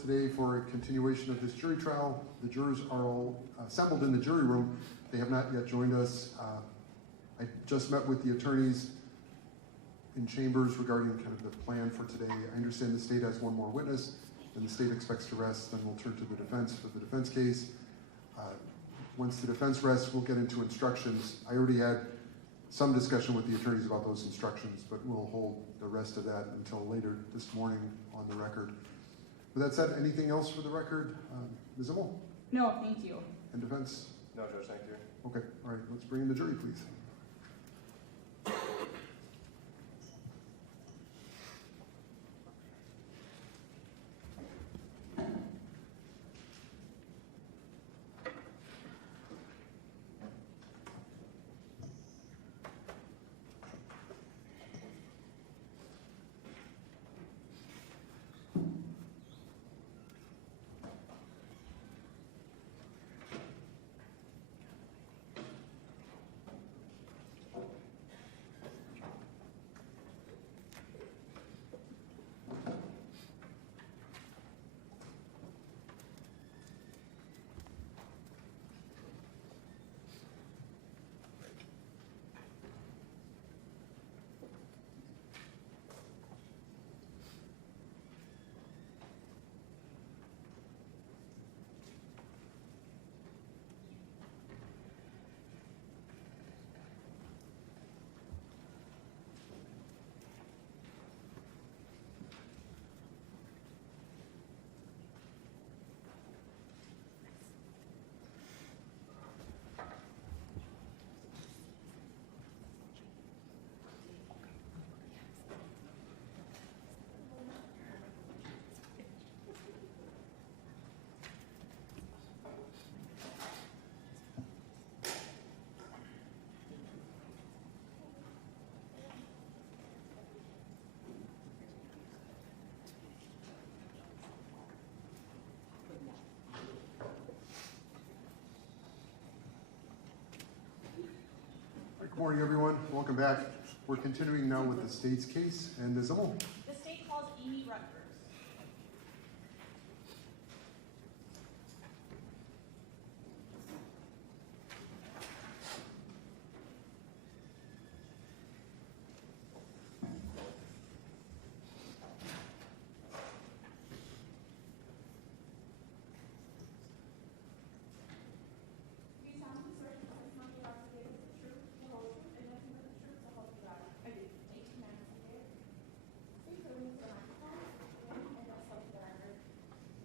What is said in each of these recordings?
today for a continuation of this jury trial. The jurors are all assembled in the jury room. They have not yet joined us. I just met with the attorneys in chambers regarding kind of the plan for today. I understand the state has one more witness, and the state expects to rest. Then we'll turn to the defense for the defense case. Once the defense rests, we'll get into instructions. I already had some discussion with the attorneys about those instructions, but we'll hold the rest of that until later this morning on the record. With that said, anything else for the record? Ms. Immel? No, thank you. And defense? No, Judge, thank you. Okay, all right, let's bring in the jury, please. Good morning, everyone. Welcome back. We're continuing now with the state's case, and Ms. Immel. The state calls Amy Rutgers.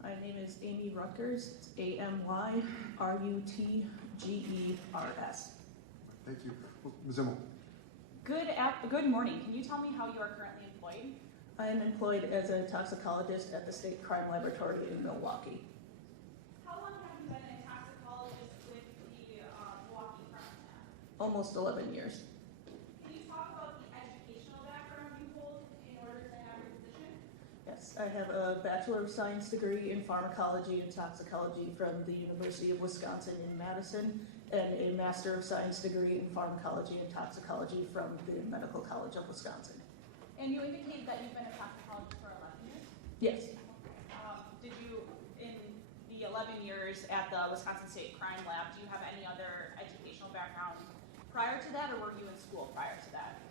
My name is Amy Rutgers. It's AMYRUTGERS. Thank you. Ms. Immel. Good morning. Can you tell me how you are currently employed? I am employed as a toxicologist at the State Crime Laboratory in Milwaukee. How long have you been a toxicologist with the Milwaukee Crime Lab? Almost 11 years. Can you talk about the educational background you hold in order to have your position? Yes, I have a Bachelor of Science degree in pharmacology and toxicology from the University of Wisconsin in Madison, and a Master of Science degree in pharmacology and toxicology from the Medical College of Wisconsin. And you indicated that you've been a toxicologist for 11 years? Yes. Did you, in the 11 years at the Wisconsin State Crime Lab, do you have any other educational background prior to that, or were you in school prior to that?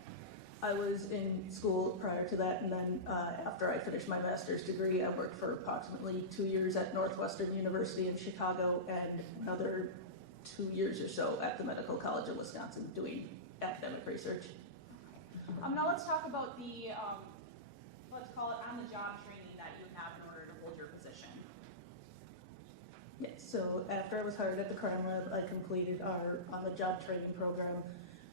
I was in school prior to that, and then after I finished my master's degree, I worked for approximately 2 years at Northwestern University in Chicago and another 2 years or so at the Medical College of Wisconsin doing academic research. Now let's talk about the, let's call it on-the-job training that you have in order to hold your position. Yes, so after I was hired at the crime lab, I completed our on-the-job training program,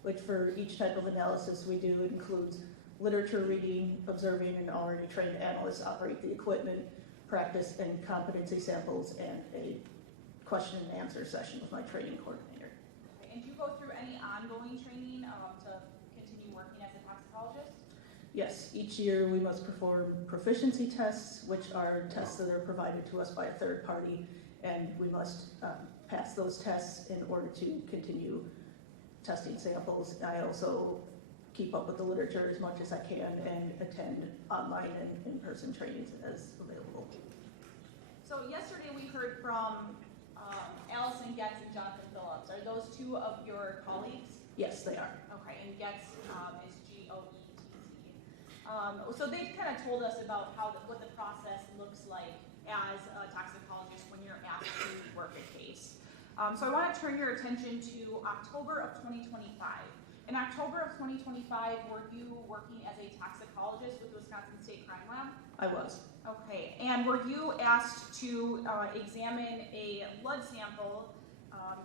which for each type of analysis we do includes literature reading, observing an already trained analyst operate the equipment, practice and competency samples, and a question and answer session with my training coordinator. Okay. And do you go through any ongoing training to continue working as a toxicologist? Yes, each year we must perform proficiency tests, which are tests that are provided to us by a third party, and we must pass those tests in order to continue testing samples. I also keep up with the literature as much as I can and attend online and in-person trainings as available. So yesterday we heard from Allison Getz and Jonathan Phillips. Are those two of your colleagues? Yes, they are. Okay, and Getz is Goetz. So they've kind of told us about what the process looks like as a toxicologist when you're asked to work a case. So I want to turn your attention to October of 2025. In October of 2025, were you working as a toxicologist with the Wisconsin State Crime Lab? I was. Okay, and were you asked to examine a blood sample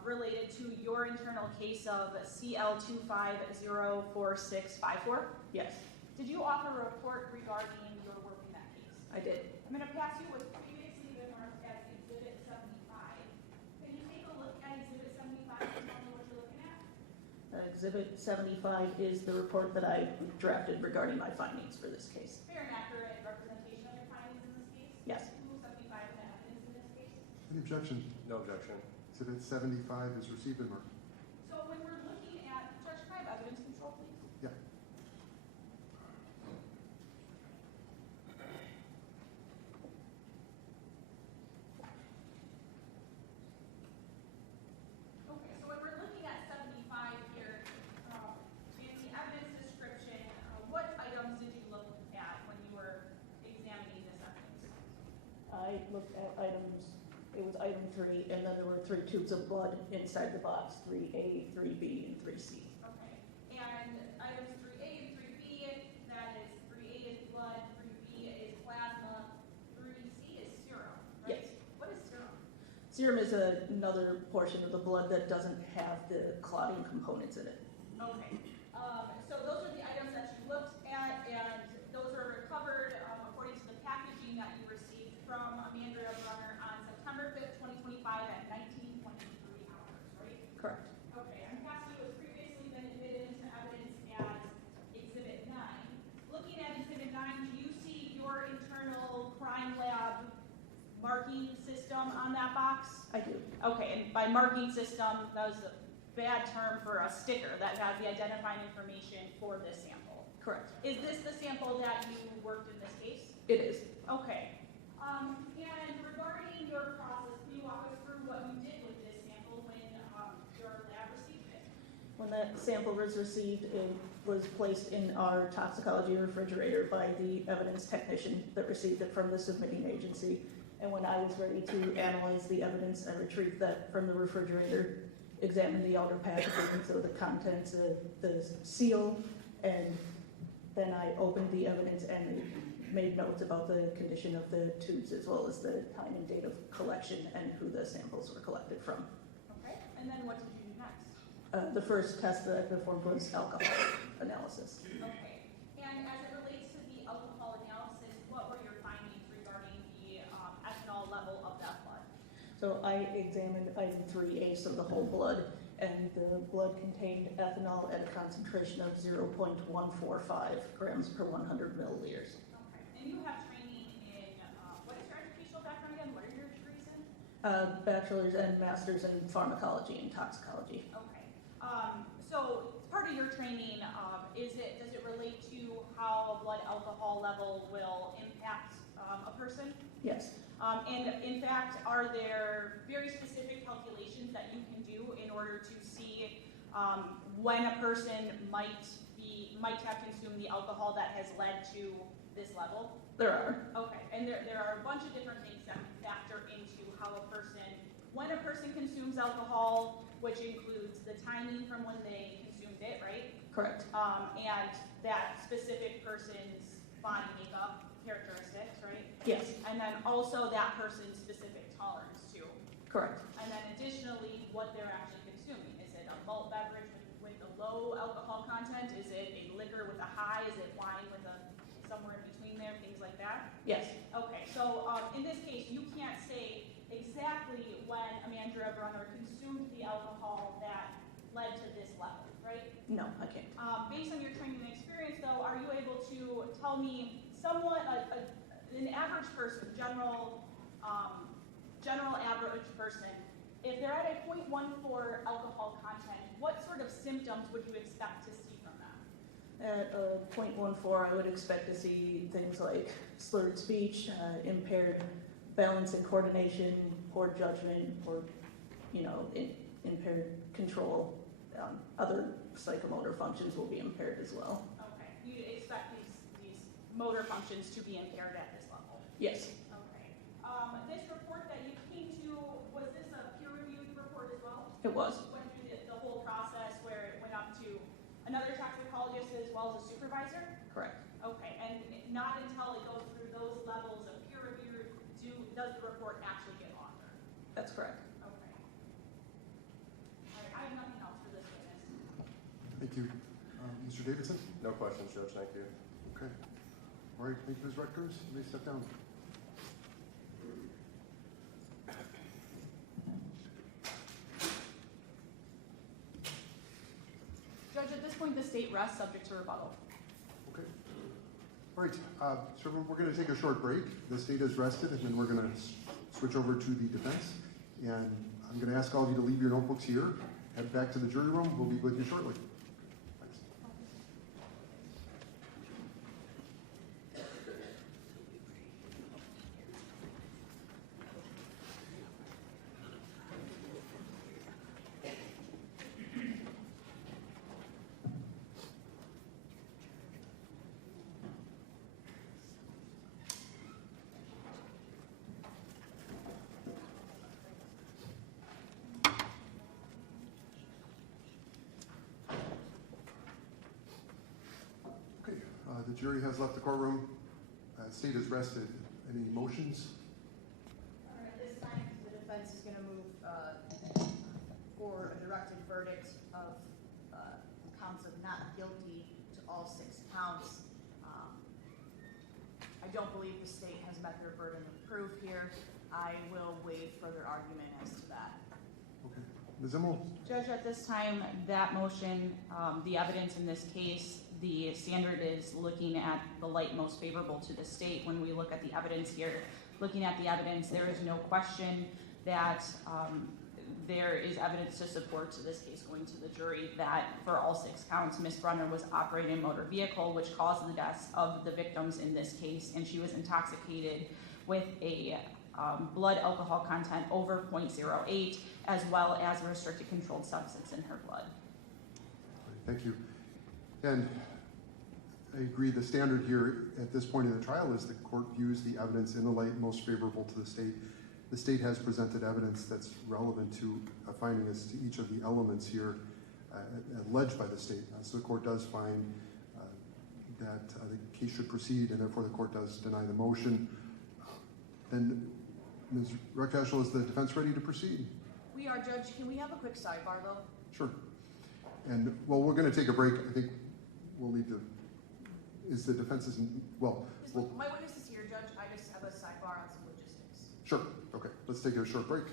related to your internal case of CL250464? Yes, Did you author a report regarding your work in that case? I did. I'm going to pass you what's previously been marked as Exhibit 75. Can you take a look at Exhibit 75 and tell me what you're looking at? Exhibit 75 is the report that I drafted regarding my findings for this case. Fair and accurate representation of your findings in this case? Yes. Rule 75 and the evidence in this case? Any objection? No objection. Exhibit 75 is received and marked. So when we're looking at, Judge, can I have evidence control, please? Yeah. Okay, so when we're looking at 75 here, in the evidence description, what items did you look at when you were examining this evidence? I looked at items, it was item 3, and then there were 3 tubes of blood inside the box, 3A, 3B, and 3C. Okay, and items 3A and 3B, that is 3A is blood, 3B is plasma, 3C is serum, right? Yes. What is serum? Serum is another portion of the blood that doesn't have the clotting components in it. Okay, so those are the items that you looked at, and those are recovered according to the packaging that you received from Amandria Brunner on September 5th, 2025 at 19:23 hours, right? Correct. Okay, I'm passing you what's previously been admitted into evidence as Exhibit 9. Looking at Exhibit 9, do you see your internal crime lab marking system on that box? I do. Okay, and by marking system, that was a bad term for a sticker that has the identifying information for this sample. Correct. Is this the sample that you worked in this case? It is. Okay. And regarding your process, can you walk us through what you did with this sample when your lab received it? When that sample was received, it was placed in our toxicology refrigerator by the evidence technician that received it from the submitting agency. And when I was ready to analyze the evidence, I retrieved that from the refrigerator, examined the outer packaging, so the contents, the seal, and then I opened the evidence and made notes about the condition of the tubes as well as the time and date of collection and who the samples were collected from. Okay. And then what did you do next? The first test that I performed was alcohol analysis. Okay. And as it relates to the alcohol analysis, what were your findings regarding the ethanol level of that blood? So I examined item 3A, so the whole blood, and the blood contained ethanol at a concentration of 0.145 grams per 100 milliliters. Okay. And you have training in, what is your educational background again? What are your degrees in? Bachelor's and master's in pharmacology and toxicology. Okay. So part of your training, does it relate to how a blood alcohol level will impact a person? Yes. And in fact, are there very specific calculations that you can do in order to see when a person might have consumed the alcohol that has led to this level? There are. Okay, and there are a bunch of different things that factor into when a person consumes alcohol, which includes the timing from when they consumed it, right? Correct. And that specific person's body makeup characteristics, right? Yes. And then also that person's specific tolerance too. Correct. And then additionally, what they're actually consuming. Is it a malt beverage with a low alcohol content? Is it a liquor with a high? Is it wine with a somewhere in between there? Things like that? Yes. Okay, so in this case, you can't say exactly when Amandria Brunner consumed the alcohol that led to this level, right? No, I can't. Based on your training and experience, though, are you able to tell me somewhat an average person, general average person, if they're at a 0.14 alcohol content, what sort of symptoms would you expect to see from them? At 0.14, I would expect to see things like slurred speech, impaired balance and coordination, poor judgment, or, impaired control. Other psychomotor functions will be impaired as well. Okay, you expect these motor functions to be impaired at this level? Yes, Okay. This report that you came to, was this a peer-reviewed report as well? it was. Went through the whole process where it went up to another toxicologist as well as a supervisor? Correct. Okay, and not until it goes through those levels of peer review does the report actually get authored? That's correct. Okay. All right, I have nothing else for this witness. Thank you. Mr. Davidson? No questions, Judge, thank you. Okay. All right, thank you, Ms. Rutgers. You may step down. Judge, at this point, the state rests subject to rebuttal. Okay. All right, so we're going to take a short break. The state has rested, and then we're going to switch over to the defense. And I'm going to ask all of you to leave your notebooks here, head back to the jury room. We'll be with you shortly. Thanks. The jury has left the courtroom. State has rested. Any motions? All right, this time the defense is going to move for a directed verdict of counts of not guilty to all 6 counts. I don't believe the state has met their burden of proof here. I will waive further argument as to that. Okay. Ms. Immel? Judge, at this time, that motion, the evidence in this case, the standard is looking at the light most favorable to the state. When we look at the evidence here, looking at the evidence, there is no question that there is evidence to support to this case going to the jury that for all 6 counts, Ms. Brunner was operating a motor vehicle, which caused the deaths of the victims in this case, and she was intoxicated with a blood alcohol content over 0.08, as well as a restricted controlled substance in her blood. Thank you. And I agree, the standard here at this point in the trial is the court views the evidence in the light most favorable to the state. The state has presented evidence that's relevant to a finding as to each of the elements here alleged by the state. So the court does find that the case should proceed, and therefore the court does deny the motion. Then, Ms. Ruckashel, is the defense ready to proceed? We are, Judge. Can we have a quick sidebar, though? Sure. And, well, we're going to take a break. I think we'll need to, is the defense, My witness is here, Judge. I just have a sidebar on some logistics. Sure. Okay. Let's take a short break.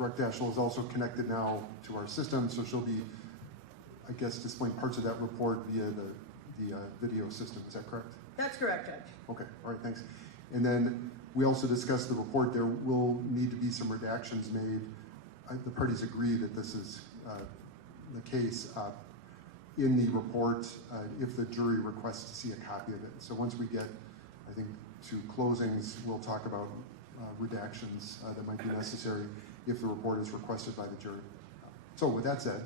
Director Ashel is also connected now to our system, so she'll be, I guess, displaying parts of that report via the video system. Is that correct? That's correct, Judge. Okay, all right, thanks. And then we also discussed the report. There will need to be some redactions made. The parties agree that this is the case in the report if the jury requests to see a copy of it. So once we get, I think, to closings, we'll talk about redactions that might be necessary if the report is requested by the jury. So with that said,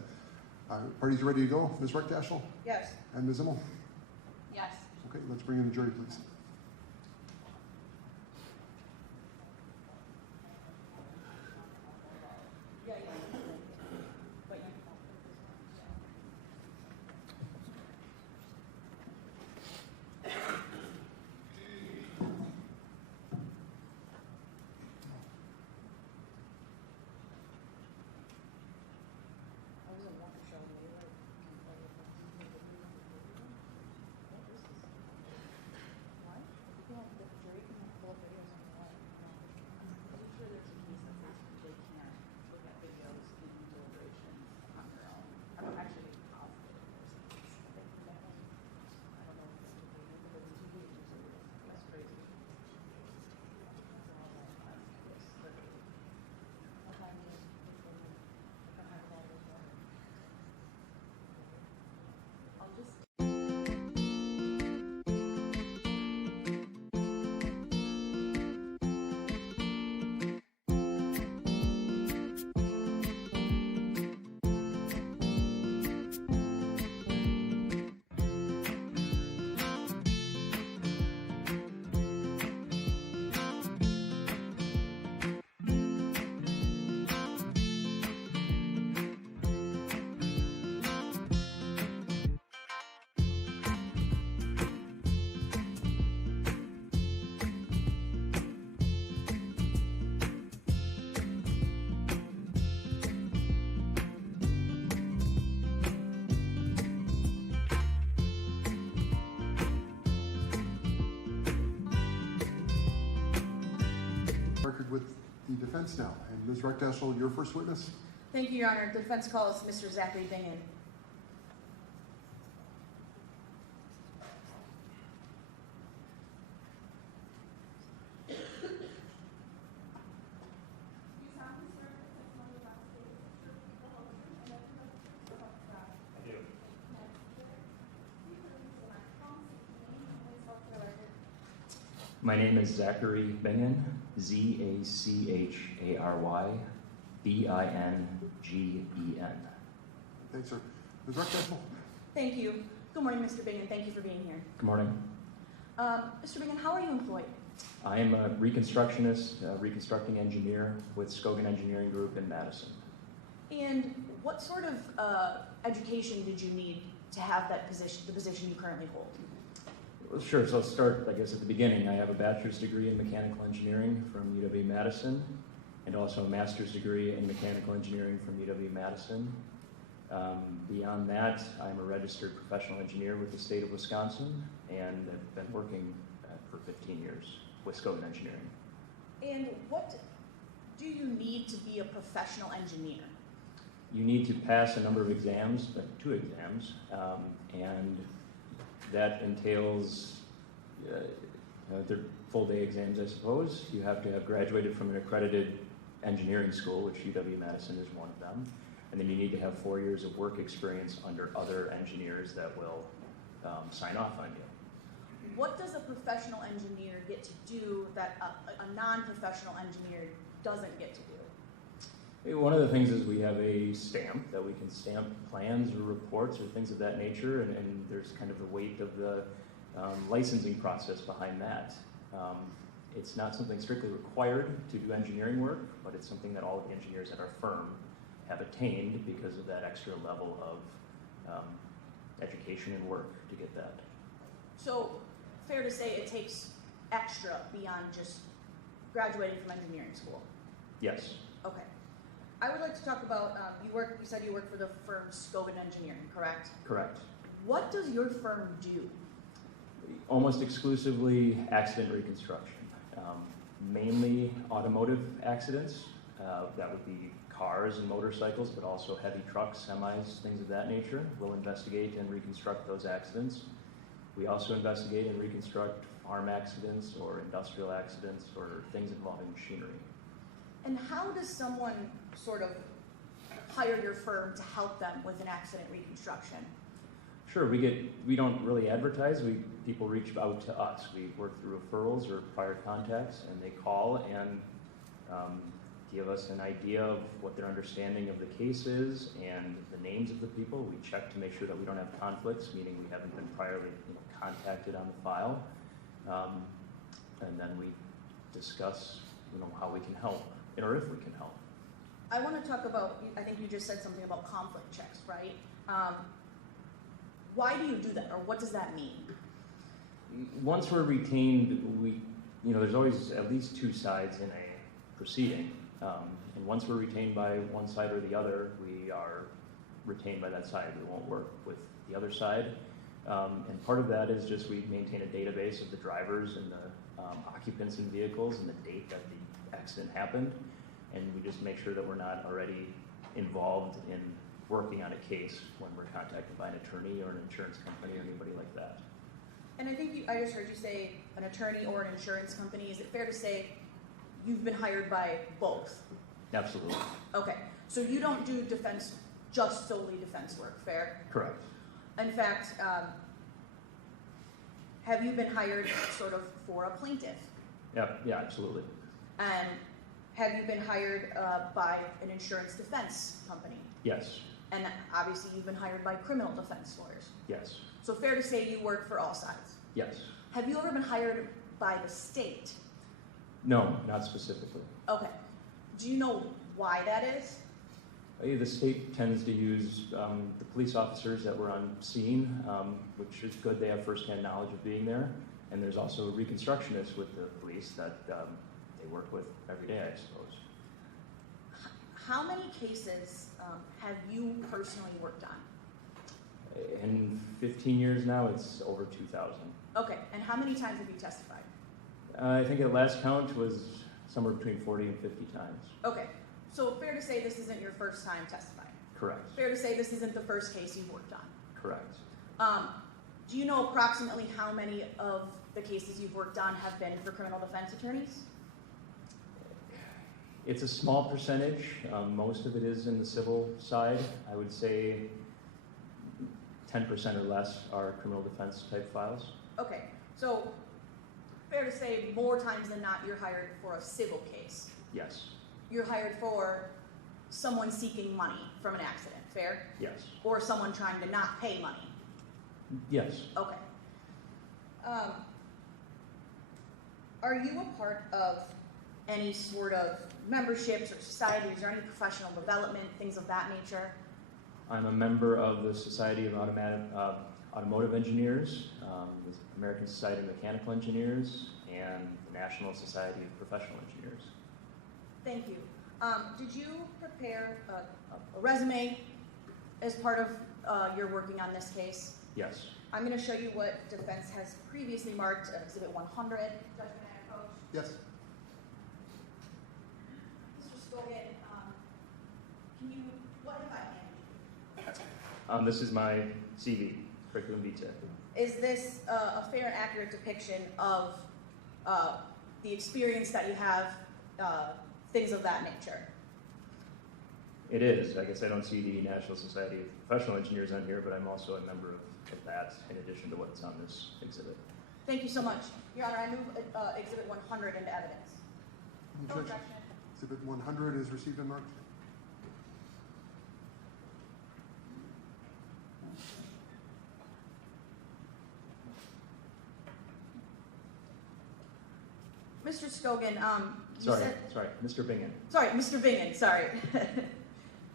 parties ready to go? Ms. Rechtashel? Yes. And Ms. Immel? Yes. Okay, let's bring in the jury, please. Record with the defense now. And Ms. Rechtashel, your first witness? Thank you, Your Honor. The defense calls Mr. Zachary Bingen. My name is Zachary Bingen, Z-A-C-H-A-R-Y, B-I-N-G-E-N. Thanks, sir. Ms. Rechtashel? Thank you. Good morning, Mr. Bingen. Thank you for being here. Good morning. Mr. Bingen, how are you employed? I am a reconstructionist, reconstructing engineer with Skogan Engineering Group in Madison. And what sort of education did you need to have that position, the position you currently hold? Well, sure, so I'll start, I guess, at the beginning. I have a bachelor's degree in mechanical engineering from UW-Madison, and also a master's degree in mechanical engineering from UW-Madison. Beyond that, I'm a registered professional engineer with the state of Wisconsin, and I've been working for 15 years with Skogan Engineering. And what do you need to be a professional engineer? You need to pass a number of exams, 2 exams, and that entails they're full-day exams, I suppose. You have to have graduated from an accredited engineering school, which UW-Madison is one of them, and then you need to have 4 years of work experience under other engineers that will sign off on you. What does a professional engineer get to do that a non-professional engineer doesn't get to do? One of the things is we have a stamp that we can stamp plans or reports or things of that nature, and there's kind of the weight of the licensing process behind that. It's not something strictly required to do engineering work, but it's something that all of the engineers at our firm have attained because of that extra level of education and work to get that. So, fair to say it takes extra beyond just graduating from engineering school? Yes. Okay. I would like to talk about, you said you work for the firm Skogan Engineering, correct? Correct. What does your firm do? Almost exclusively accident reconstruction. Mainly automotive accidents. That would be cars and motorcycles, but also heavy trucks, semis, things of that nature. We'll investigate and reconstruct those accidents. We also investigate and reconstruct farm accidents or industrial accidents or things involving machinery. And how does someone sort of hire your firm to help them with an accident reconstruction? Sure, we don't really advertise. People reach out to us. We work through referrals or prior contacts, and they call and give us an idea of what their understanding of the case is and the names of the people. We check to make sure that we don't have conflicts, meaning we haven't been priorly contacted on the file, and then we discuss how we can help or if we can help. I want to talk about, I think you just said something about conflict checks, right? Why do you do that, or what does that mean? Once we're retained, there's always at least two sides in a proceeding. And once we're retained by one side or the other, we are retained by that side. We won't work with the other side. And part of that is just we maintain a database of the drivers and the occupants in vehicles and the date that the accident happened. And we just make sure that we're not already involved in working on a case when we're contacted by an attorney or an insurance company or anybody like that. And I think I just heard you say an attorney or an insurance company. Is it fair to say you've been hired by both? Absolutely. Okay, so you don't do defense, just solely defense work, fair? Correct. In fact, have you been hired sort of for a plaintiff? Yeah, absolutely. And have you been hired by an insurance defense company? Yes. And obviously you've been hired by criminal defense lawyers. Yes. So fair to say you work for all sides? Yes. Have you ever been hired by the state? No, not specifically. Okay. Do you know why that is? The state tends to use the police officers that were on scene, which is good. They have firsthand knowledge of being there. And there's also reconstructionists with the police that they work with every day, I suppose. How many cases have you personally worked on? In 15 years now, it's over 2,000. Okay, and how many times have you testified? I think at last count was somewhere between 40 and 50 times. Okay, so fair to say this isn't your first time testifying? Correct. Fair to say this isn't the first case you've worked on? Correct. Do you know approximately how many of the cases you've worked on have been for criminal defense attorneys? It's a small percentage. Most of it is in the civil side. I would say 10% or less are criminal defense type files. Okay, so fair to say more times than not you're hired for a civil case. Yes. You're hired for someone seeking money from an accident, fair? Yes. Or someone trying to not pay money. Yes. Okay. Are you a part of any sort of memberships or societies or any professional development, things of that nature? I'm a member of the Society of Automotive Engineers, the American Society of Mechanical Engineers, and the National Society of Professional Engineers. Thank you. Did you prepare a resume as part of your working on this case? Yes. I'm going to show you what defense has previously marked Exhibit 100. Judgment and approach. Yes. Mr. Scogan, what have I handed you? This is my CV, curriculum vitae. Is this a fair and accurate depiction of the experience that you have, things of that nature? It is. I guess I don't see the National Society of Professional Engineers on here, but I'm also a member of that in addition to what's on this exhibit. Thank you so much. Your Honor, I move Exhibit 100 into evidence. No Judge, objection. Exhibit 100 is received and marked. Mr. Scogan, you Sorry, said... sorry, Mr. Bingen. Sorry, Mr. Bingen, sorry.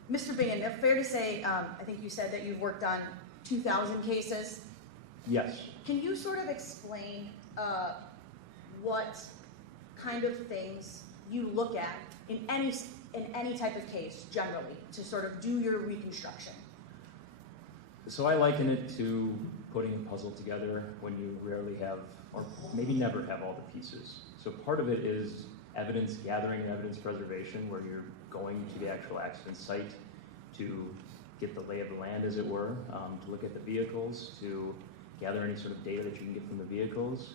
Mr. Bingen, fair to say, I think you said that you've worked on 2,000 cases. Yes. Can you sort of explain what kind of things you look at in any type of case, generally, to sort of do your reconstruction? So I liken it to putting a puzzle together when you rarely have, or maybe never have all the pieces. So part of it is evidence gathering and evidence preservation, where you're going to the actual accident site to get the lay of the land, as it were, to look at the vehicles, to gather any sort of data that you can get from the vehicles.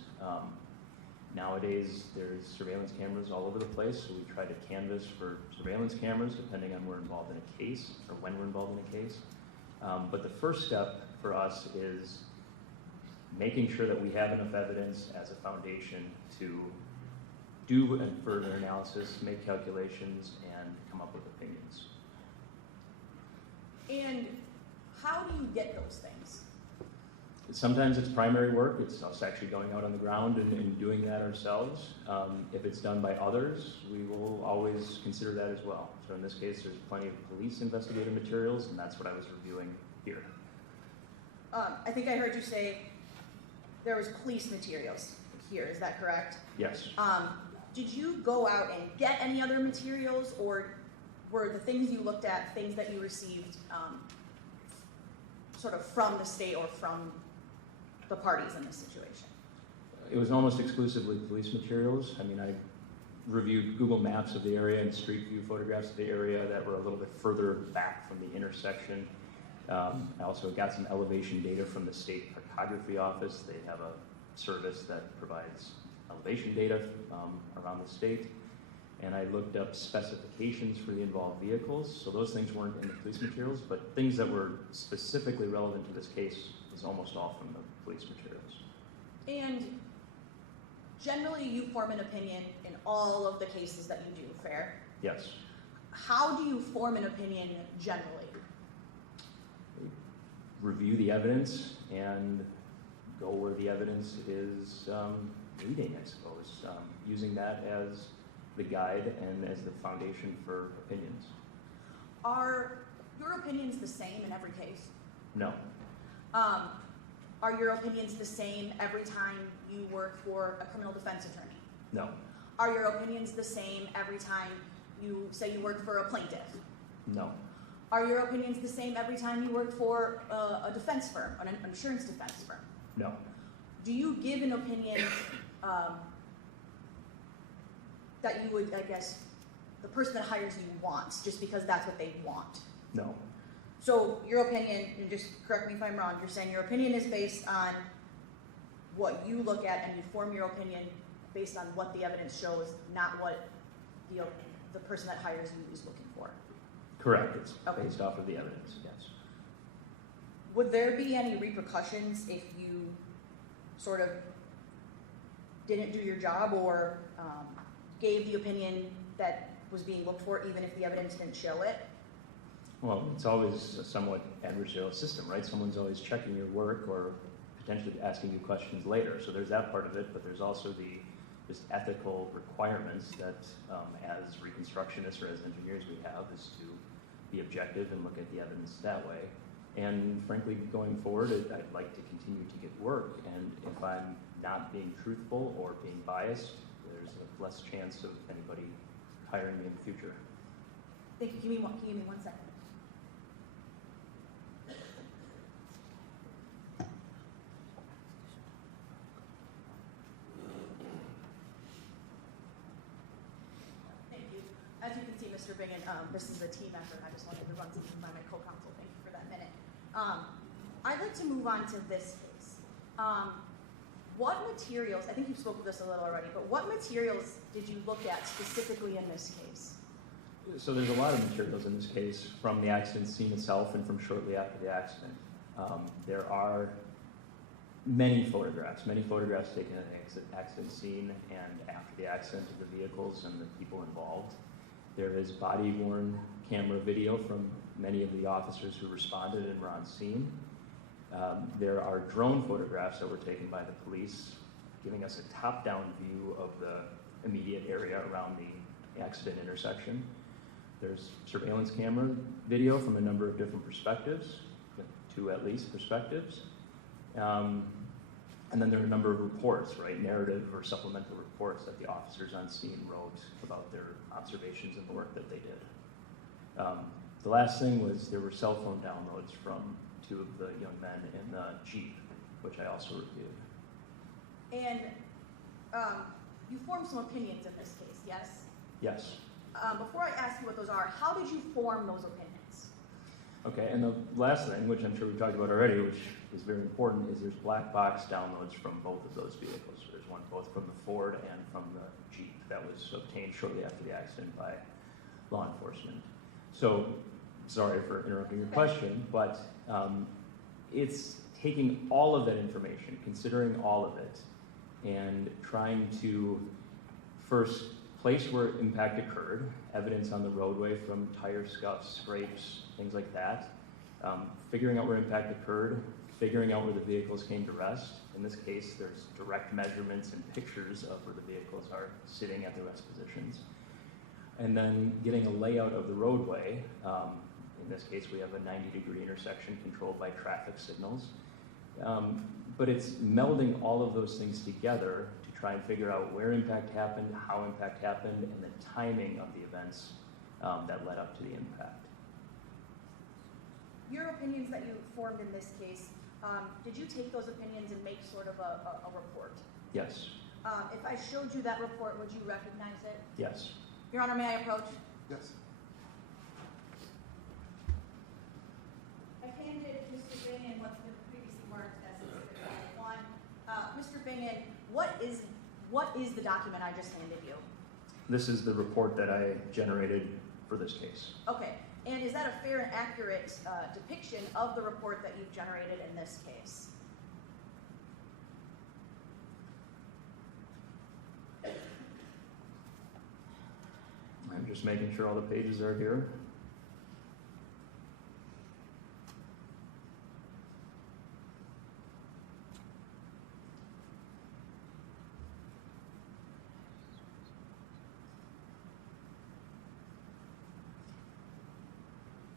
Nowadays, there's surveillance cameras all over the place, so we try to canvass for surveillance cameras depending on we're involved in a case or when we're involved in a case. But the first step for us is making sure that we have enough evidence as a foundation to do a further analysis, make calculations, and come up with opinions. And how do you get those things? Sometimes it's primary work. It's us actually going out on the ground and doing that ourselves. If it's done by others, we will always consider that as well. So in this case, there's plenty of police investigative materials, and that's what I was reviewing here. I think I heard you say there was police materials here, is that correct? Yes. Did you go out and get any other materials, or were the things you looked at things that you received sort of from the state or from the parties in this situation? It was almost exclusively police materials. I mean, I reviewed Google Maps of the area and street view photographs of the area that were a little bit further back from the intersection. I also got some elevation data from the state cartography office. They have a service that provides elevation data around the state. And I looked up specifications for the involved vehicles. So those things weren't in the police materials, but things that were specifically relevant to this case was almost all from the police materials. And generally you form an opinion in all of the cases that you do, fair? Yes. How do you form an opinion generally? Review the evidence and go where the evidence is leading, I suppose, using that as the guide and as the foundation for opinions. Are your opinions the same in every case? No. Are your opinions the same every time you work for a criminal defense attorney? No. Are your opinions the same every time you say you work for a plaintiff? No. Are your opinions the same every time you work for a defense firm, an insurance defense firm? No. Do you give an opinion that you would, I guess, the person that hires you wants, just because that's what they want? No. So your opinion, and just correct me if I'm wrong, you're saying your opinion is based on what you look at, and you form your opinion based on what the evidence shows, not what the person that hires you is looking for. Correct. It's Okay. based off of the evidence, yes. Would there be any repercussions if you sort of didn't do your job or gave the opinion that was being looked for, even if the evidence didn't show it? Well, it's always a somewhat adversarial system, right? Someone's always checking your work or potentially asking you questions later. So there's that part of it, but there's also the just ethical requirements that as reconstructionists or as engineers we have is to be objective and look at the evidence that way. And frankly, going forward, I'd like to continue to get work. And if I'm not being truthful or being biased, there's a less chance of anybody hiring me in the future. Thank you. Can you give me 1 second? Thank you. As you can see, Mr. Bingen, this is a team effort. I just wanted to run something by my co-counsel. Thank you for that minute. I'd like to move on to this case. What materials, I think you spoke of this a little already, but what materials did you look at specifically in this case? So there's a lot of materials in this case from the accident scene itself and from shortly after the accident. There are many photographs taken at the accident scene and after the accident of the vehicles and the people involved. There is body-worn camera video from many of the officers who responded and were on scene. There are drone photographs that were taken by the police, giving us a top-down view of the immediate area around the accident intersection. There's surveillance camera video from a number of different perspectives, 2 at least perspectives. And then there are a number of reports, right, narrative or supplemental reports that the officers on scene wrote about their observations and the work that they did. The last thing was there were cell phone downloads from 2 of the young men in the Jeep, which I also reviewed. And you formed some opinions in this case, yes? Yes. Before I ask you what those are, how did you form those opinions? Okay, and the last thing, which I'm sure we talked about already, which is very important, is there's black box downloads from both of those vehicles. There's one both from the Ford and from the Jeep that was obtained shortly after the accident by law enforcement. So, sorry for interrupting your question, but it's taking all of that information, considering all of it, and trying to first place where impact occurred, evidence on the roadway from tire scuffs, scrapes, things like that, figuring out where impact occurred, figuring out where the vehicles came to rest. In this case, there's direct measurements and pictures of where the vehicles are sitting at the rest positions. And then getting a layout of the roadway. In this case, we have a 90-degree intersection controlled by traffic signals. But it's melding all of those things together to try and figure out where impact happened, how impact happened, and the timing of the events that led up to the impact. Your opinions that you formed in this case, did you take those opinions and make sort of a report? Yes. If I showed you that report, would you recognize it? Yes. Your Honor, may I approach? Yes. I've handed Mr. Bingen what's been previously marked as Exhibit 1. Mr. Bingen, what is the document I just handed you? This is the report that I generated for this case. Okay, and is that a fair and accurate depiction of the report that you've generated in this case? I'm just making sure all the pages are here.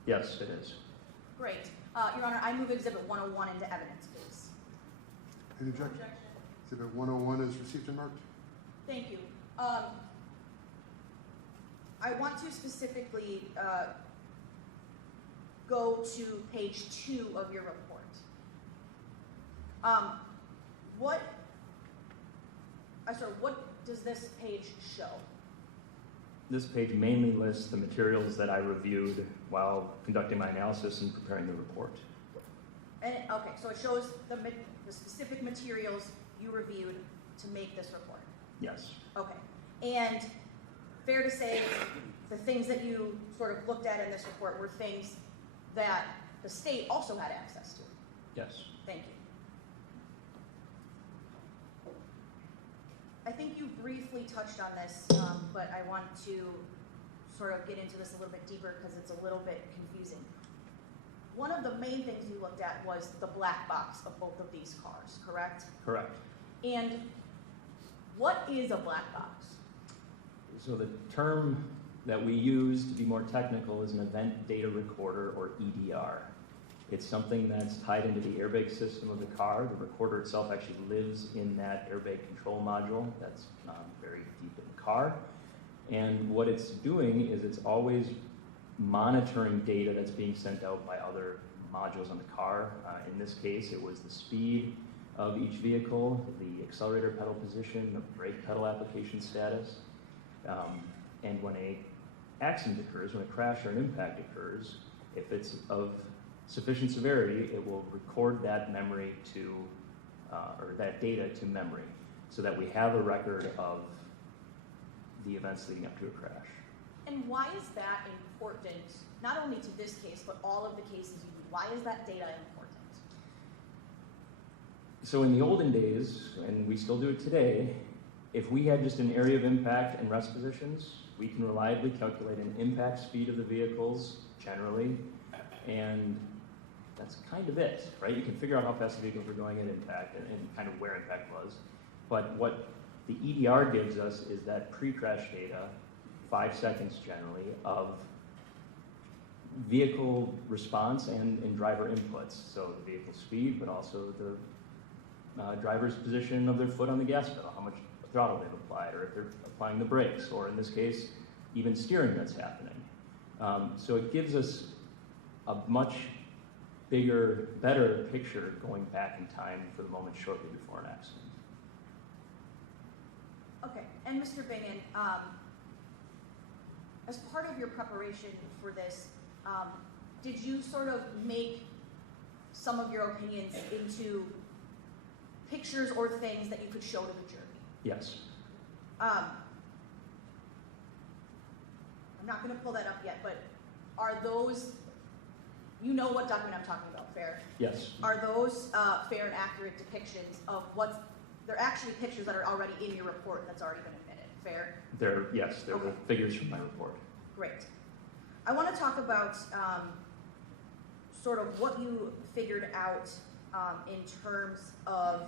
Yes, it is. Great. Your Honor, I move Exhibit 101 into evidence, please. Any objection? Exhibit 101 is received and marked. Thank you. I want to specifically go to page 2 of your report. What does this page show? This page mainly lists the materials that I reviewed while conducting my analysis and preparing the report. Okay, so it shows the specific materials you reviewed to make this report. Yes. Okay, and fair to say the things that you sort of looked at in this report were things that the state also had access to? Yes. Thank you. I think you briefly touched on this, but I want to sort of get into this a little bit deeper because it's a little bit confusing. One of the main things you looked at was the black box of both of these cars, correct? Correct. And what is a black box? So the term that we use to be more technical is an event data recorder, or EDR. It's something that's tied into the airbag system of the car. The recorder itself actually lives in that airbag control module that's very deep in the car. And what it's doing is it's always monitoring data that's being sent out by other modules on the car. In this case, it was the speed of each vehicle, the accelerator pedal position, the brake pedal application status. And when an accident occurs, when a crash or an impact occurs, if it's of sufficient severity, it will record that memory to, or that data to memory, so that we have a record of the events leading up to a crash. And why is that important, not only to this case, but all of the cases you do? Why is that data important? So in the olden days, and we still do it today, if we had just an area of impact and rest positions, we can reliably calculate an impact speed of the vehicles generally, and that's kind of it, right? You can figure out how fast the vehicles were going at impact and kind of where impact was. But what the EDR gives us is that pre-crash data, 5 seconds generally, of vehicle response and driver inputs. So the vehicle speed, but also the driver's position of their foot on the gas pedal, how much throttle they've applied, or if they're applying the brakes, or in this case, even steering that's happening. So it gives us a much bigger, better picture going back in time for the moment shortly before an accident. Okay, And Mr. Bingen, as part of your preparation for this, did you sort of make some of your opinions into pictures or things that you could show to the jury? Yes. I'm not going to pull that up yet, but are those, you know what document I'm talking about, fair? Yes. Are those fair and accurate depictions of what's, they're actually pictures that are already in your report and that's already been admitted, fair? Yes, they're the figures from my report. Great. I want to talk about sort of what you figured out in terms of,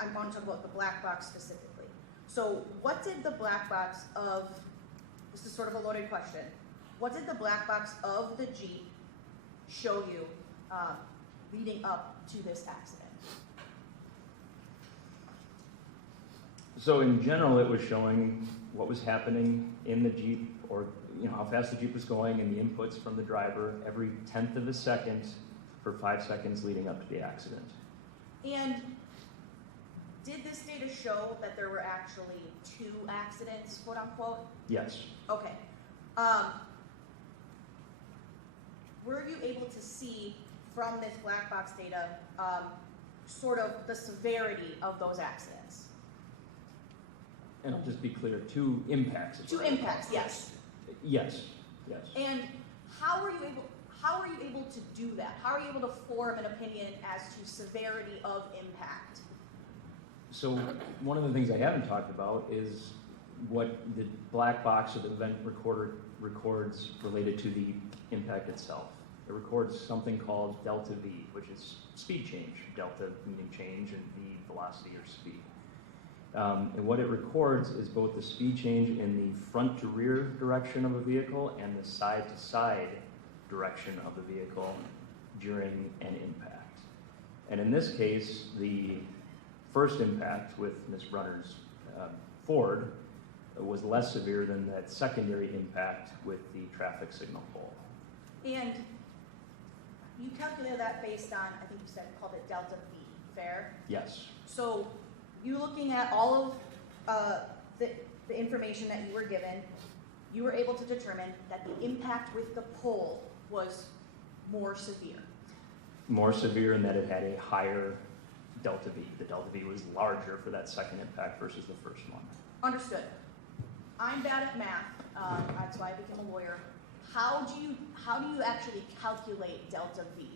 I want to talk about the black box specifically. So what did the black box of, this is sort of a loaded question, what did the black box of the Jeep show you leading up to this accident? So in general, it was showing what was happening in the Jeep, or how fast the Jeep was going, and the inputs from the driver every 1/10 of a second for 5 seconds leading up to the accident. And did this data show that there were actually 2 accidents, quote unquote? Yes. Okay. Were you able to see from this black box data sort of the severity of those accidents? And I'll just be clear, 2 impacts. 2 impacts, yes. Yes. Yes. And how were you able to do that? How are you able to form an opinion as to severity of impact? So one of the things I haven't talked about is what the black box or the event recorder records related to the impact itself. It records something called delta V, which is speed change. Delta meaning change and V velocity or speed. And what it records is both the speed change in the front to rear direction of a vehicle and the side to side direction of the vehicle during an impact. And in this case, the first impact with Ms. Brunner's Ford was less severe than that secondary impact with the traffic signal pole. And you calculated that based on, I think you said, called it delta V, fair? Yes. So you looking at all of the information that you were given, you were able to determine that the impact with the pole was more severe. More severe in that it had a higher delta V. The delta V was larger for that second impact versus the first one. Understood. I'm bad at math, that's why I became a lawyer. How do you actually calculate delta V?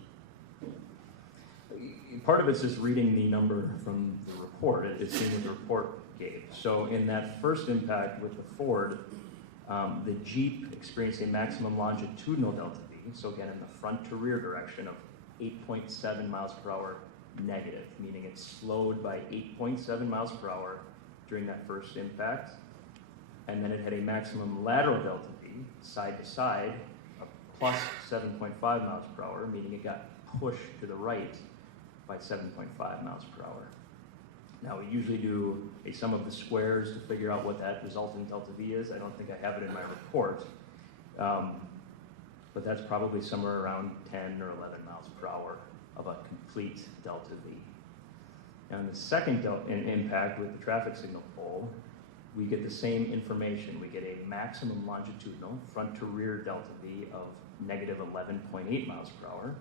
Part of it's just reading the number from the report. It's seeing what the report gave. So in that first impact with the Ford, the Jeep experienced a maximum longitudinal delta V, so again in the front to rear direction, of 8.7 miles per hour negative, meaning it slowed by 8.7 miles per hour during that first impact. And then it had a maximum lateral delta V, side to side, of plus 7.5 miles per hour, meaning it got pushed to the right by 7.5 miles per hour. Now, we usually do a sum of the squares to figure out what that resultant delta V is. I don't think I have it in my report, but that's probably somewhere around 10 or 11 miles per hour of a complete delta V. Now, in the second impact with the traffic signal pole, we get the same information. We get a maximum longitudinal front to rear delta V of negative 11.8 miles per hour,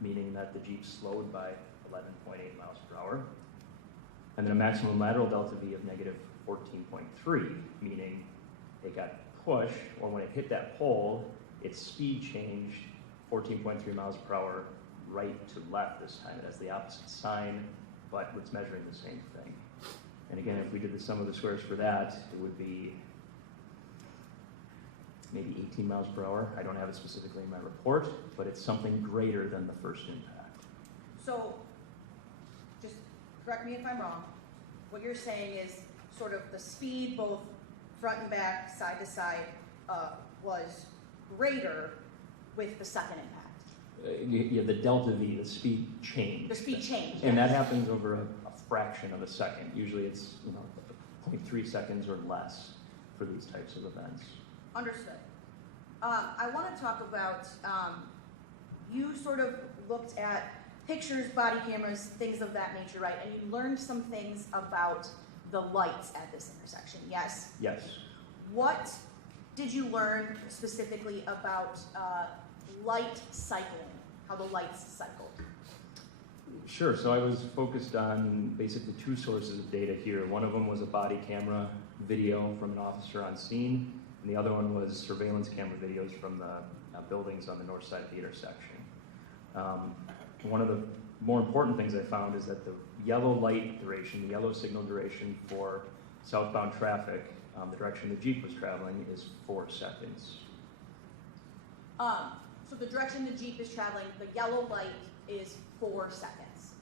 meaning that the Jeep slowed by 11.8 miles per hour. And then a maximum lateral delta V of negative 14.3, meaning it got pushed, or when it hit that pole, its speed changed 14.3 miles per hour right to left this time. It has the opposite sign, but it's measuring the same thing. And again, if we did the sum of the squares for that, it would be maybe 18 miles per hour. I don't have it specifically in my report, but it's something greater than the first impact. So, just correct me if I'm wrong, what you're saying is sort of the speed, both front and back, side to side, was greater with the second impact. Yeah, the delta V, the speed change. The speed change. And that happens over a fraction of a second. Usually it's 0.3 seconds or less for these types of events. Understood. I want to talk about, you sort of looked at pictures, body cameras, things of that nature, right? And you learned some things about the lights at this intersection, yes? Yes. What did you learn specifically about light cycling, how the lights cycled? Sure, so I was focused on basically two sources of data here. One of them was a body camera video from an officer on scene, and the other one was surveillance camera videos from the buildings on the north side of the intersection. One of the more important things I found is that the yellow light duration, the yellow signal duration for southbound traffic, the direction the Jeep was traveling, is 4 seconds. So the direction the Jeep is traveling, the yellow light is 4 seconds.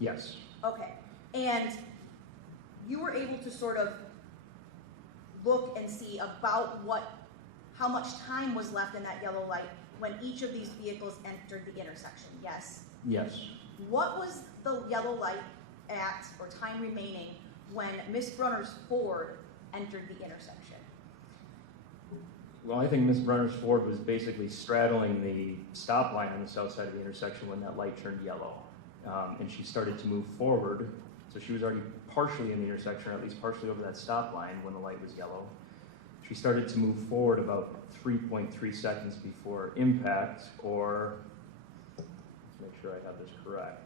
Yes. Okay, and you were able to sort of look and see about how much time was left in that yellow light when each of these vehicles entered the intersection, yes? Yes. What was the yellow light at, or time remaining, when Miss Brunner's Ford entered the intersection? Well, I think Ms. Brunner's Ford was basically straddling the stop line on the south side of the intersection when that light turned yellow. And she started to move forward, so she was already partially in the intersection, or at least partially over that stop line when the light was yellow. She started to move forward about 3.3 seconds before impact, or, let's make sure I have this correct,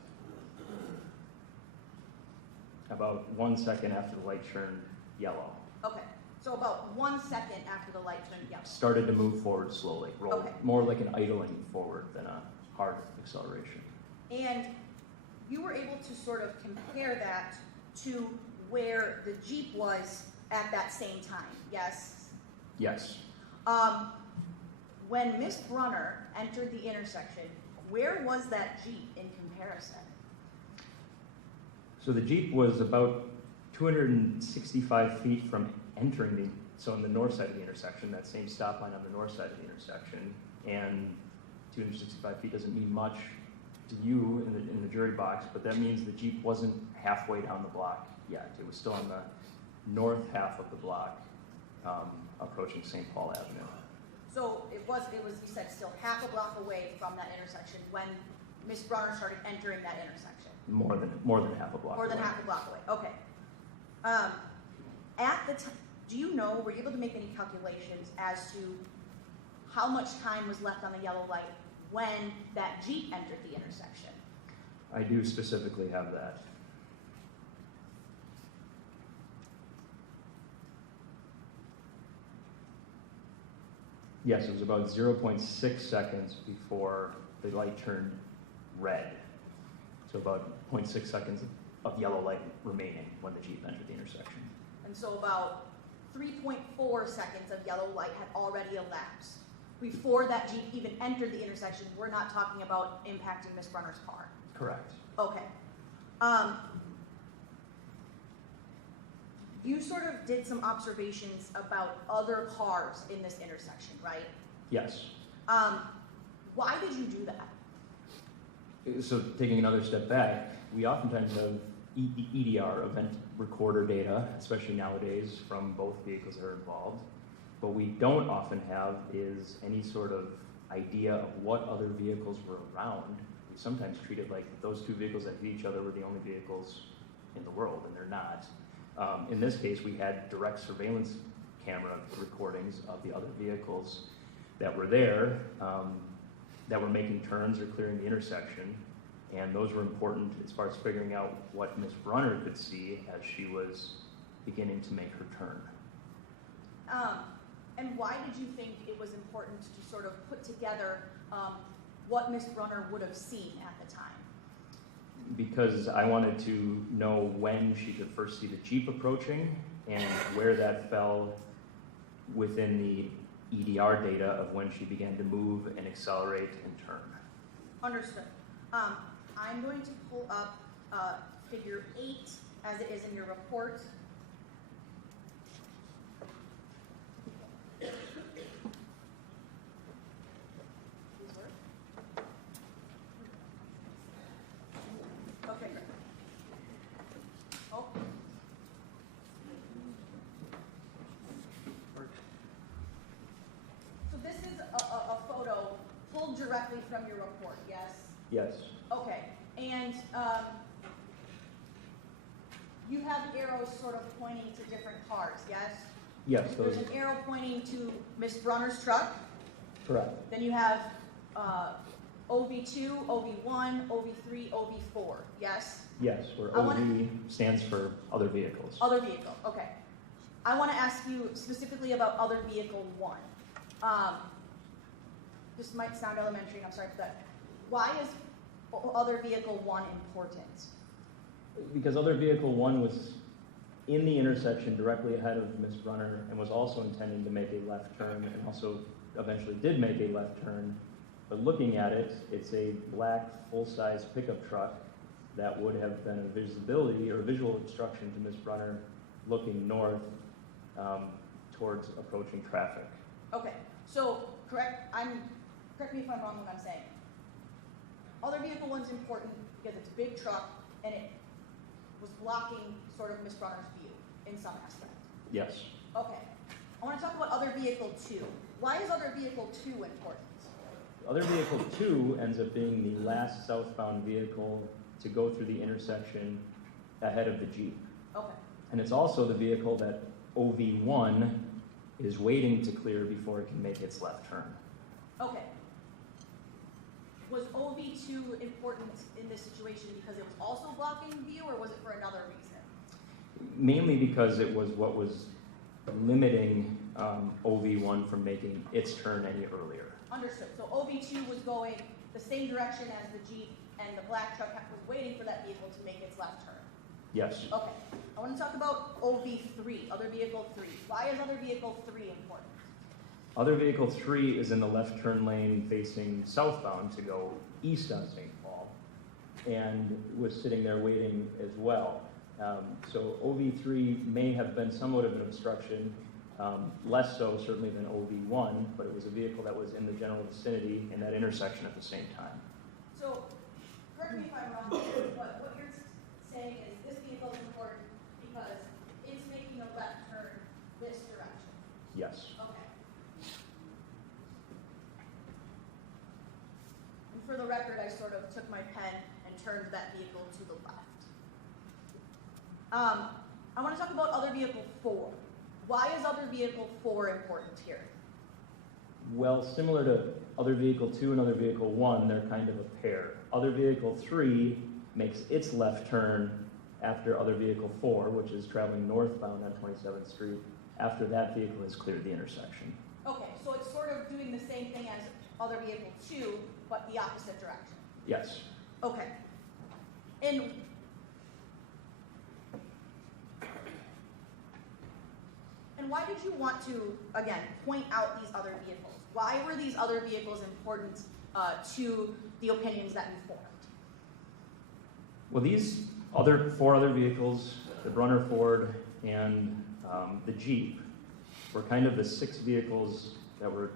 about 1 second after the light turned yellow. Okay, so about 1 second after the light turned yellow. Started to move forward slowly, rolled Okay. more like an idling forward than a hard acceleration. And you were able to sort of compare that to where the Jeep was at that same time, yes? Yes. When Miss Brunner entered the intersection, where was that Jeep in comparison? So the Jeep was about 265 feet from entering so on the north side of the intersection, that same stop line on the north side of the intersection, and 265 feet doesn't mean much to you in the jury box, but that means the Jeep wasn't halfway down the block yet. It was still on the north half of the block, approaching St. Paul Avenue. So it was, you said, still half a block away from that intersection when Miss Brunner started entering that intersection? More than half a block More than away. half a block away, okay. At the time, do you know, were you able to make any calculations as to how much time was left on the yellow light when that Jeep entered the intersection? I do specifically have that. Yes, it was about 0.6 seconds before the light turned red. So about 0.6 seconds of yellow light remaining when the Jeep entered the intersection. And so about 3.4 seconds of yellow light had already elapsed before that Jeep even entered the intersection. We're not talking about impacting Miss Brunner's car. Correct. Okay. You sort of did some observations about other cars in this intersection, right? Yes. Why did you do that? So taking another step back, we oftentimes have EDR, event recorder data, especially nowadays, from both vehicles that are involved. What we don't often have is any sort of idea of what other vehicles were around. We sometimes treat it like those two vehicles that hit each other were the only vehicles in the world, and they're not. In this case, we had direct surveillance camera recordings of the other vehicles that were there, that were making turns or clearing the intersection, and those were important as far as figuring out what Ms. Brunner could see as she was beginning to make her turn. And why did you think it was important to sort of put together what Ms. Brunner would have seen at the time? Because I wanted to know when she could first see the Jeep approaching and where that fell within the EDR data of when she began to move and accelerate and turn. Understood. I'm going to pull up figure 8 as it is in your report. Okay, great. Oh. So this is a photo pulled directly from your report, yes? Yes. Okay, and you have arrows sort of pointing to different cars, yes? Yes, There's those, an arrow pointing to Ms. Brunner's truck. correct. Then you have OV2, OV1, OV3, OV4, yes? Yes, where I wanna- OV stands for other vehicles. Other vehicle, okay. I want to ask you specifically about other vehicle 1. This might sound elementary, and I'm sorry for that. Why is other vehicle 1 important? Because other vehicle 1 was in the intersection directly ahead of Ms. Brunner and was also intending to make a left turn and also eventually did make a left turn. But looking at it, it's a black full-size pickup truck that would have been a visibility or visual obstruction to Ms. Brunner looking north towards approaching traffic. Okay, so correct me if I'm wrong when I'm saying. Other vehicle 1's important because it's a big truck and it was blocking sort of Ms. Brunner's view in some aspect. Yes. Okay, I want to talk about other vehicle 2. Why is other vehicle 2 important? Other vehicle 2 ends up being the last southbound vehicle to go through the intersection ahead of the Jeep. Okay, And it's also the vehicle that OV1 is waiting to clear before it can make its left turn. okay. Was OV2 important in this situation because it was also blocking view, or was it for another reason? Mainly because it was what was limiting OV1 from making its turn any earlier. Understood. So OV2 was going the same direction as the Jeep, and the black truck was waiting for that vehicle to make its left turn. Yes. Okay. I want to talk about OV3, other vehicle 3. Why is other vehicle 3 important? Other vehicle 3 is in the left turn lane facing southbound to go east on St. Paul and was sitting there waiting as well. So OV3 may have been somewhat of an obstruction, less so certainly than OV1, but it was a vehicle that was in the general vicinity in that intersection at the same time. So, correct me if I'm wrong here, but what you're saying is this vehicle is important because it's making a left turn this direction. Yes. Okay. And for the record, I sort of took my pen and turned that vehicle to the left. I want to talk about other vehicle 4. Why is other vehicle 4 important here? Well, similar to other vehicle 2 and other vehicle 1, they're kind of a pair. Other vehicle 3 makes its left turn after other vehicle 4, which is traveling northbound on 27th Street, after that vehicle has cleared the intersection. Okay, so it's sort of doing the same thing as other vehicle 2, but the opposite direction. Yes. Okay. And why did you want to, again, point out these other vehicles? Why were these other vehicles important to the opinions that you formed? Well, these other 4 other vehicles, the Brunner Ford and the Jeep, were kind of the 6 vehicles that were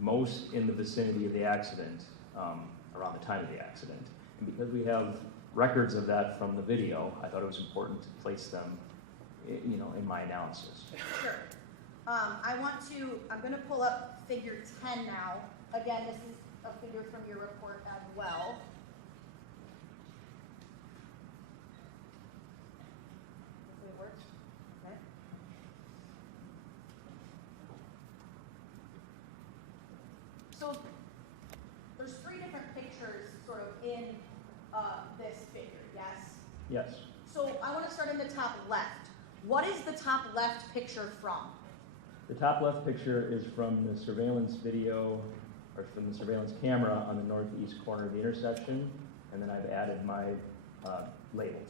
most in the vicinity of the accident around the time of the accident. And because we have records of that from the video, I thought it was important to place them, in my analysis. Sure. I'm going to pull up figure 10 now. Again, this is a figure from your report as well. Hopefully it works. Okay. So there's 3 different pictures sort of in this figure, yes? Yes. So I want to start in the top left. What is the top left picture from? The top left picture is from the surveillance video, or from the surveillance camera on the northeast corner of the intersection, and then I've added my labels.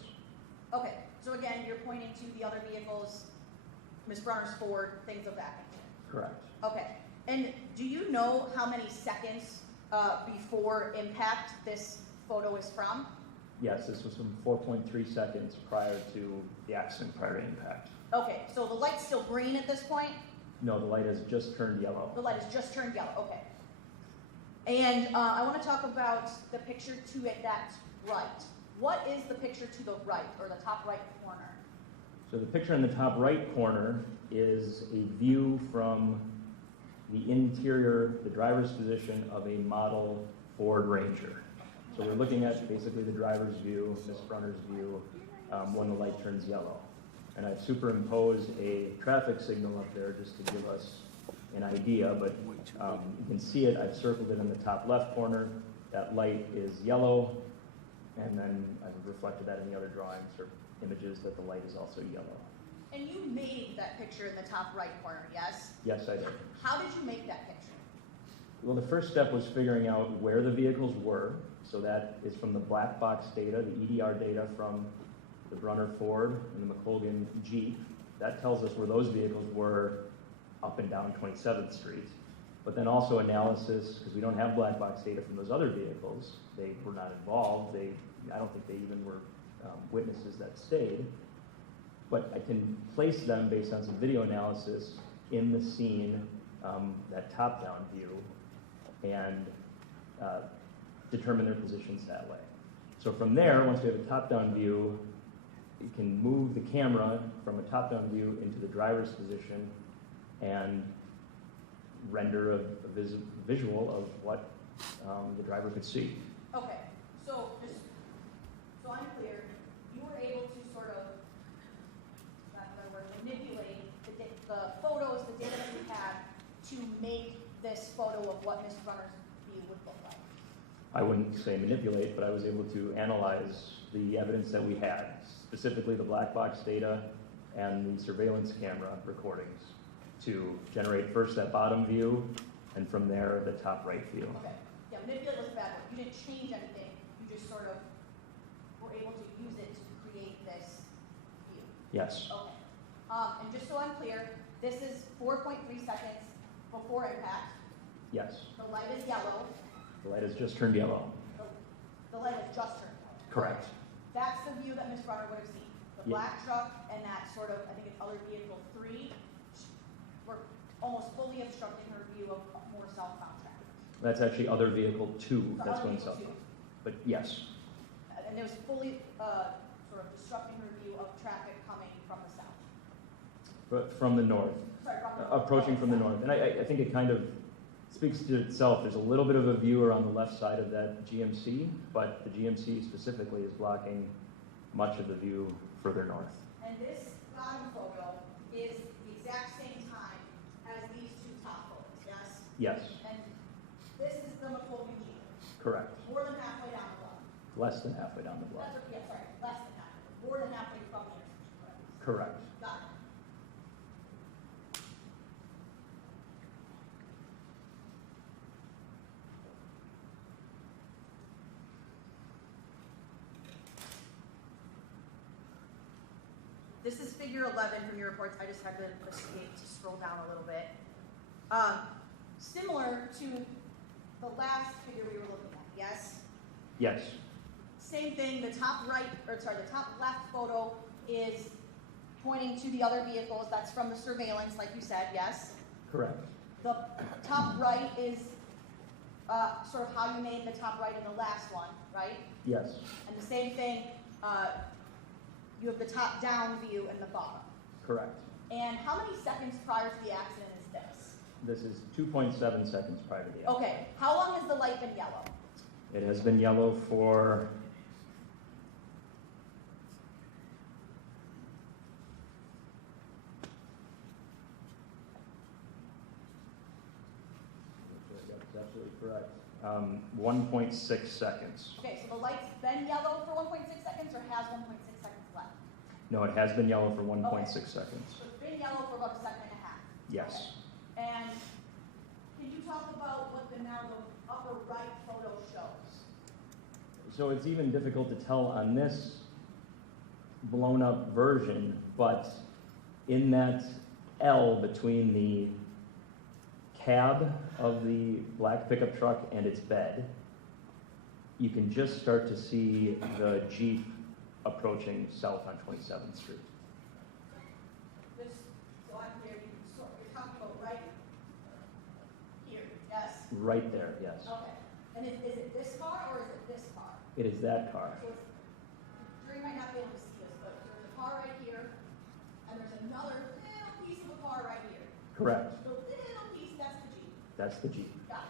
Okay, so again, you're pointing to the other vehicles, Ms. Brunner's Ford, things of that nature. Correct. Okay, and do you know how many seconds before impact this photo is from? Yes, this was from 4.3 seconds prior to the accident, prior to impact. Okay, so the light's still green at this point? No, the light has just turned yellow. The light has just turned yellow, okay. And I want to talk about the picture to that right. What is the picture to the right, or the top right corner? So the picture in the top right corner is a view from the interior, the driver's position of a model Ford Ranger. So we're looking at basically the driver's view, Ms. Brunner's view, when the light turns yellow. And I've superimposed a traffic signal up there just to give us an idea, but you can see it. I've circled it in the top left corner. That light is yellow, and then I've reflected that in the other drawings or images that the light is also yellow. And you made that picture in the top right corner, yes? Yes, I did. How did you make that picture? Well, the first step was figuring out where the vehicles were. So that is from the black box data, the EDR data from the Brunner Ford and the McColgan Jeep. That tells us where those vehicles were up and down 27th Street. But then also analysis, because we don't have black box data from those other vehicles. They were not involved. I don't think they even were witnesses that stayed. But I can place them based on some video analysis in the scene, that top-down view, and determine their positions that way. So from there, once we have a top-down view, you can move the camera from a top-down view into the driver's position and render a visual of what the driver could see. Okay, so just so I'm clear, you were able to sort of, manipulate the photos, the data that we had to make this photo of what Ms. Brunner's view would look like. I wouldn't say manipulate, but I was able to analyze the evidence that we had, specifically the black box data and the surveillance camera recordings, to generate first that bottom view, and from there the top right view. Okay, yeah, manipulate was a bad word. You didn't change anything, you just sort of were able to use it to create this view. Yes. Okay. And just so I'm clear, this is 4.3 seconds before impact. Yes. The light is yellow. The light has just turned yellow. The light has just turned yellow. Correct. That's the view that Ms. Brunner would have seen. The Yeah. black truck and that sort of, I think it's other vehicle 3, were almost fully obstructing her view of more southbound traffic. That's actually other vehicle 2. So That's other going vehicle south. 2. But yes, And it was fully sort of disrupting her view of traffic coming from the south. but from the north, Sorry, from the approaching from the north. And I think it kind of speaks to itself. There's a little bit of a view around the left side of that GMC, but the GMC specifically is blocking much of the view further north. And this bottom photo is the exact same time as these two top photos, yes? Yes, And this is the McColgan Jeep, correct. more than halfway down the block. Less than halfway down the block. That's what, yeah, sorry, less than halfway, more than halfway from the intersection, Correct. got it. This is figure 11 from your reports. I just had to escape to scroll down a little bit. Similar to the last figure we were looking at, yes? Yes, Same thing, the top right, or sorry, the top left photo is pointing to the other vehicles. That's from the surveillance, like you said, yes? correct. The top right is sort of how you made the top right in the last one, right? Yes, And the same thing, you have the top down view and the bottom. correct. And how many seconds prior to the accident is this? This is 2.7 seconds prior to the accident. Okay, how long has the light been yellow? It has been yellow for that's absolutely correct. 1.6 seconds. Okay, so the light's been yellow for 1.6 seconds or has 1.6 seconds left? No, it has been yellow for 1.6 Okay. seconds. So it's been yellow for about a second and a half. Yes. Okay. And can you talk about what the upper right photo shows? So it's even difficult to tell on this blown up version, but in that L between the cab of the black pickup truck and its bed, you can just start to see the Jeep approaching south on 27th Street. Just so I'm clear, you're talking about right here, yes? Right there, yes. Okay. And is it this car or is it this car? It is that car. So it's, the jury might not be able to see this, but there's a car right here, and there's another little piece of a car right here. Correct. The little piece, that's the Jeep. That's the Jeep. Got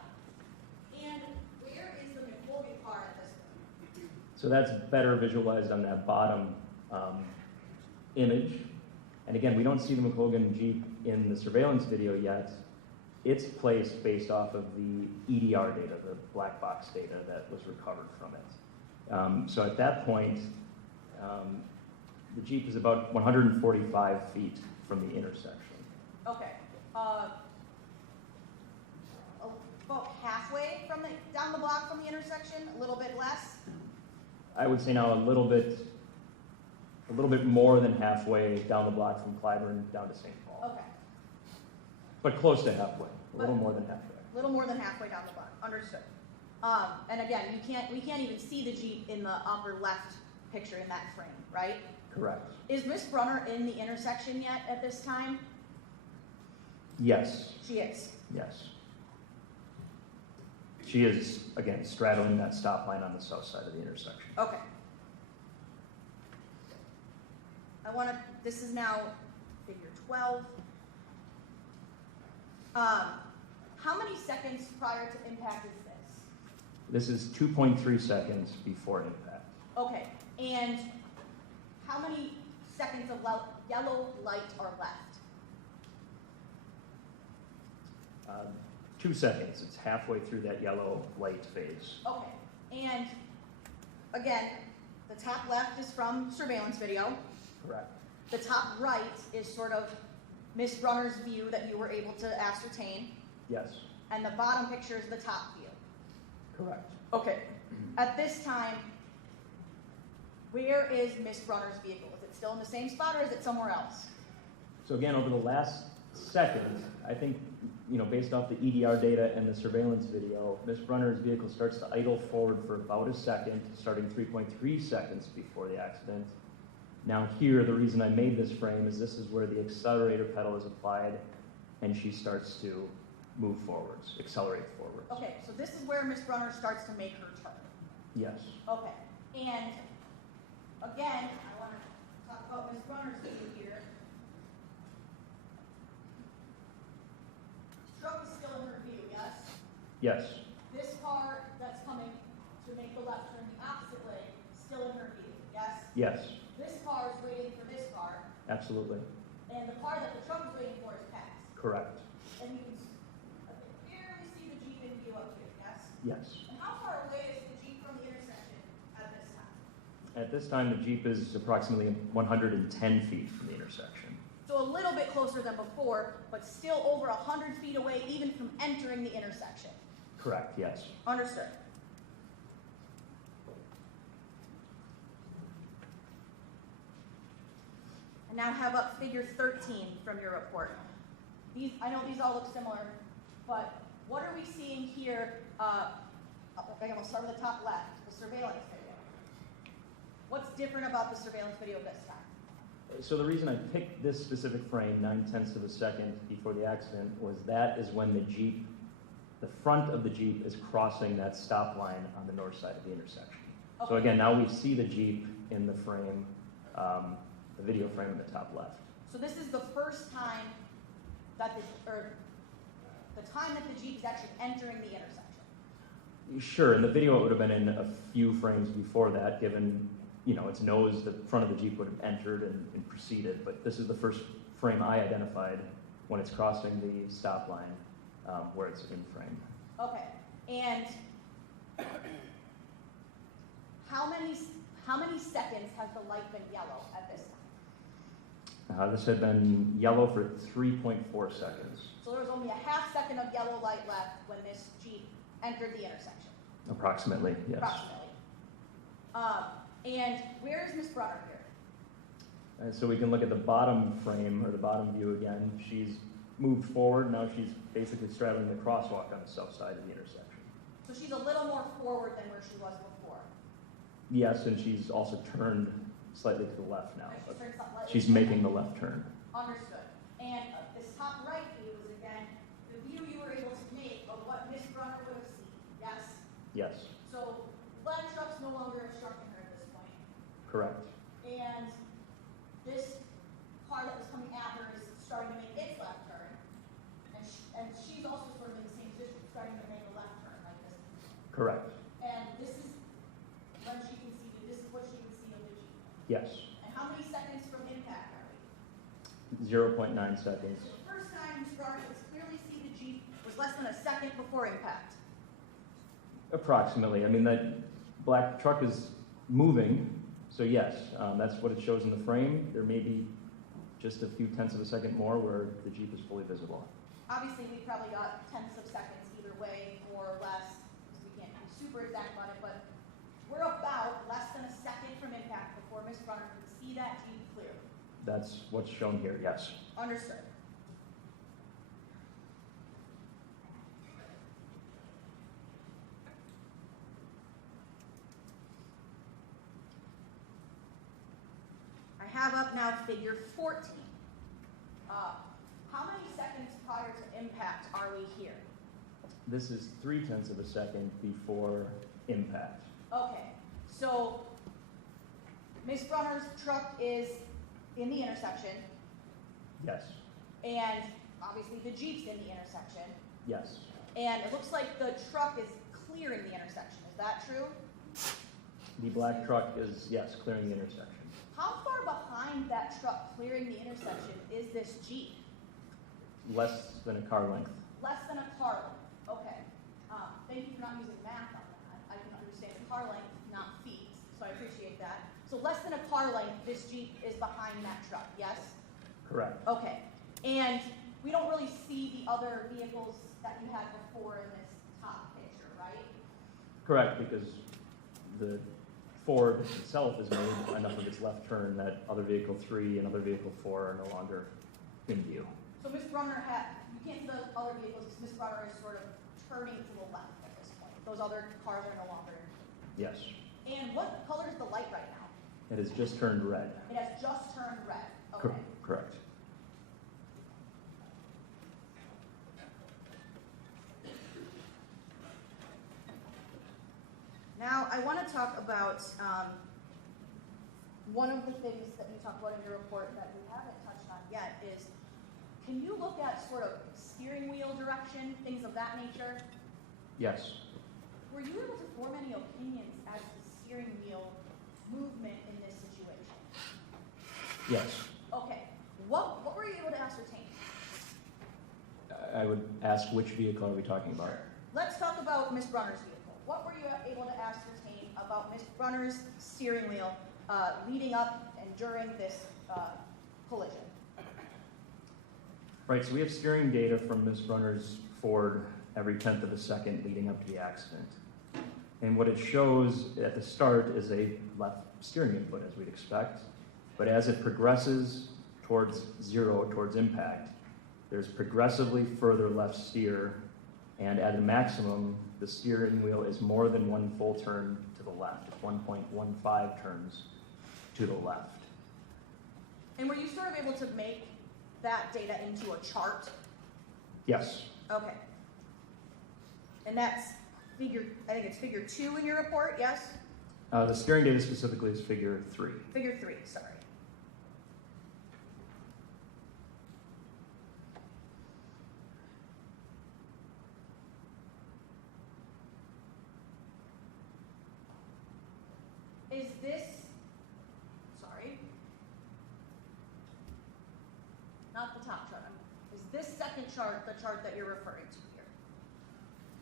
it. And where is the McColgan car at this point? So that's better visualized on that bottom image. And again, we don't see the McColgan Jeep in the surveillance video yet. It's placed based off of the EDR data, the black box data that was recovered from it. So at that point, the Jeep is about 145 feet from the intersection. Okay. About halfway from down the block from the intersection, a little bit less. I would say now a little bit more than halfway down the block from Clyburn down to St. Paul. Okay. But close to halfway, a little more than halfway. A little more than halfway down the block. Understood. And again, we can't even see the Jeep in the upper left picture in that frame, right? Correct. Is Miss Brunner in the intersection yet at this time? Yes, She is. yes. She is, again, straddling that stop line on the south side of the intersection. Okay. This is now figure 12. How many seconds prior to impact is this? This is 2.3 seconds before impact. Okay, and how many seconds of yellow light are left? 2 seconds. It's halfway through that yellow light phase. Okay, and again, the top left is from surveillance video. Correct. The top right is sort of Miss Brunner's view that you were able to ascertain, Yes. and the bottom picture is the top view. Correct. Okay. At this time, where is Miss Brunner's vehicle? Is it still in the same spot or is it somewhere else? So again, over the last second, I think, based off the EDR data and the surveillance video, Ms. Brunner's vehicle starts to idle forward for about a second, starting 3.3 seconds before the accident. Now here, the reason I made this frame is this is where the accelerator pedal is applied and she starts to move forwards, accelerate forwards. Okay, so this is where Miss Brunner starts to make her turn. Yes. Okay, and again, I want to talk about Miss Brunner's view here. Truck is still in her view, yes? Yes. This car that's coming to make the left turn the opposite way, still in her view, yes? Yes. This car is waiting for this car, Absolutely. and the car that the truck is waiting for is passed. Correct. And you can barely see the Jeep in view up here, yes? Yes. And how far away is the Jeep from the intersection at this time? At this time, the Jeep is approximately 110 feet from the intersection. So a little bit closer than before, but still over 100 feet away even from entering the intersection. Correct, yes. Understood. I now have up figure 13 from your report. I know these all look similar, but what are we seeing here? Again, we'll start with the top left, the surveillance video. What's different about the surveillance video this time? So the reason I picked this specific frame, 9/10 of a second before the accident, was that is when the front of the Jeep is crossing that stop line on the north side of the intersection. Okay. So again, now we see the Jeep in the frame, the video frame in the top left. So this is the first time that the time that the Jeep is actually entering the intersection. Sure, in the video it would have been in a few frames before that, given its nose, the front of the Jeep would have entered and proceeded, but this is the first frame I identified when it's crossing the stop line where it's in frame. Okay, and how many seconds has the light been yellow at this time? This had been yellow for 3.4 seconds. So there was only a half second of yellow light left when this Jeep entered the intersection. Approximately, yes. Approximately. And where is Miss Brunner here? So we can look at the bottom frame, or the bottom view again. She's moved forward, now she's basically straddling the crosswalk on the south side of the intersection. So she's a little more forward than where she was before. Yes, and she's also turned slightly to the left now. And but turned slightly- she's making the left turn. Understood. And this top right view is again the view you were able to make of what Miss Brunner would have seen. Yes? Yes, So black truck's no longer obstructing her at this point. correct. And this car that was coming at her is starting to make its left turn. And she's also sort of in the same position, starting to make a left turn like this. Correct. And this is when she can see, this is what she can see of the Jeep. Yes. And how 0.9 seconds. The first time Mr. Brunner could clearly see the Jeep was less than a second before impact. Approximately. I mean, that black truck is moving, so yes, that's what it shows in the frame. There may be just a few tenths of a second more where the Jeep is fully visible. Obviously, we probably got tenths of seconds either way, more or less, because we can't be super exact about it, but we're about less than a second from impact before Ms. Brunner could see that Jeep clearly. That's what's shown here, yes. Understood. I have up now figure 14. How many seconds prior to impact are we here? This is 0.3 of a second before impact. Okay, so Ms. Brunner's truck is in the intersection, Yes, and obviously the Jeep's in the intersection, yes. and it looks like the truck is clearing the intersection. Is that true? The black truck is, yes, clearing the intersection. How far behind that truck clearing the intersection is this Jeep? Less than a car length. Less than a car length. Okay. Thank you for not using math on that. I can understand the car length, not feet, so I appreciate that. So less than a car length, this Jeep is behind that truck, yes? Correct. Okay. And we don't really see the other vehicles that you had before in this top picture, right? Correct, because the Ford itself has made enough of its left turn that other vehicle 3 and other vehicle 4 are no longer in view. So Ms. Brunner you can't see the other vehicles because Ms. Brunner is sort of turning to the left at this point. Those other cars are no longer in view. Yes. And what color is the light right now? It has just turned red. It has just turned red. Okay. Correct. Now, I want to talk about one of the things that you talk about in your report that we haven't touched on yet is, can you look at sort of steering wheel direction, things of that nature? Yes. Were you able to form any opinions as to steering wheel movement in this situation? Yes. Okay. What were you able to ascertain? I would ask which vehicle are we talking about? Sure. Let's talk about Ms. Brunner's vehicle. What were you able to ascertain about Ms. Brunner's steering wheel leading up and during this collision? Right, so we have steering data from Ms. Brunner's Ford every 10th of a second leading up to the accident. And what it shows at the start is a left steering input, as we'd expect. But as it progresses towards zero, towards impact, there's progressively further left steer, and at a maximum, the steering wheel is more than one full turn to the left. It's 1.15 turns to the left. And were you sort of able to make that data into a chart? Yes. Okay. And that's I think it's figure 2 in your report, yes? The steering data specifically is figure 3. Figure 3, sorry. Is this, sorry, not the top chart, is this second chart the chart that you're referring to here?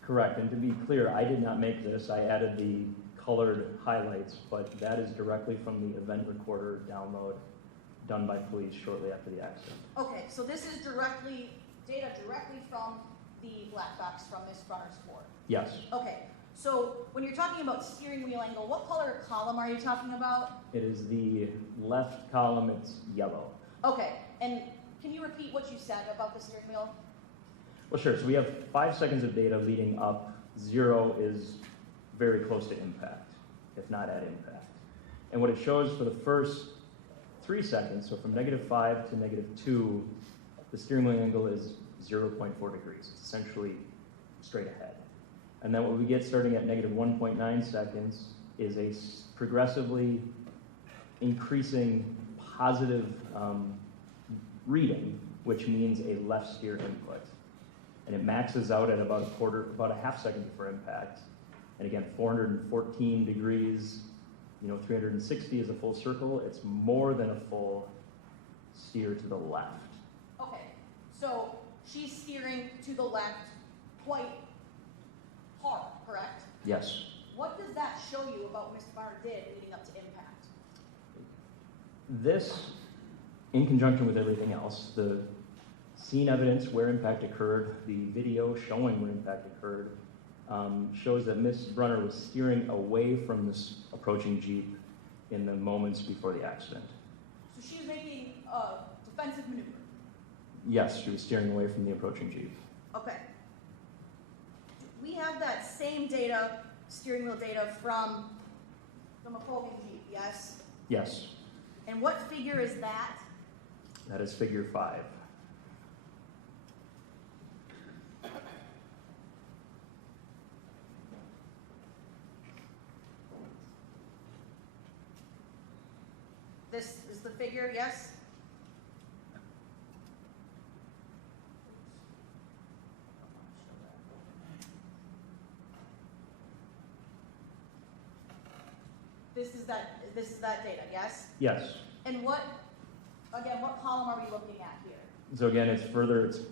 Correct, and to be clear, I did not make this. I added the colored highlights, but that is directly from the event recorder download done by police shortly after the accident. Okay, so this is data directly from the black box from Ms. Brunner's Ford. Yes. Okay, so when you're talking about steering wheel angle, what color column are you talking about? It is the left column, it's yellow. Okay, and can you repeat what you said about the steering wheel? Well, sure, so we have 5 seconds of data leading up. 0 is very close to impact, if not at impact. And what it shows for the first 3 seconds, so from -5 to -2, the steering wheel angle is 0.4 degrees. It's essentially straight ahead. And then what we get starting at -1.9 seconds is a progressively increasing positive reading, which means a left steer input. And it maxes out at about a half second before impact. And again, 414 degrees, 360 is a full circle. It's more than a full steer to the left. So she's steering to the left quite hard, correct? Yes. What does that show you about what Mr. Brunner did leading up to impact? This, in conjunction with everything else, the scene evidence where impact occurred, the video showing where impact occurred, shows that Ms. Brunner was steering away from this approaching Jeep in the moments before the accident. So she was making a defensive maneuver. Yes, she was steering away from the approaching Jeep. Okay. We have that same data, steering wheel data from the McColgan Jeep, yes? Yes, And what figure is that? that is figure 5. This is the figure, yes? This is that data, yes? Yes. And what column are we looking at here? So again, it's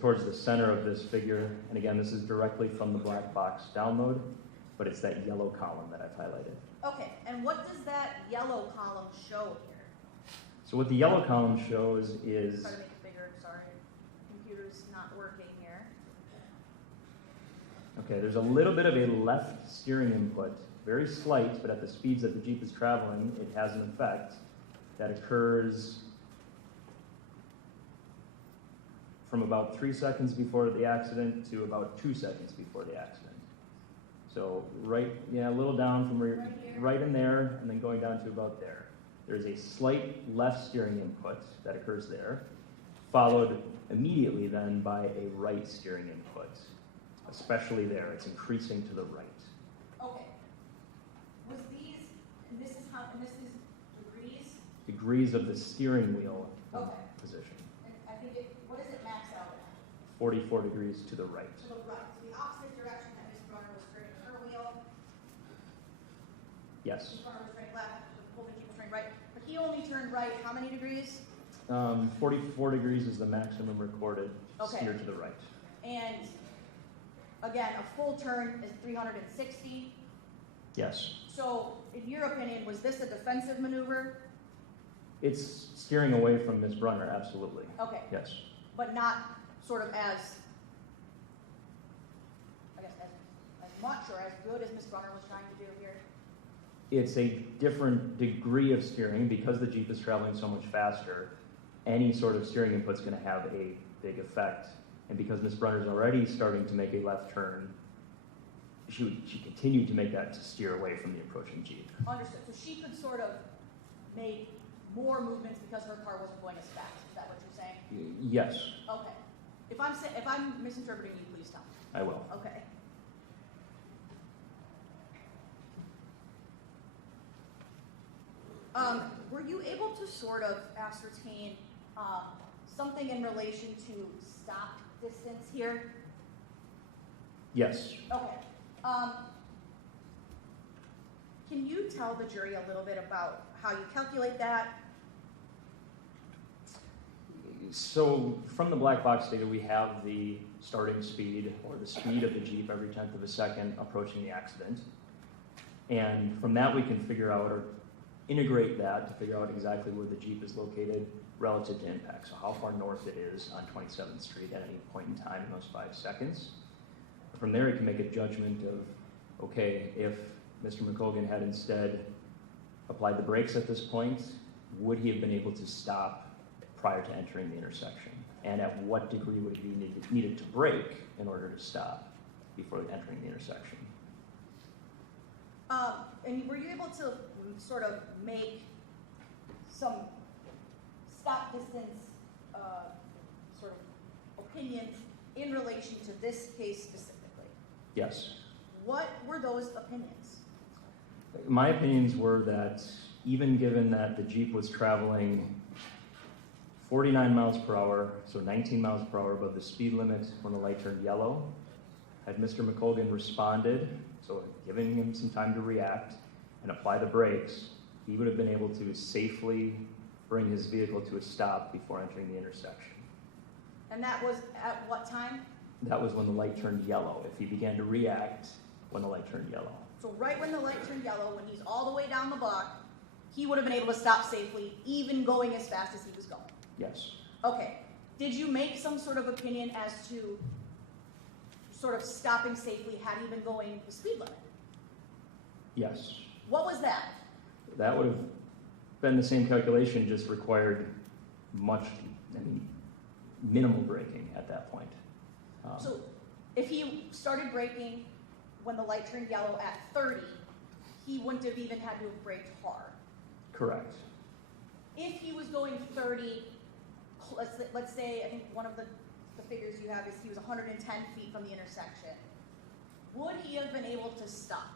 towards the center of this figure. And again, this is directly from the black box download, but it's that yellow column that I've highlighted. Okay, and what does that yellow column show here? So what the yellow column shows is, Try to make it bigger, sorry. Computer's not working here. okay, there's a little bit of a left steering input, very slight, but at the speeds that the Jeep is traveling, it has an effect that occurs from about 3 seconds before the accident to about 2 seconds before the accident. So a little down from right in there, and then going down to about there. There's a slight left steering input that occurs there, followed immediately then by a right steering input, especially there. It's increasing to the right. Okay. Was these, and this is degrees? Degrees of the steering wheel Okay. position. And I think what does it max out at? 44 degrees to the right. To the right, to the opposite direction that Ms. Brunner was turning her wheel. Yes. Ms. Brunner was turning left, the Golden Jeep was turning right. But he only turned right how many degrees? 44 degrees is the maximum recorded Okay. steer to the right. And again, a full turn is 360. Yes. So, in your opinion, was this a defensive maneuver? It's steering away from Ms. Brunner, absolutely. Okay, Yes. but not sort of as, I guess, as much or as good as Ms. Brunner was trying to do here? It's a different degree of steering because the Jeep is traveling so much faster. Any sort of steering input's going to have a big effect. And because Ms. Brunner's already starting to make a left turn, she continued to make that to steer away from the approaching Jeep. Understood. So she could sort of make more movements because her car wasn't going as fast. Is that what you're saying? Yes, Okay. If I'm misinterpreting you, please tell me. I will. Okay. Were you able to sort of ascertain something in relation to stop distance here? Yes. Okay. Can you tell the jury a little bit about how you calculate that? So from the black box data, we have the starting speed or the speed of the Jeep every 1/10 of a second approaching the accident. And from that, we can figure out or integrate that to figure out exactly where the Jeep is located relative to impact. So how far north it is on 27th Street at any point in time in those 5 seconds. From there, you can make a judgment of, okay, if Mr. McColgan had instead applied the brakes at this point, would he have been able to stop prior to entering the intersection? And at what degree would he be needed to brake in order to stop before entering the intersection? And were you able to sort of make some stop distance sort of opinions in relation to this case specifically? Yes. What were those opinions? My opinions were that even given that the Jeep was traveling 49 miles per hour, so 19 miles per hour above the speed limit when the light turned yellow, had Mr. McColgan responded, so giving him some time to react and apply the brakes, he would have been able to safely bring his vehicle to a stop before entering the intersection. And that was at what time? That was when the light turned yellow, if he began to react when the light turned yellow. So right when the light turned yellow, when he's all the way down the block, he would have been able to stop safely, even going as fast as he was going. Yes. Okay. Did you make some sort of opinion as to sort of stopping safely had he been going the speed limit? Yes. What was that? That would have been the same calculation, just required minimal braking at that point. So if he started braking when the light turned yellow at 30, he wouldn't have even had to have braked hard. Correct. If he was going 30, let's say, I think one of the figures you have is he was 110 feet from the intersection, would he have been able to stop?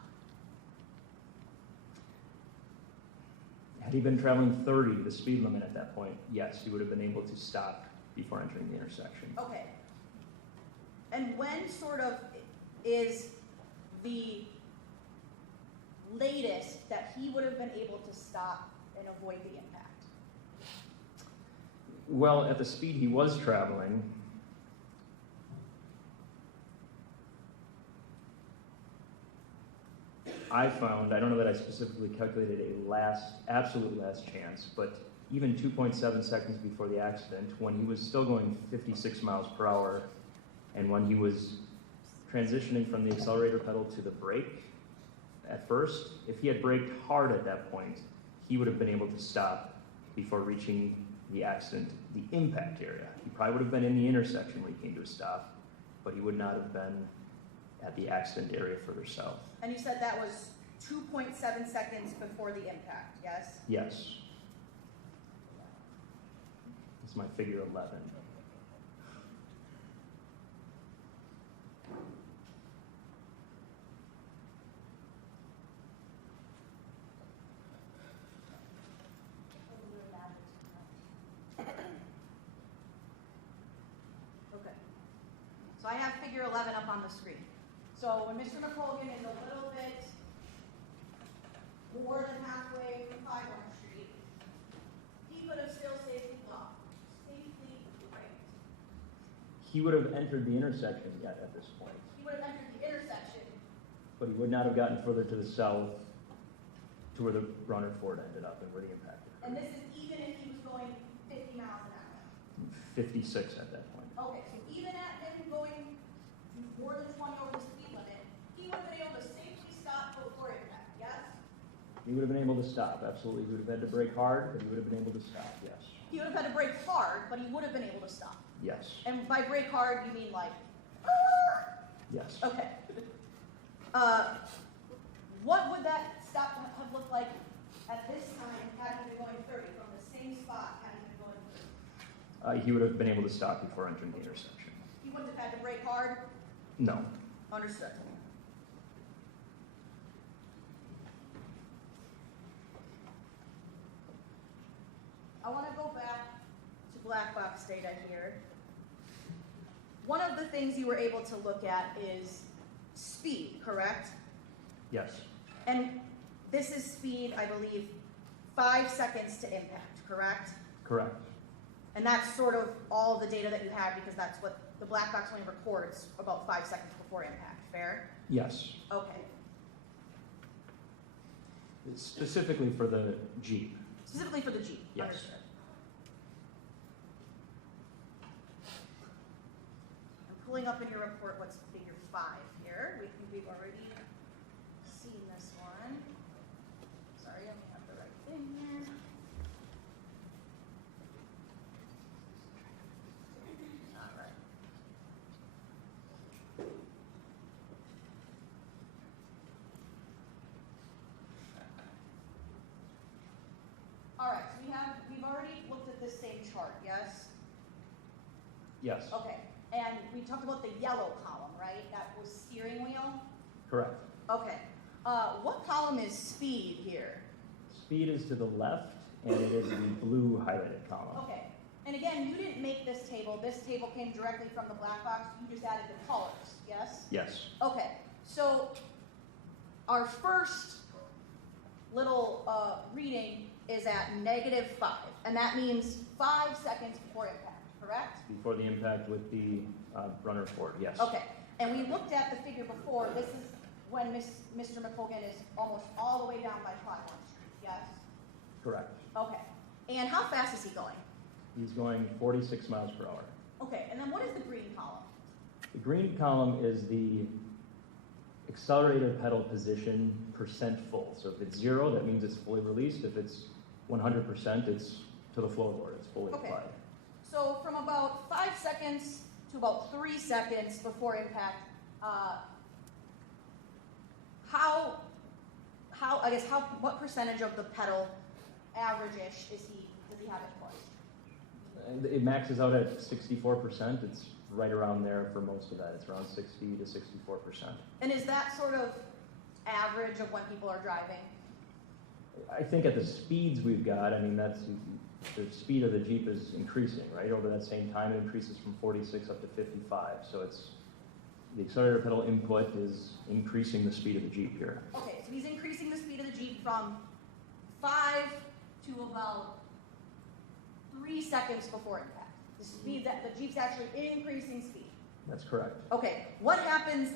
Had he been traveling 30, the speed limit at that point, yes, he would have been able to stop before entering the intersection. Okay. And when sort of is the latest that he would have been able to stop and avoid the impact? Well, at the speed he was traveling, I found, I don't know that I specifically calculated a absolute last chance, but even 2.7 seconds before the accident, when he was still going 56 miles per hour, and when he was transitioning from the accelerator pedal to the brake, at first, if he had braked hard at that point, he would have been able to stop before reaching the accident, the impact area. He probably would have been in the intersection when he came to a stop, but he would not have been at the accident area further south. And you said that was 2.7 seconds before the impact, yes? Yes. It's my figure 11. Okay. So I have figure 11 up on the screen. So when Mr. McColgan is a little bit more than halfway from 5 Orange Street, he could have still safely blocked, safely braked. He would have entered the intersection yet at this point, He would have entered the intersection. but he would not have gotten further to the south to where the Brunner Ford ended up and where the impact occurred. And this is even if he was going 50 miles an hour. 56 at that point. Okay, so even at him going more than 20 over the speed limit, he would have been able to safely stop before impact, yes? He would have been able to stop, absolutely. He would have had to brake hard, but he would have been able to stop, yes. He would have had to brake hard, but he would have been able to stop. Yes. And by brake hard, you mean like, Yes. okay. What would that stop have looked like at this time had he been going 30 from the same spot had he been going 30? He would have been able to stop before entering the intersection. He wouldn't have had to brake hard? No. Understood. I want to go back to black box data here. One of the things you were able to look at is speed, correct? Yes. And this is speed, I believe, 5 seconds to impact, correct? Correct. And that's sort of all the data that you have because that's what the black box only records about 5 seconds before impact, fair? Yes. Okay. It's specifically for the Jeep. Specifically for the Jeep, Yes. understood. I'm pulling up in your report what's figure 5 here. We think we've already seen this one. Sorry, I don't have the right thing here. All right. All right, so we've already looked at this same chart, yes? Yes. Okay, and we talked about the yellow column, right? That was steering wheel? Correct. Okay. What column is speed here? Speed is to the left, and it is the blue highlighted column. Okay. And again, you didn't make this table. This table came directly from the black box. You just added the colors, yes? Yes. Okay. So our first little reading is at -5, and that means 5 seconds before impact, correct? Before the impact with the Brunner Ford, yes. Okay, and we looked at the figure before. This is when Mr. McColgan is almost all the way down by Platform Street, yes? Correct. Okay, and how fast is he going? He's going 46 miles per hour. Okay, and then what is the green column? The green column is the accelerator pedal position percent full. So if it's 0, that means it's fully released. If it's 100%, it's to the floorboard. It's fully Okay. applied. So from about 5 seconds to about 3 seconds before impact, what percentage of the pedal average-ish does he have it pushed? And it maxes out at 64%. It's right around there for most of that. It's around 60 to 64%. And is that sort of average of when people are driving? I think at the speeds we've got, I mean, that's the speed of the Jeep is increasing, right? Over that same time, it increases from 46 up to 55. So it's the accelerator pedal input is increasing the speed of the Jeep here. Okay, so he's increasing the speed of the Jeep from 5 to about 3 seconds before impact. The speed that the Jeep's actually increasing speed. That's correct. Okay, what happens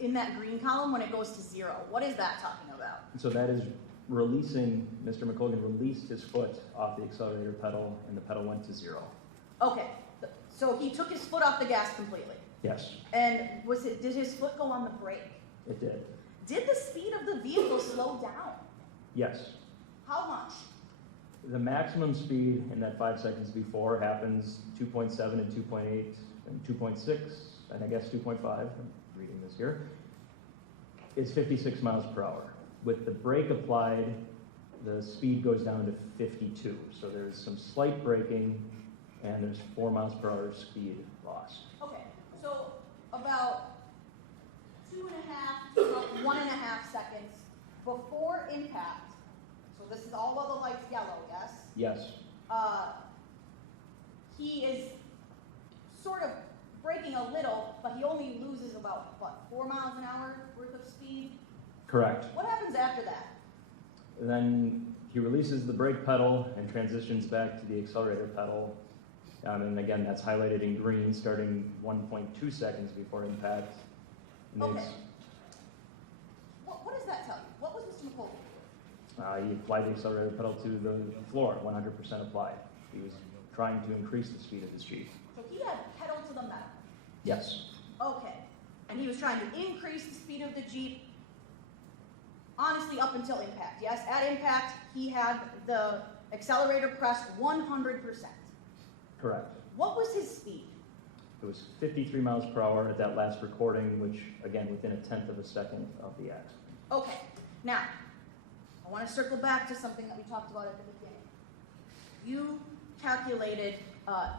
in that green column when it goes to 0? What is that talking about? So that is releasing, Mr. McColgan released his foot off the accelerator pedal and the pedal went to 0. Okay, so he took his foot off the gas completely. Yes, And did his foot go on the brake? it did. Did the speed of the vehicle slow down? Yes. How much? The maximum speed in that 5 seconds before happens 2.7 and 2.8 and 2.6 and I guess 2.5, I'm reading this here, is 56 miles per hour. With the brake applied, the speed goes down to 52. So there's some slight braking and there's 4 miles per hour speed loss. Okay, so about 2.5 to about 1.5 seconds before impact, so this is all while the light's yellow, yes? Yes, He is sort of braking a little, but he only loses about, 4 miles an hour worth of speed? correct. What happens after that? Then he releases the brake pedal and transitions back to the accelerator pedal. And again, that's highlighted in green, starting 1.2 seconds before impact. And Okay. it's, What does that tell you? What was Mr. McColgan doing? he applied the accelerator pedal to the floor, 100% applied. He was trying to increase the speed of his Jeep. So he had pedal to the metal. Yes, Okay. And he was trying to increase the speed of the Jeep, honestly, up until impact, yes? At impact, he had the accelerator pressed 100%. correct. What was his speed? It was 53 miles per hour at that last recording, which, again, within 1/10 of a second of the accident. Okay. Now, I want to circle back to something that we talked about at the beginning. You calculated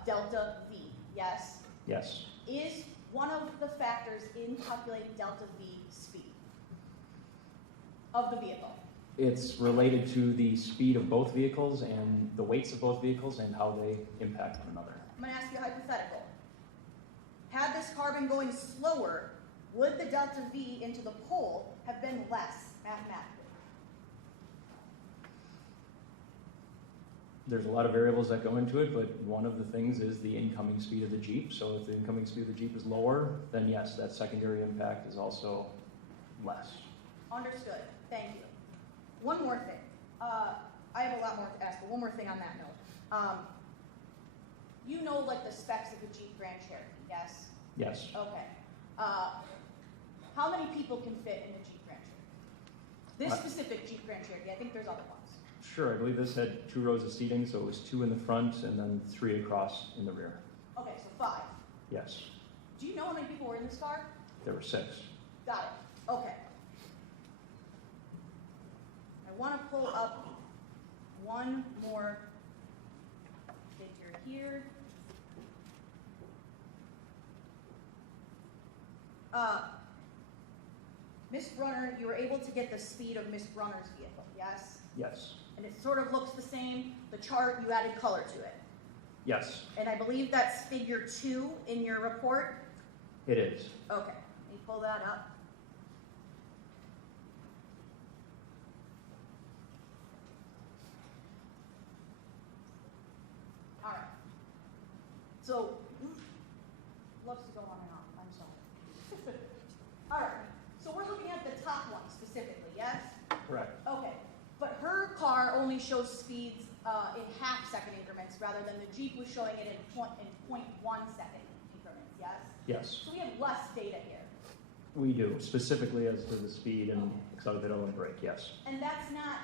delta V, yes? Yes, Is one of the factors in calculating delta V speed of the vehicle? it's related to the speed of both vehicles and the weights of both vehicles and how they impact one another. I'm going to ask you a hypothetical. Had this car been going slower, would the delta V into the pole have been less mathematically? There's a lot of variables that go into it, but one of the things is the incoming speed of the Jeep. So if the incoming speed of the Jeep is lower, then yes, that secondary impact is also less. Understood. Thank you. One more thing. I have a lot more to ask, but one more thing on that note. You know, like the specs of the Jeep Grand Cherokee, yes? Yes, Okay. How many people can fit in the Jeep Grand Cherokee? This specific Jeep Grand Cherokee. I think there's other ones. sure. I believe this had 2 rows of seating, so it was 2 in the front and then 3 across in the rear. Okay, so 5. Yes, Do you know how many people were in this car? there were 6. Got it. Okay. I want to pull up one more figure here. Miss Brunner, you were able to get the speed of Miss Brunner's vehicle, yes? Yes, And it sort of looks the same. The chart, you added color to it. yes, And I believe that's figure 2 in your report. it is. Okay, let me pull that up. All right. So, loves to go on and on, I'm sorry. All right, so we're looking at the top one specifically, yes? Correct. Okay, but her car only shows speeds in half-second increments rather than the Jeep was showing it in 0.1 second increments, yes? Yes, So we have less data here. we do, specifically as to the speed and accelerated and brake, yes. And that's not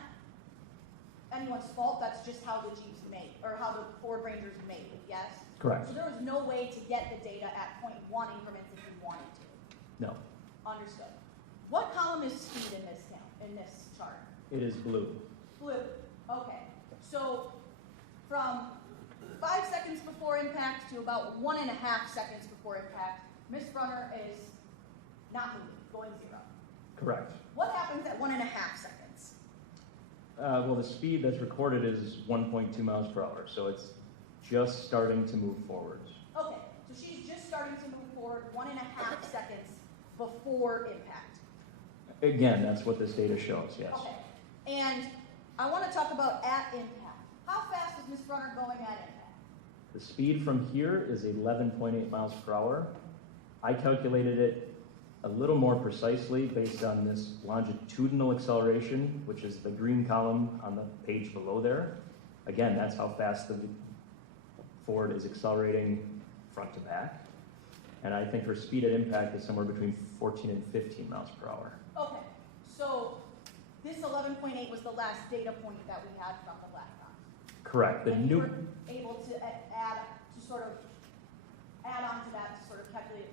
anyone's fault, that's just how the Jeep's made, or how the Ford Ranger's made, yes? Correct. So there was no way to get the data at 0.1 increments if you wanted to. No, Understood. What column is speed in this chart? it is blue. Blue. Okay. So from 5 seconds before impact to about 1.5 seconds before impact, Miss Brunner is not moving, going 0. Correct. What happens at 1.5 seconds? Well, the speed that's recorded is 1.2 miles per hour, so it's just starting to move forwards. Okay, so she's just starting to move forward 1.5 seconds before impact. Again, that's what this data shows, yes. Okay, and I want to talk about at impact. How fast is Miss Brunner going at impact? The speed from here is 11.8 miles per hour. I calculated it a little more precisely based on this longitudinal acceleration, which is the green column on the page below there. Again, that's how fast the Ford is accelerating front to back. And I think her speed at impact is somewhere between 14 and 15 miles per hour. Okay, so this 11.8 was the last data point that we had from the lacrosse. Correct. The And you new were able to sort of add on to that to sort of calculate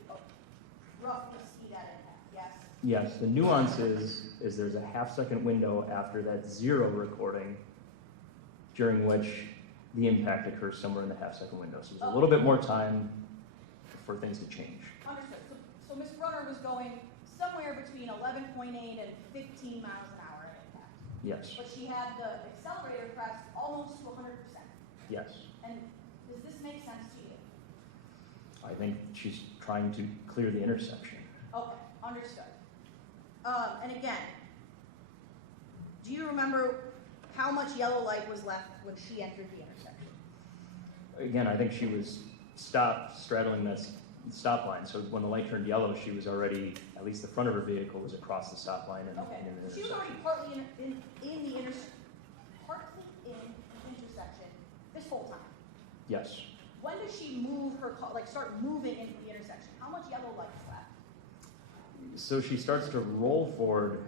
roughly speed at impact, yes? Yes, the nuance is there's a half-second window after that 0 recording during which the impact occurs somewhere in the half-second window. So there's a little bit more time for things to change. Understood. So Ms. Brunner was going somewhere between 11.8 and 15 miles an hour at impact. Yes, But she had the accelerator pressed almost to 100%. yes. And does this make sense to you? I think she's trying to clear the intersection. Okay, understood. And again, do you remember how much yellow light was left when she entered the intersection? Again, I think she was stopped straddling that stop line. So when the light turned yellow, she was already, at least the front of her vehicle was across the stop line and Okay, in the she was intersection. already partly in the intersection this whole time. Yes. When does she move her car, like start moving into the intersection? How much yellow light is left? So she starts to roll forward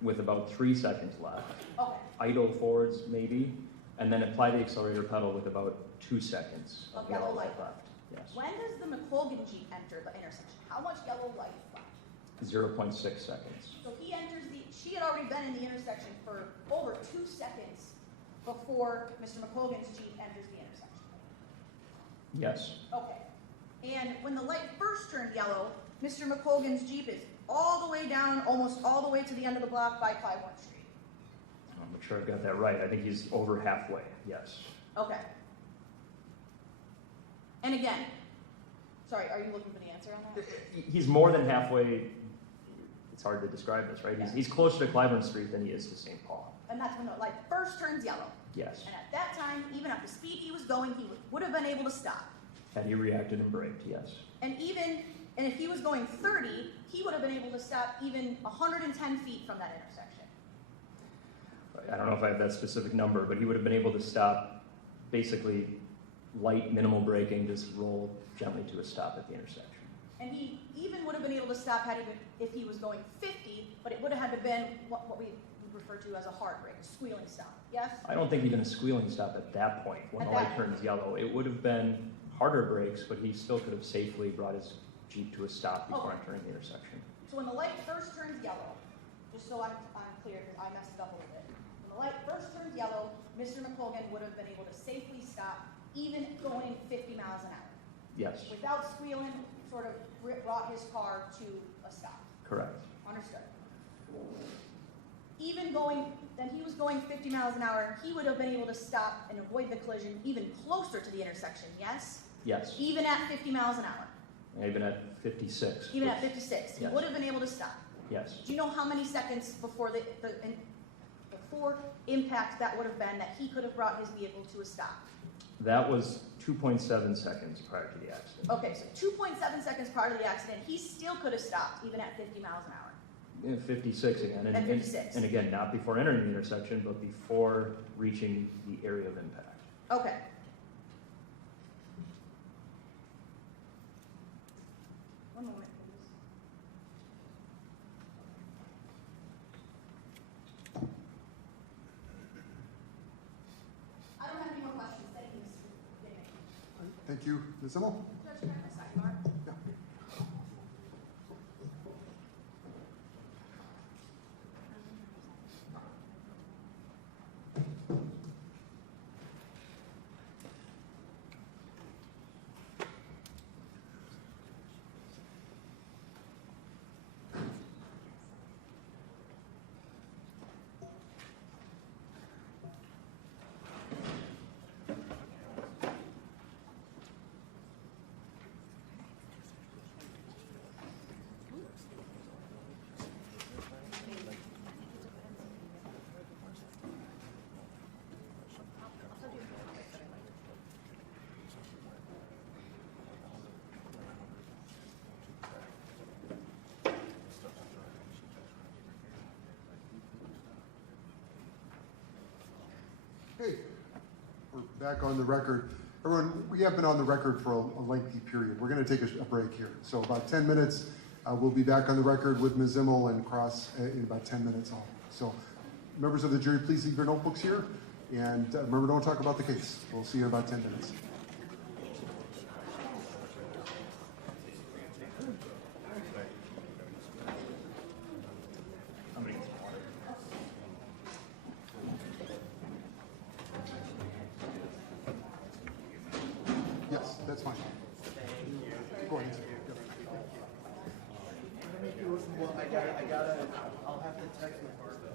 with about 3 seconds left. Okay, Idle forwards maybe, and then apply the accelerator pedal with about 2 seconds Of yellow light left. Yes. when does the McColgan Jeep enter the intersection? How much yellow light is left? 0.6 seconds. So she had already been in the intersection for over 2 seconds before Mr. McColgan's Jeep enters the intersection. Yes. Okay. And when the light first turned yellow, Mr. McColgan's Jeep is all the way down, almost all the way to the end of the block by Clybourne Street. I'm not sure I've got that right. I think he's over halfway. Yes. Okay. And again, sorry, are you looking for the answer on that? He's more than halfway. It's hard to describe this, right? Yeah. He's closer to Clybourne Street than he is to St. Paul. And that's when the light first turns yellow. Yes. And at that time, even at the speed he was going, he would have been able to stop. Had he reacted and braked, yes. And if he was going 30, he would have been able to stop even 110 feet from that intersection. I don't know if I have that specific number, but he would have been able to stop basically light, minimal braking, just roll gently to a stop at the intersection. And he even would have been able to stop if he was going 50, but it would have had to been what we refer to as a hard brake, a squealing stop. Yes? I don't think even a squealing stop at that point, when At the light that turns yellow. It would have been harder brakes, but he still could have safely brought his Jeep to a stop before entering the intersection. So when the light first turns yellow, just so I'm clear, because I messed it up a little bit. When the light first turns yellow, Mr. McColgan would have been able to safely stop, even going 50 miles an hour. Yes, Without squealing, sort of brought his car to a stop. correct. Understood. Then he was going 50 miles an hour, he would have been able to stop and avoid the collision even closer to the intersection, yes? Yes, Even at 50 miles an hour, even at 56. even at 56, he Yes. would have been able to stop. Yes, Do you know how many seconds before before impact that would have been that he could have brought his vehicle to a stop? That was 2.7 seconds prior to the accident. Okay, so 2.7 seconds prior to the accident, he still could have stopped, even at 50 miles an hour. 56 again. At 56. And again, not before entering the intersection, but before reaching the area of impact. Okay. One moment, please. I don't have any more questions. Thank you, Mr. Bennett. Thank you, Ms. Zimmel. Judge, can I have a sidebar? Yeah. Okay, we're back on the record. Everyone, we have been on the record for a lengthy period. We're going to take a break here. So about 10 minutes, we'll be back on the record with Ms. Zimmel and Cross in about 10 minutes all. So members of the jury, please leave your notebooks here. And remember, don't talk about the case. We'll see you in about 10 minutes. Yes, that's fine. Go ahead. Well, I'll have to text my partner.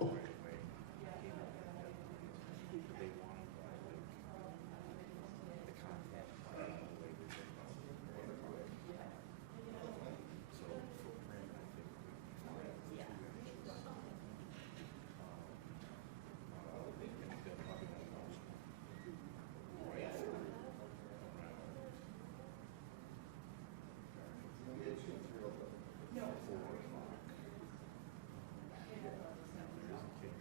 right away. Came up with that. But they wanted the content the way we did. So footprint, I think we Yeah. and they'll probably want those right around 4 o'clock. There's a kid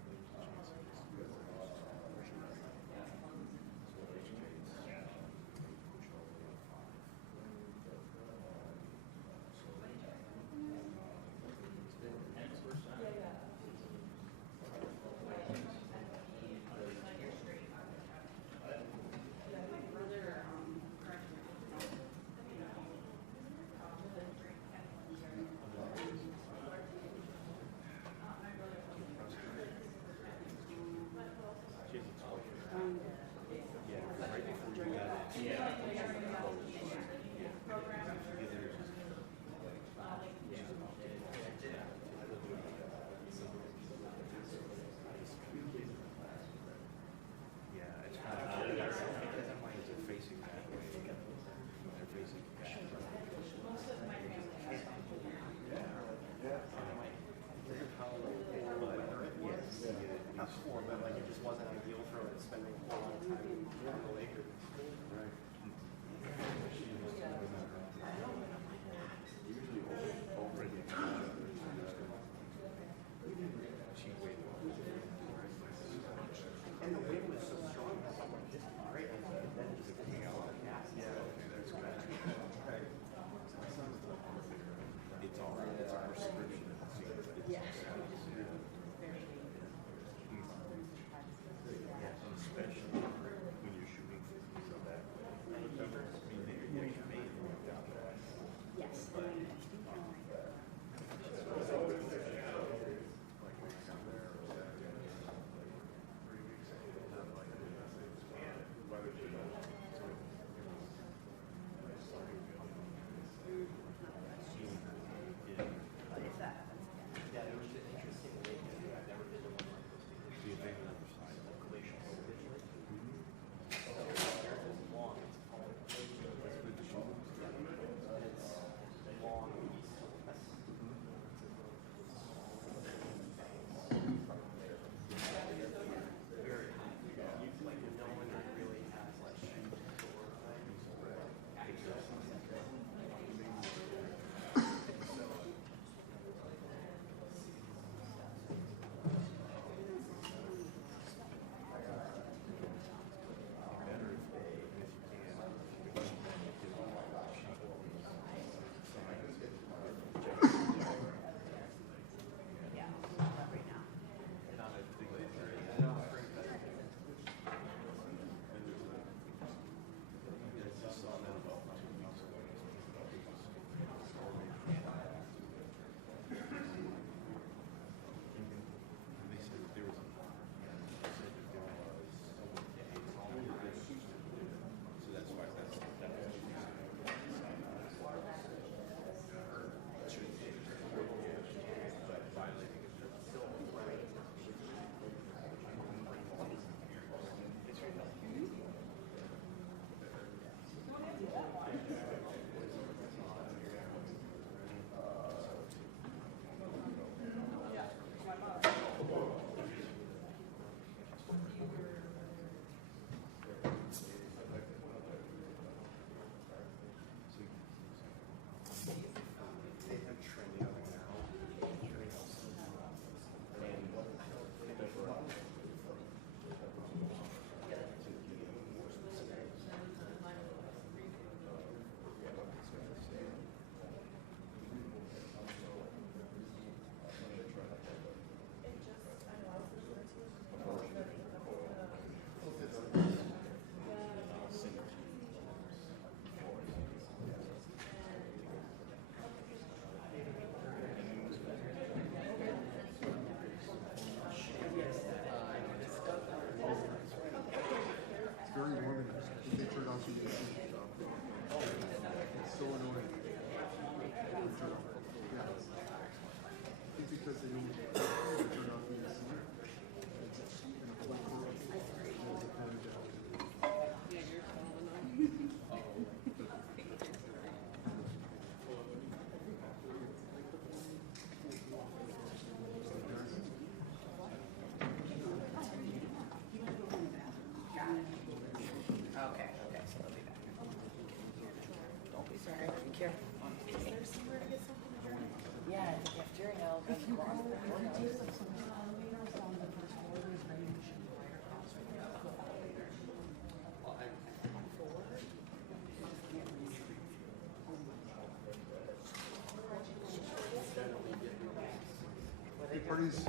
Parties,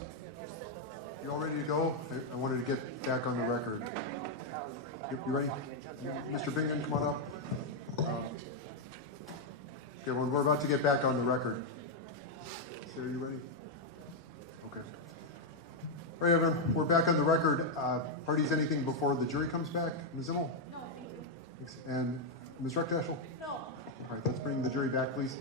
you all ready to go? I wanted to get back on the record. You ready? Mr. Bingen, come on up. Okay, well, we're about to get back on the record. Sarah, you ready? Okay. All right, everyone, we're back on the record. Parties, anything before the jury comes back? Ms. Zimmel? No, thank you. Thanks. And Ms. Reckdaschel? No. All right, let's bring the jury back, please.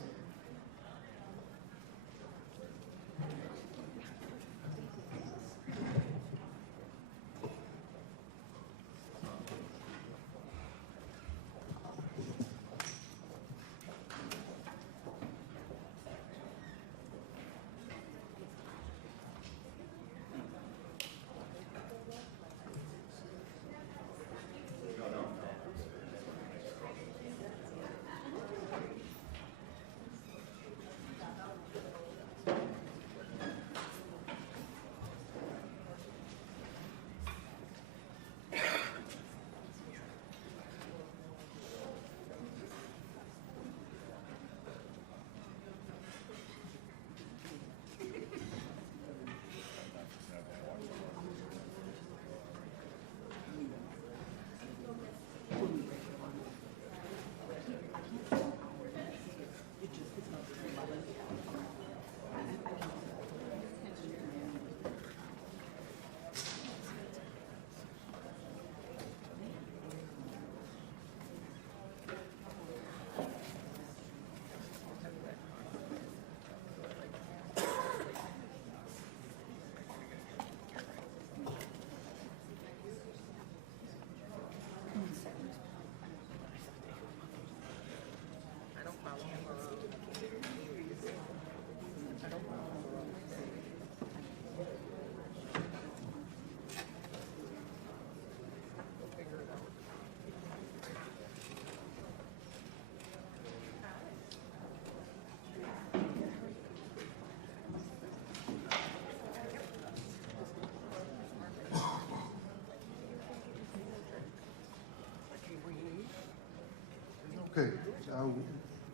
Okay,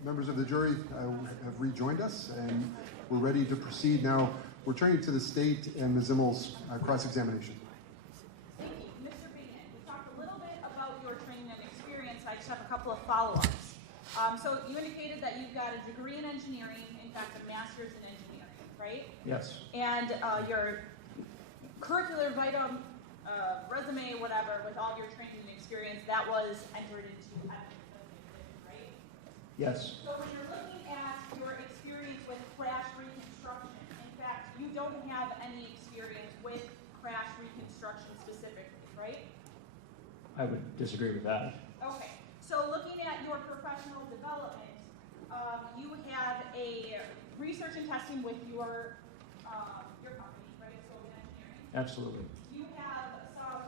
members of the jury have rejoined us, and we're ready to proceed now. We're turning to the state and Ms. Zimmel's cross-examination. Thank you. Mr. Bingen, we talked a little bit about your training and experience. I just have a couple of follow-ups. So you indicated that you've got a degree in engineering, in fact, a master's in engineering, right? Yes. And your curricular item, resume, whatever, with all your training and experience, that was entered into evidence of the exhibit, right? Yes. So when you're looking at your experience with crash reconstruction, in fact, you don't have any experience with crash reconstruction specifically, right? I would disagree with that. Okay, so looking at your professional development, you have a research and testing with your company, right? So in engineering. Absolutely. You have some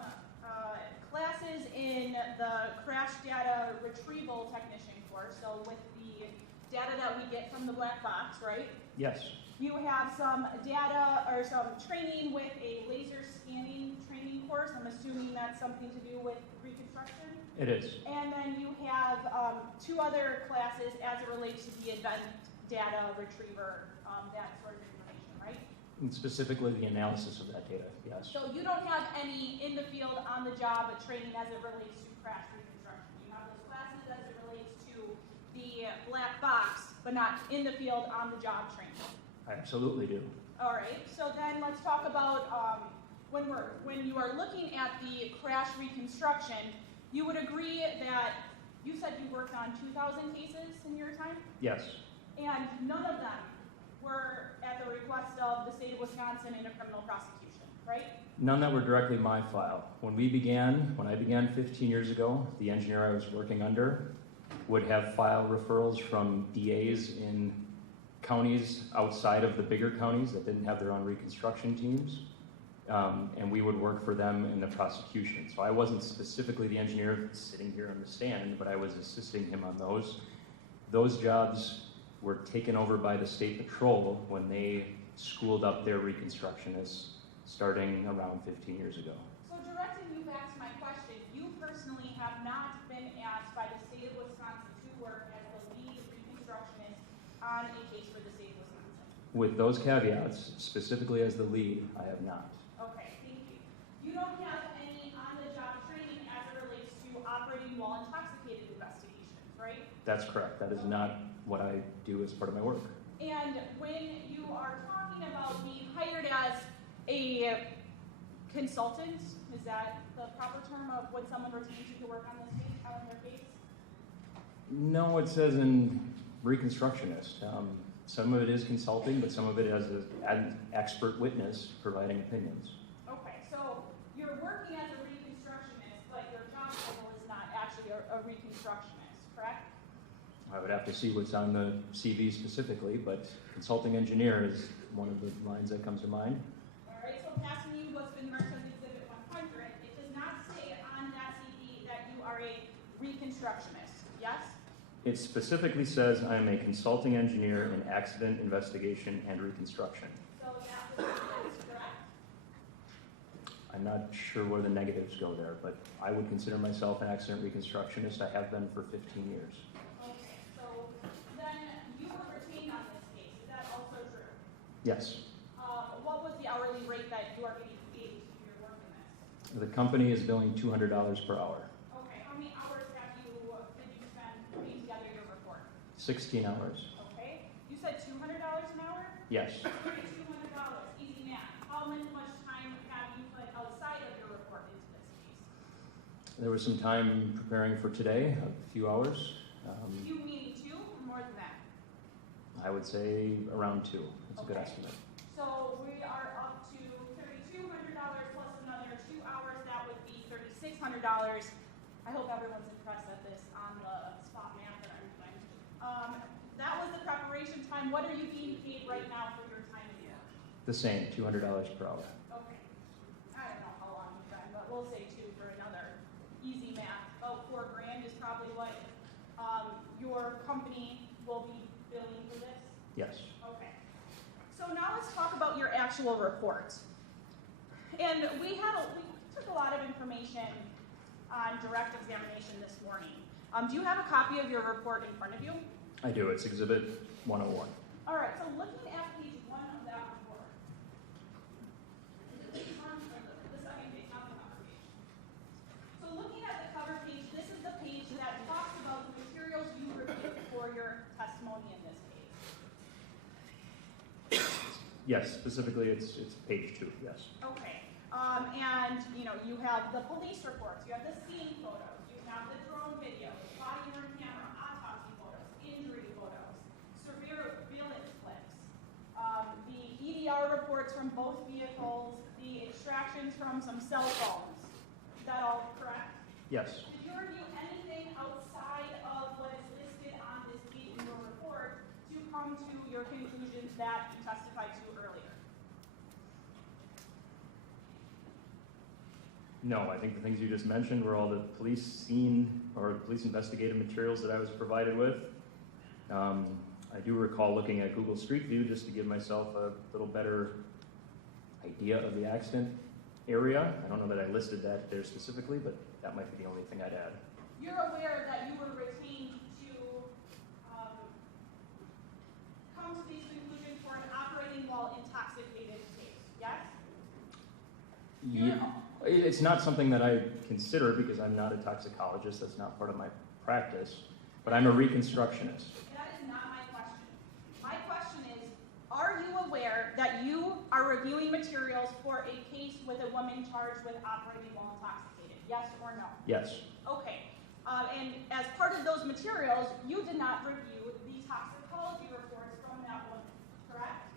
classes in the crash data retrieval technician course, so with the data that we get from the black box, right? Yes. You have some data or some training with a laser scanning training course. I'm assuming that's something to do with reconstruction. It is. And then you have two other classes as it relates to the event data retriever, that sort of information, right? And specifically the analysis of that data, yes. So you don't have any in the field, on the job training as it relates to crash reconstruction. You have those classes as it relates to the black box, but not in the field, on the job training. I absolutely do. All right, so then let's talk about when you are looking at the crash reconstruction, you would agree that you said you worked on 2,000 cases in your time? Yes. And none of them were at the request of the state of Wisconsin in a criminal prosecution, right? None that were directly my file. When I began 15 years ago, the engineer I was working under would have file referrals from DAs in counties outside of the bigger counties that didn't have their own reconstruction teams, and we would work for them in the prosecution. So I wasn't specifically the engineer sitting here on the stand, but I was assisting him on those. Those jobs were taken over by the State Patrol when they schooled up their reconstructionists starting around 15 years ago. So directing you back to my question, you personally have not been asked by the state of Wisconsin to work as the lead reconstructionist on a case for the state of Wisconsin? With those caveats, specifically as the lead, I have not. Okay, thank you. You don't have any on-the-job training as it relates to operating while intoxicated investigations, right? That's correct. That is not what I do as part of my work. And when you are talking about being hired as a consultant, is that the proper term of when someone retains you to work on this case, on their case? No, it says in reconstructionist. Some of it is consulting, but some of it is an expert witness providing opinions. Okay, so you're working as a reconstructionist, but your job title is not actually a reconstructionist, correct? I would have to see what's on the CV specifically, but consulting engineer is one of the lines that comes to mind. All right, so passing you what's been marked as Exhibit 100, it does not say on that CV that you are a reconstructionist, yes? It specifically says I am a consulting engineer in accident investigation and reconstruction. So that is correct? I'm not sure where the negatives go there, but I would consider myself an accident reconstructionist. I have been for 15 years. Okay, so then you were retained on this case, is that also true? Yes. What was the hourly rate that you are getting paid to do your work in this? The company is billing $200 per hour. Okay, how many hours did you spend putting together your report? 16 hours. Okay, you said $200 an hour? Yes. $200, easy math. How much time have you put outside of your report into this case? There was some time preparing for today, a few hours. You meaning 2 or more than that? I would say around 2. That's a good Okay. estimate. So we are up to $3,200 plus another 2 hours. That would be $3,600. I hope everyone's impressed at this on the spot math that I'm doing. That was the preparation time. What are you being paid right now for your time in work? The same, $200 per hour. Okay. I don't know how long you've been, but we'll say 2 for another easy math. About $4,000 is probably what your company will be billing for this. Yes. Okay. So now let's talk about your actual report. And we took a lot of information on direct examination this morning. Do you have a copy of your report in front of you? I do. It's Exhibit 101. All right, so looking at page 1 of that report, the second page, not the cover page. So looking at the cover page, this is the page that talks about the materials you reviewed for your testimony in this case. Yes, specifically it's page 2, yes. Okay. And you have the police reports, you have the scene photos, you have the drone videos, body worn camera, autopsy photos, injury photos, surveillance clips, the EDR reports from both vehicles, the extractions from some cell phones. Is that all correct? Yes. Did you review anything outside of what is listed on this page in your report to come to your conclusions that you testified to earlier? No, I think the things you just mentioned were all the police scene or police investigative materials that I was provided with. I do recall looking at Google Street View just to give myself a little better idea of the accident area. I don't know that I listed that there specifically, but that might be the only thing I'd add. You're aware that you were retained to come to these conclusions for an operating while intoxicated case, yes? Yeah, it's not something that I consider because I'm not a toxicologist. That's not part of my practice. But I'm a reconstructionist. That is not my question. My question is, are you aware that you are reviewing materials for a case with a woman charged with operating while intoxicated? Yes or no? Yes. Okay. And as part of those materials, you did not review the toxicology reports from that woman, correct?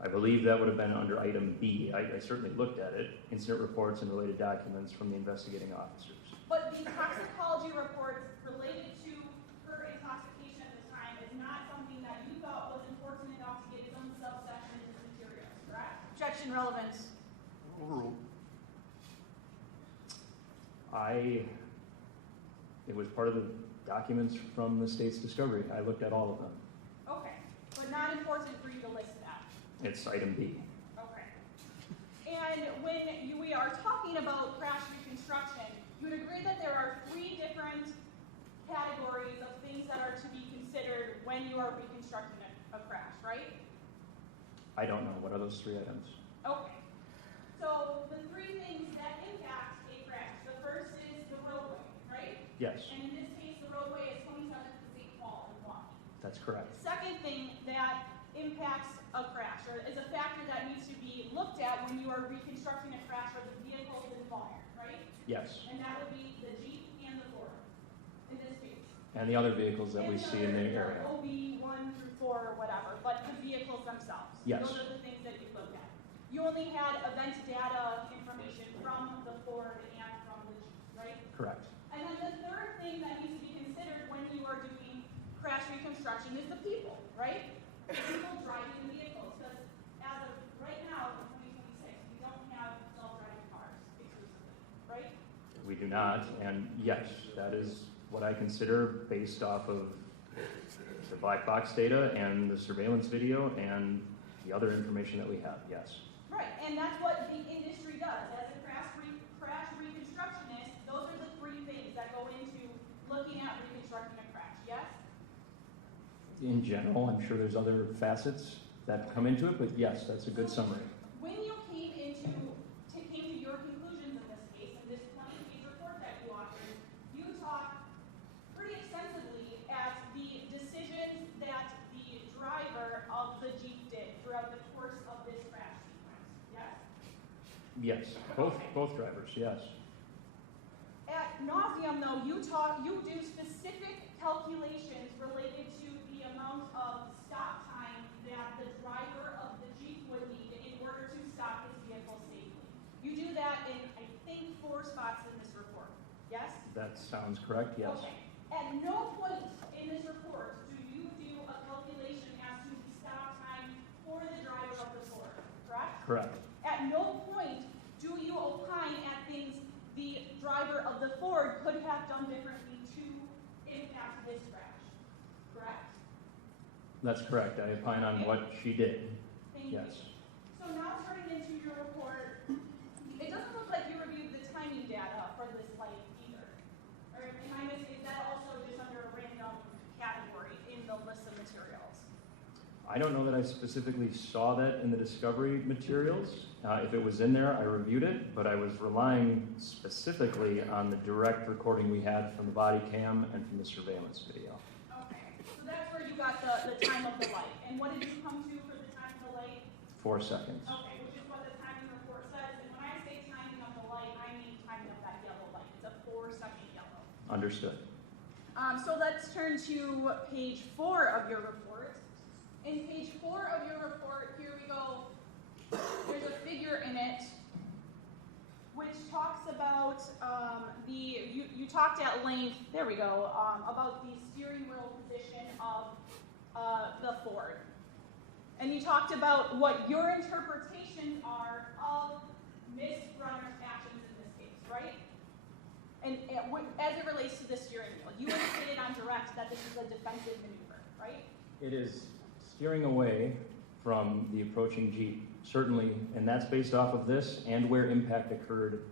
I believe that would have been under item B. I certainly looked at it, incident reports and related documents from the investigating officers. But the toxicology reports related to her intoxication at the time is not something that you thought was important enough to get its own subsection in this material, correct? Objection, relevance. Overruled. It was part of the documents from the state's discovery. I looked at all of them. Okay, but not important for you to list that. It's item B. Okay. And when we are talking about crash reconstruction, you would agree that there are 3 different categories of things that are to be considered when you are reconstructing a crash, right? I don't know. What are those 3 items? Okay. So the 3 things that impact a crash. The first is the roadway, right? Yes, And in this case, the roadway is 27th to St. Paul in Milwaukee. that's correct. The second thing that impacts a crash, or is a factor that needs to be looked at when you are reconstructing a crash, are the vehicles involved, right? Yes, And that would be the Jeep and the Ford, in this case. and the other vehicles that we see in the area. OB 1 through 4 or whatever, but the vehicles themselves. Yes. Those are the things that you looked at. You only had event data information from the Ford and from the Jeep, right? Correct. And then the third thing that needs to be considered when you are doing crash reconstruction is the people, right? The people driving the vehicles, because as of right now, in 2026, we don't have self-driving cars exclusively, right? We do not, and yes, that is what I consider based off of the black box data and the surveillance video and the other information that we have, yes. Right, and that's what the industry does. As a crash reconstructionist, those are the 3 things that go into looking at reconstructing a crash, yes? In general, I'm sure there's other facets that come into it, but yes, that's a good summary. When you came to your conclusions in this case, in this 20-page report that you authored, you talked pretty extensively at the decisions that the driver of the Jeep did throughout the course of this crash sequence, yes? Yes, both drivers, yes. At nauseam, though, you do specific calculations related to the amount of stop time that the driver of the Jeep would need in order to stop his vehicle safely. You do that in, I think, 4 spots in this report, yes? That sounds correct, yes. Okay. At no point in this report do you do a calculation as to the stop time for the driver of the Ford, correct? Correct. At no point do you opine at things the driver of the Ford could have done differently to impact this crash, correct? That's correct. I opine on what she did, Thank you. yes. So now turning into your report, it doesn't look like you reviewed the timing data for this light either. Or am I missing, is that also just under a random category in the list of materials? I don't know that I specifically saw that in the discovery materials. If it was in there, I reviewed it, but I was relying specifically on the direct recording we had from the body cam and from the surveillance video. Okay, so that's where you got the time of the light. And what did you come to for the time of the light? 4 seconds. Okay, which is what the timing report says. And when I say timing of the light, I mean timing of that yellow light. It's a 4-second yellow. Understood. So let's turn to page 4 of your report. In page 4 of your report, here we go. There's a figure in it which talks about you talked at length, there we go, about the steering wheel position of the Ford. And you talked about what your interpretations are of Miss Brunner's actions in this case, right? And as it relates to the steering wheel, you indicated on direct that this is a defensive maneuver, right? It is steering away from the approaching Jeep, certainly, and that's based off of this and where impact occurred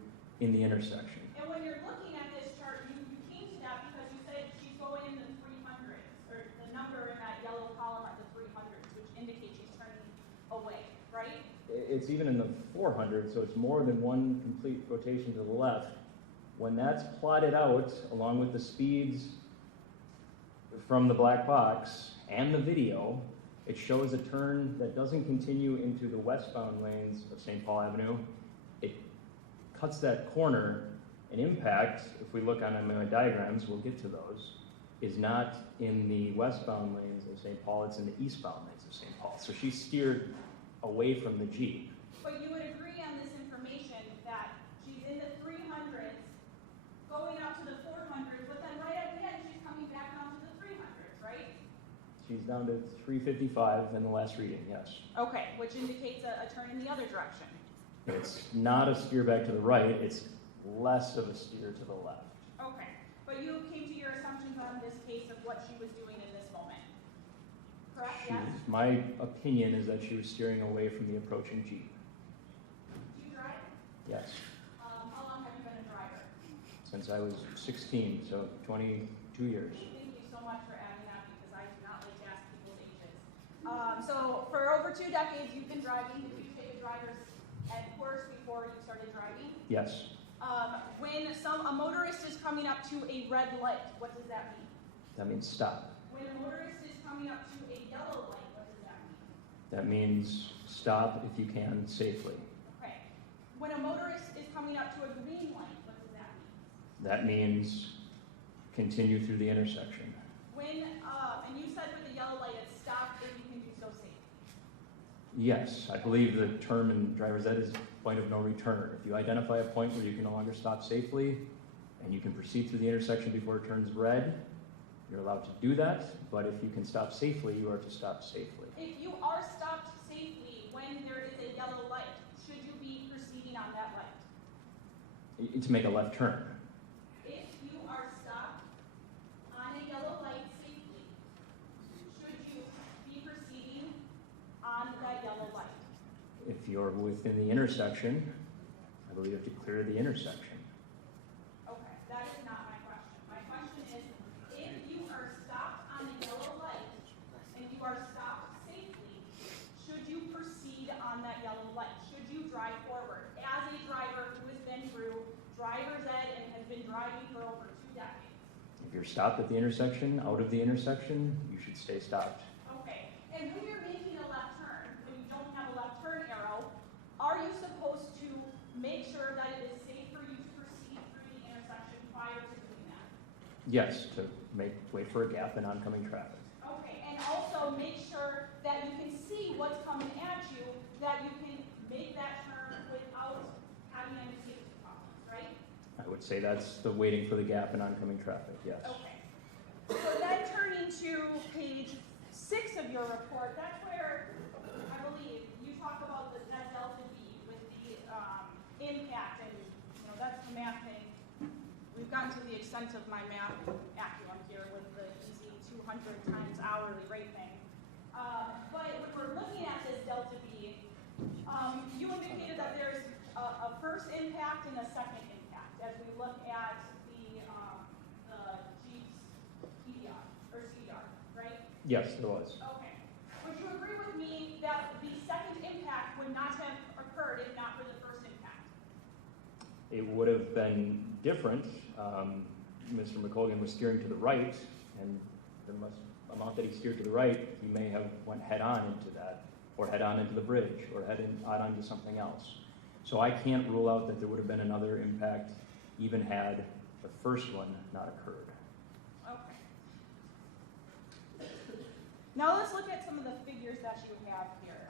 in the intersection. And when you're looking at this chart, you came to that because you said she's going in the 300s, or the number in that yellow column are the 300s, which indicates she's turning away, right? It's even in the 400, so it's more than one complete rotation to the left. When that's plotted out, along with the speeds from the black box and the video, it shows a turn that doesn't continue into the westbound lanes of St. Paul Avenue. It cuts that corner. An impact, if we look on my diagrams, we'll get to those, is not in the westbound lanes of St. Paul, it's in the eastbound lanes of St. Paul. So she steered away from the Jeep. But you would agree on this information that she's in the 300s, going out to the 400s, but then right at the end, she's coming back down to the 300s, right? She's down to 355 in the last reading, yes. Okay, which indicates a turn in the other direction. It's not a steer back to the right, it's less of a steer to the left. Okay, but you came to your assumptions on this case of what she was doing in this moment. Correct, yes? My opinion is that she was steering away from the approaching Jeep. Do you drive? Yes, How long have you been a driver? since I was 16, so 22 years. Thank you so much for adding that because I do not like to ask people's ages. So for over over 2 decades you've been driving. Did you take a driver's ed course before you started driving? Yes. When a motorist is coming up to a red light, what does that mean? That means stop. When a motorist is coming up to a yellow light, what does that mean? That means stop if you can safely. Okay. When a motorist is coming up to a green light, what does that mean? That means continue through the intersection. When, and you said with the yellow light, it's stop if you can do so safely. Yes, I believe the term in driver's ed is point of no return. If you identify a point where you can no longer stop safely and you can proceed through the intersection before it turns red, you're allowed to do that, but if you can stop safely, you are to stop safely. If you are stopped safely when there is a yellow light, should you be proceeding on that light? To make a left turn. If you are stopped on a yellow light safely, should you be proceeding on that yellow light? If you're within the intersection, I believe you have to clear the intersection. Okay, that is not my question. My question is, if you are stopped on a yellow light and you are stopped safely, should you proceed on that yellow light? Should you drive forward? As a driver who has been through driver's ed and has been driving for over 2 decades. If you're stopped at the intersection, out of the intersection, you should stay stopped. Okay, and when you're making a left turn, when you don't have a left turn arrow, are you supposed to make sure that it is safe for you to proceed through the intersection prior to doing that? Yes, to wait for a gap in oncoming traffic. Okay, and also make sure that you can see what's coming at you, that you can make that turn without having any safety problems, right? I would say that's the waiting for the gap in oncoming traffic, yes. Okay. So then turning to page 6 of your report, that's where I believe you talk about that delta V with the impact, and that's the math thing. We've gotten to the extent of my math acumen here with the easy 200 times hourly rate thing. But when we're looking at this delta V, you indicated that there's a first impact and a second impact as we look at the Jeep's PDR or CDR, right? Yes, there was. Okay. Would you agree with me that the second impact would not have occurred if not for the first impact? It would have been different. Mr. McColgan was steering to the right, and the amount that he steered to the right, he may have went head on into that, or head on into the bridge, or head on onto something else. So I can't rule out that there would have been another impact even had the first one not occurred. Okay. Now let's look at some of the figures that you have here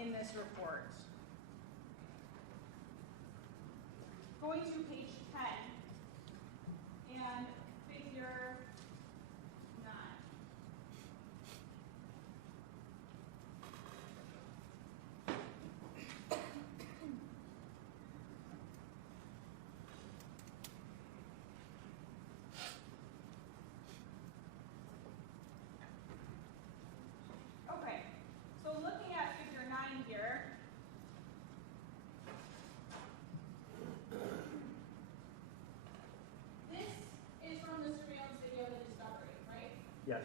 in this report. Going to page 10 and figure 9. Okay, so looking at figure 9 here, this is from the surveillance video that is separated, right? Yes.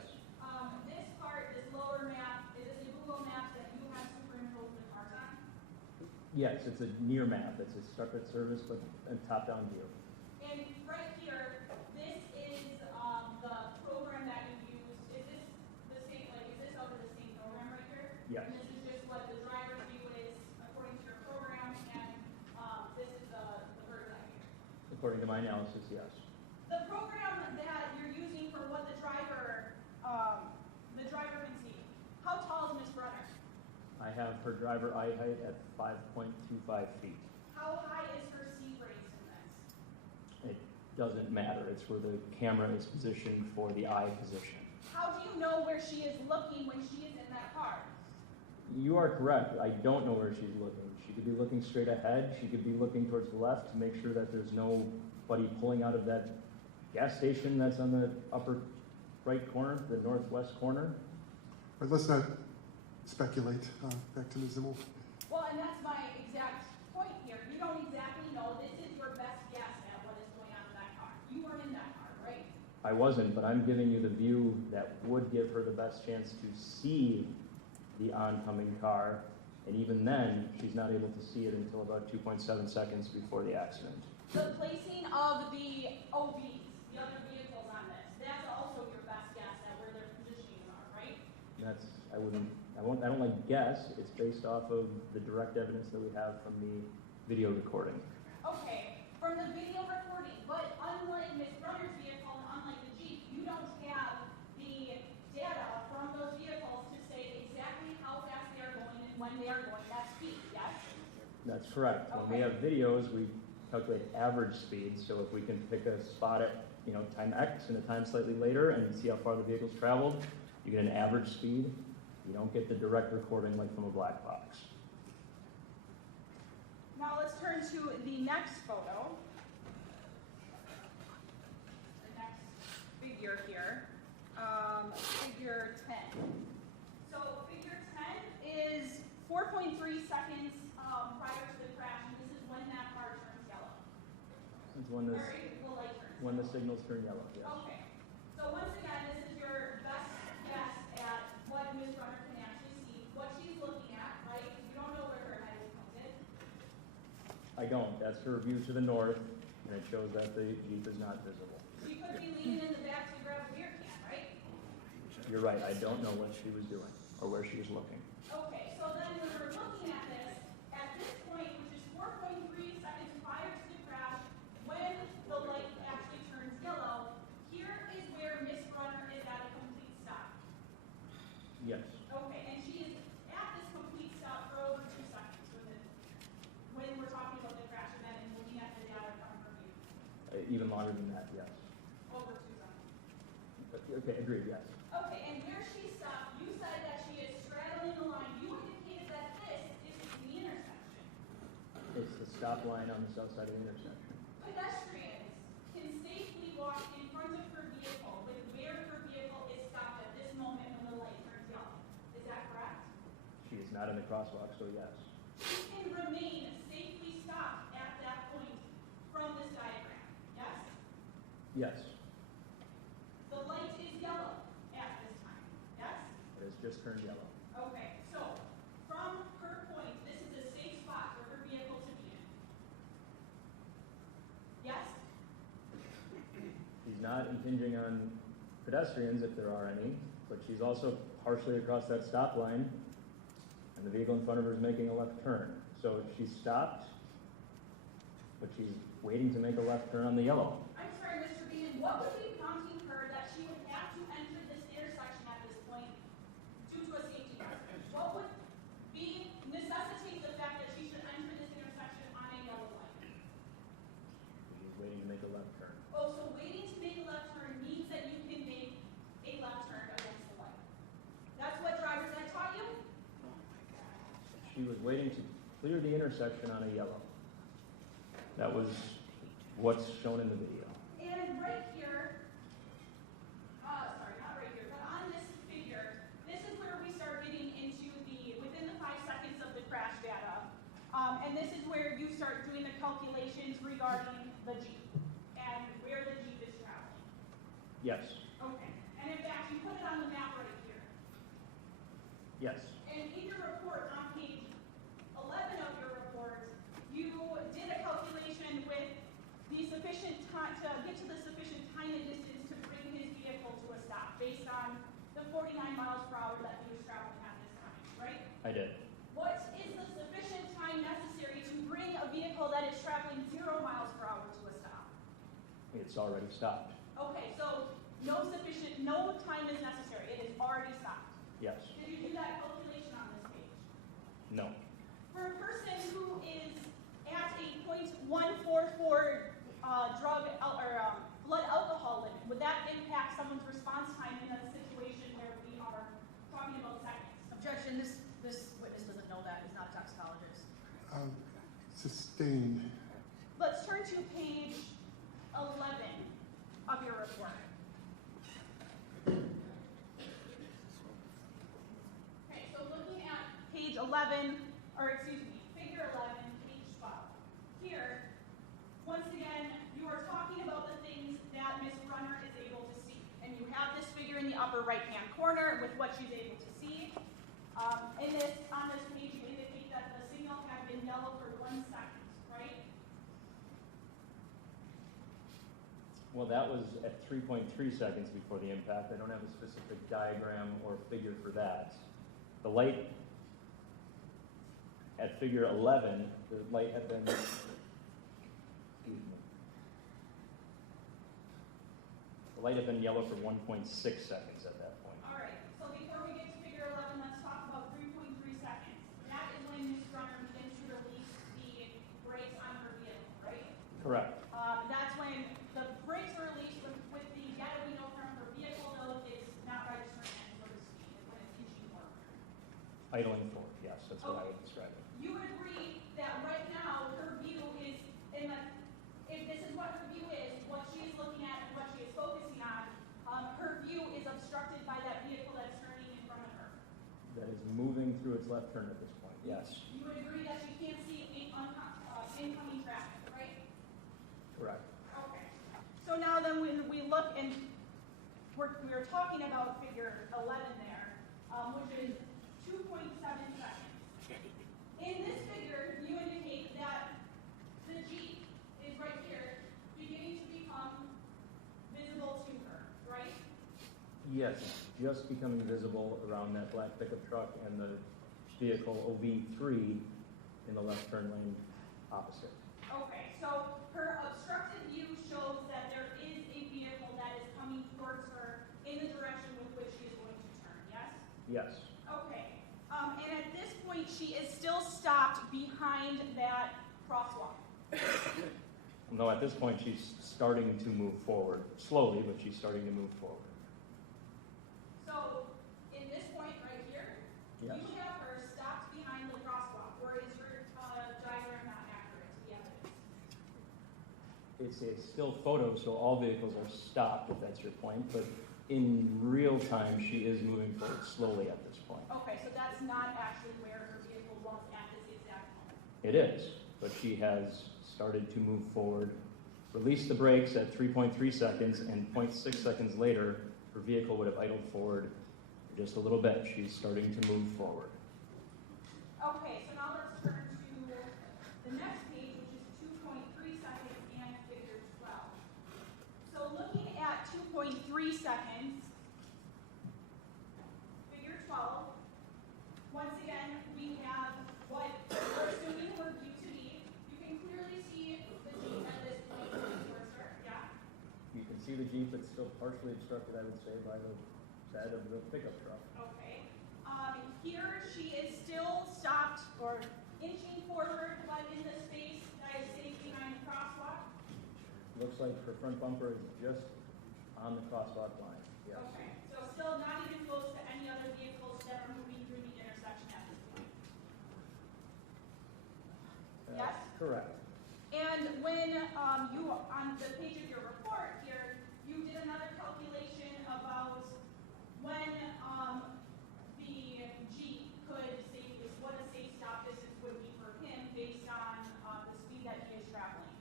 This part, this lower map, is this a Google map that you have superimposed the cars on? Yes, it's a near map. It's a separate service, but a top-down view. And right here, this is the program that you used. Is this the same, like, is this out of the same program right here? Yes. And this is just what the driver's view is according to your program, and this is the bird's eye here. According to my analysis, yes. The program that you're using for what the driver can see, how tall is Ms. Brunner? I have her driver eye height at 5.25 feet. How high is her seat raised in this? It doesn't matter. It's where the camera is positioned for the eye position. How do you know where she is looking when she is in that car? You are correct. I don't know where she's looking. She could be looking straight ahead. She could be looking towards the left to make sure that there's nobody pulling out of that gas station that's on the upper right corner, the northwest corner. But let's not speculate. Back to Ms. Zimmel. Well, and that's my exact point here. You don't exactly know. This is your best guess at what is going on in that car. You weren't in that car, right? I wasn't, but I'm giving you the view that would give her the best chance to see the oncoming car, and even then, she's not able to see it until about 2.7 seconds before the accident. The placing of the OVs, the other vehicles on this, that's also your best guess at where their positionings are, right? That's, I don't like guess, it's based off of the direct evidence that we have from the video recording. Okay, from the video recording, but unlike Ms. Brunner's vehicle and unlike the Jeep, you don't have the data from those vehicles to say exactly how fast they are going and when they are going that speed, yes? That's correct. When we have videos, we calculate average speed, so if we can pick a spot at, time X and a time slightly later and see how far the vehicle's traveled, you get an average speed. You don't get the direct recording like from a black box. Now let's turn to the next photo. The next figure here, figure 10. So figure 10 is 4.3 seconds prior to the crash, and this is when that car turns yellow. It's when Or the light turns when the yellow. signals turn yellow, yes. Okay. So once again, this is your best guess at what Ms. Brunner can actually see, what she's looking at, right? You don't know where her head is pointed. I don't. That's her view to the north, and it shows that the Jeep is not visible. She could be leaning in the back to grab a beer can, right? You're right. I don't know what she was doing or where she was looking. Okay, so then when we're looking at this point, which is 4.3 seconds prior to the crash, when the light actually turns yellow, here is where Ms. Brunner is at a complete stop. Yes. Okay, and she is at this complete stop for over 2 seconds when we're talking about the crash event and looking at the data from her view. Even longer than that, yes. Over 2 seconds. Okay, agreed, yes. Okay, and where she stopped, you said that she is straddling the line. You indicated that this is the intersection. It's the stop line on the south side of the intersection. Pedestrians can safely walk in front of her vehicle with where her vehicle is stopped at this moment when the light turns yellow. Is that correct? She is not in the crosswalk, so yes. She can remain safely stopped at that point from this diagram. Yes? Yes. The light is yellow at this time. Yes? It has just turned yellow. Okay, so from her point, this is a safe spot for her vehicle to be in. Yes? She's not impinging on pedestrians, if there are any, but she's also partially across that stop line, and the vehicle in front of her is making a left turn. So she's stopped, but she's waiting to make a left turn on the yellow. I'm sorry, Mr. Bean, what would be prompting her that she would have to enter this intersection at this point due to a safety concern? What would necessitate the fact that she should enter this intersection on a yellow light? She's waiting to make a left turn. Oh, so waiting to make a left turn means that you can make a left turn against the light. That's what driver's ed taught you? She was waiting to clear the intersection on a yellow. That was what's shown in the video. And right here, sorry, not right here, but on this figure, this is where we start getting into within the 5 seconds of the crash data. And this is where you start doing the calculations regarding the Jeep and where the Jeep is traveling. Yes. Okay. And in fact, you put it on the map right here. Yes. And in your report, on page 11 of your report, you did a calculation with the sufficient time to get to the sufficient time and distance to bring his vehicle to a stop based on the 49 miles per hour that he was traveling at this time, right? I did. What is the sufficient time necessary to bring a vehicle that is traveling 0 miles per hour to a stop? It's already stopped. Okay, so no time is necessary. It is already stopped. Yes. Did you do that calculation on this page? No. For a person who is at a .144 blood alcohol limit, would that impact someone's response time in a situation where we are talking about seconds? Objection, this witness doesn't know that, he's not a toxicologist. Sustained. Let's turn to page 11 of your report. Okay, so looking at page 11, figure 11, page 12. Here, once again, you are talking about the things that Ms. Brunner is able to see. And you have this figure in the upper right-hand corner with what she's able to see. On this page, you indicate that the signal had been yellow for 1 second, right? Well, that was at 3.3 seconds before the impact. I don't have a specific diagram or figure for that. The light at figure 11, the light had been, excuse me. The light had been yellow for 1.6 seconds at that point. All right, so before we get to figure 11, let's talk about 3.3 seconds. That is when Ms. Brunner begins to release the brakes on her vehicle, right? Correct. That's when the brakes are released with the data we know from her vehicle, though, it's not registering at sort of speed, it's when it's inching forward. Idling forward, yes, that's what I would describe it. You would agree that right now her view is in the, if this is what her view is, what she is looking at and what she is focusing on, her view is obstructed by that vehicle that's turning in front of her. That is moving through its left turn at this point, yes. You would agree that she can't see incoming traffic, right? Correct. Okay. So now then when we look and we're talking about figure 11 there, which is 2.7 seconds. In this figure, you indicate that the Jeep is right here, beginning to become visible to her, right? Yes, just becoming visible around that black pickup truck and the vehicle OV3 in the left turn lane opposite. Okay, so her obstructed view shows that there is a vehicle that is coming towards her in the direction with which she is going to turn, yes? Yes, Okay, and at this point, she is still stopped behind that crosswalk. no, at this point she's starting to move forward, slowly, but she's starting to move forward. So, in this point right here, Yes. you have her stopped behind the crosswalk, or is your diagram not accurate to the evidence? It's a still photo, so all vehicles are stopped, if that's your point, but in real time, she is moving forward slowly at this point. Okay, so that's not actually where her vehicle was at this exact moment. It is, but she has started to move forward, released the brakes at 3.3 seconds, and 0.6 seconds later, her vehicle would have idled forward just a little bit. She's starting to move forward. Okay, so now let's turn to the next page, which is 2.3 seconds and figure 12. So looking at 2.3 seconds, figure 12, once again, we have what we're assuming her view to be. You can clearly see the Jeep at this point moving towards her, yeah? You can see the Jeep, it's still partially obstructed, I would say, by the bed of the pickup truck. Okay. Here she is still stopped or inching forward, but in the space that is safe behind the crosswalk. Looks like her front bumper is just on the crosswalk line. Yes. Okay, so still not even close to any other vehicles that are moving through the intersection at this point. Yes? Correct. And when you, on the page of your report here, you did another calculation about when the Jeep could safely, what a safe stop distance would be for him based on the speed that he is traveling.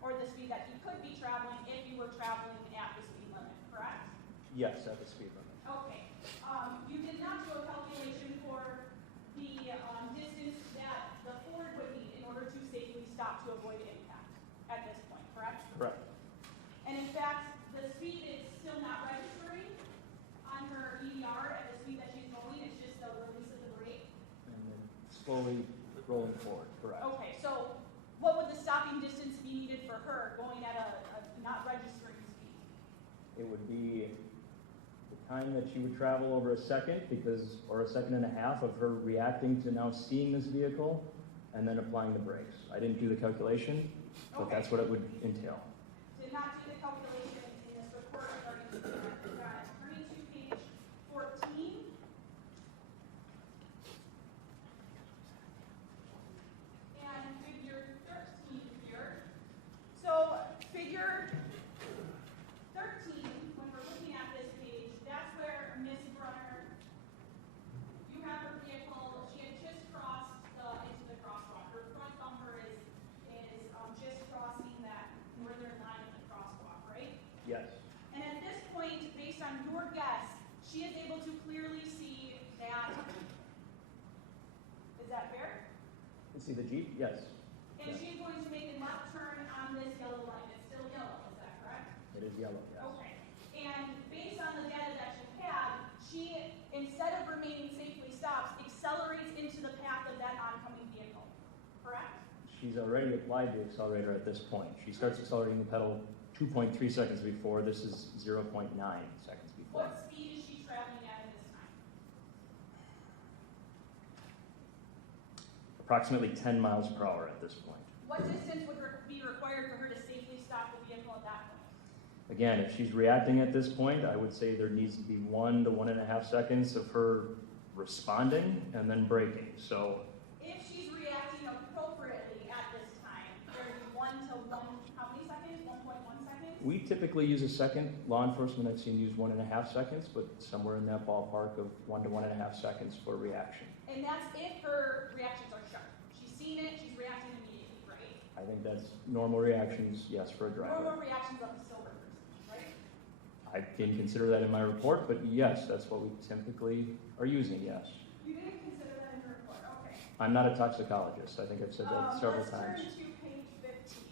Or the speed that he could be traveling if he were traveling at the speed limit, correct? Yes, at the speed limit. Okay. You did not do a calculation for the distance that the Ford would need in order to safely stop to avoid impact at this point, correct? Correct. And in fact, the speed is still not registering on her EDR at the speed that she's going, it's just the release of the brake. And then slowly rolling forward, correct. Okay, so what would the stopping distance be needed for her going at a not registering speed? It would be the time that she would travel over a second, or a second and a half of her reacting to now seeing this vehicle, and then applying the brakes. I didn't do the calculation, but Okay. that's what it would entail. Did not do the calculation in this report regarding to that. Turning to page 14. And figure 13 here. So figure 13, when we're looking at this page, that's where Ms. Brunner, you have her vehicle, she had just crossed into the crosswalk. Her front bumper is just crossing that northern line of the crosswalk, right? See the Jeep? Yes. And she's going to make a left turn on this yellow light. It's still yellow, is that correct? It is yellow, yes. Okay. And based on the data that you have, she, instead of remaining safely stops, accelerates into the path of that oncoming vehicle, correct? She's already applied the accelerator at this point. She starts accelerating the pedal 2.3 seconds before. This is 0.9 seconds before. What speed is she traveling at this time? Approximately 10 miles per hour at this point. What distance would be required for her to safely stop the vehicle at that point? Again, if she's reacting at this point, I would say there needs to be 1 to 1.5 seconds of her responding and then braking. So If she's reacting appropriately at this time, there'd be 1 to 1, how many seconds? 1.1 seconds? we typically use a second. Law enforcement I've seen use 1.5 seconds, but somewhere in that ballpark of 1 to 1.5 seconds for reaction. And that's if her reactions are sharp. She's seen it, she's reacting immediately, right? I think that's normal reactions, yes, for a driver. Normal reactions of a sober person, right? I didn't consider that in my report, but yes, that's what we typically are using, yes. You didn't consider that in your report, okay. I'm not a toxicologist. I think I've said that several times. Let's turn to page 15.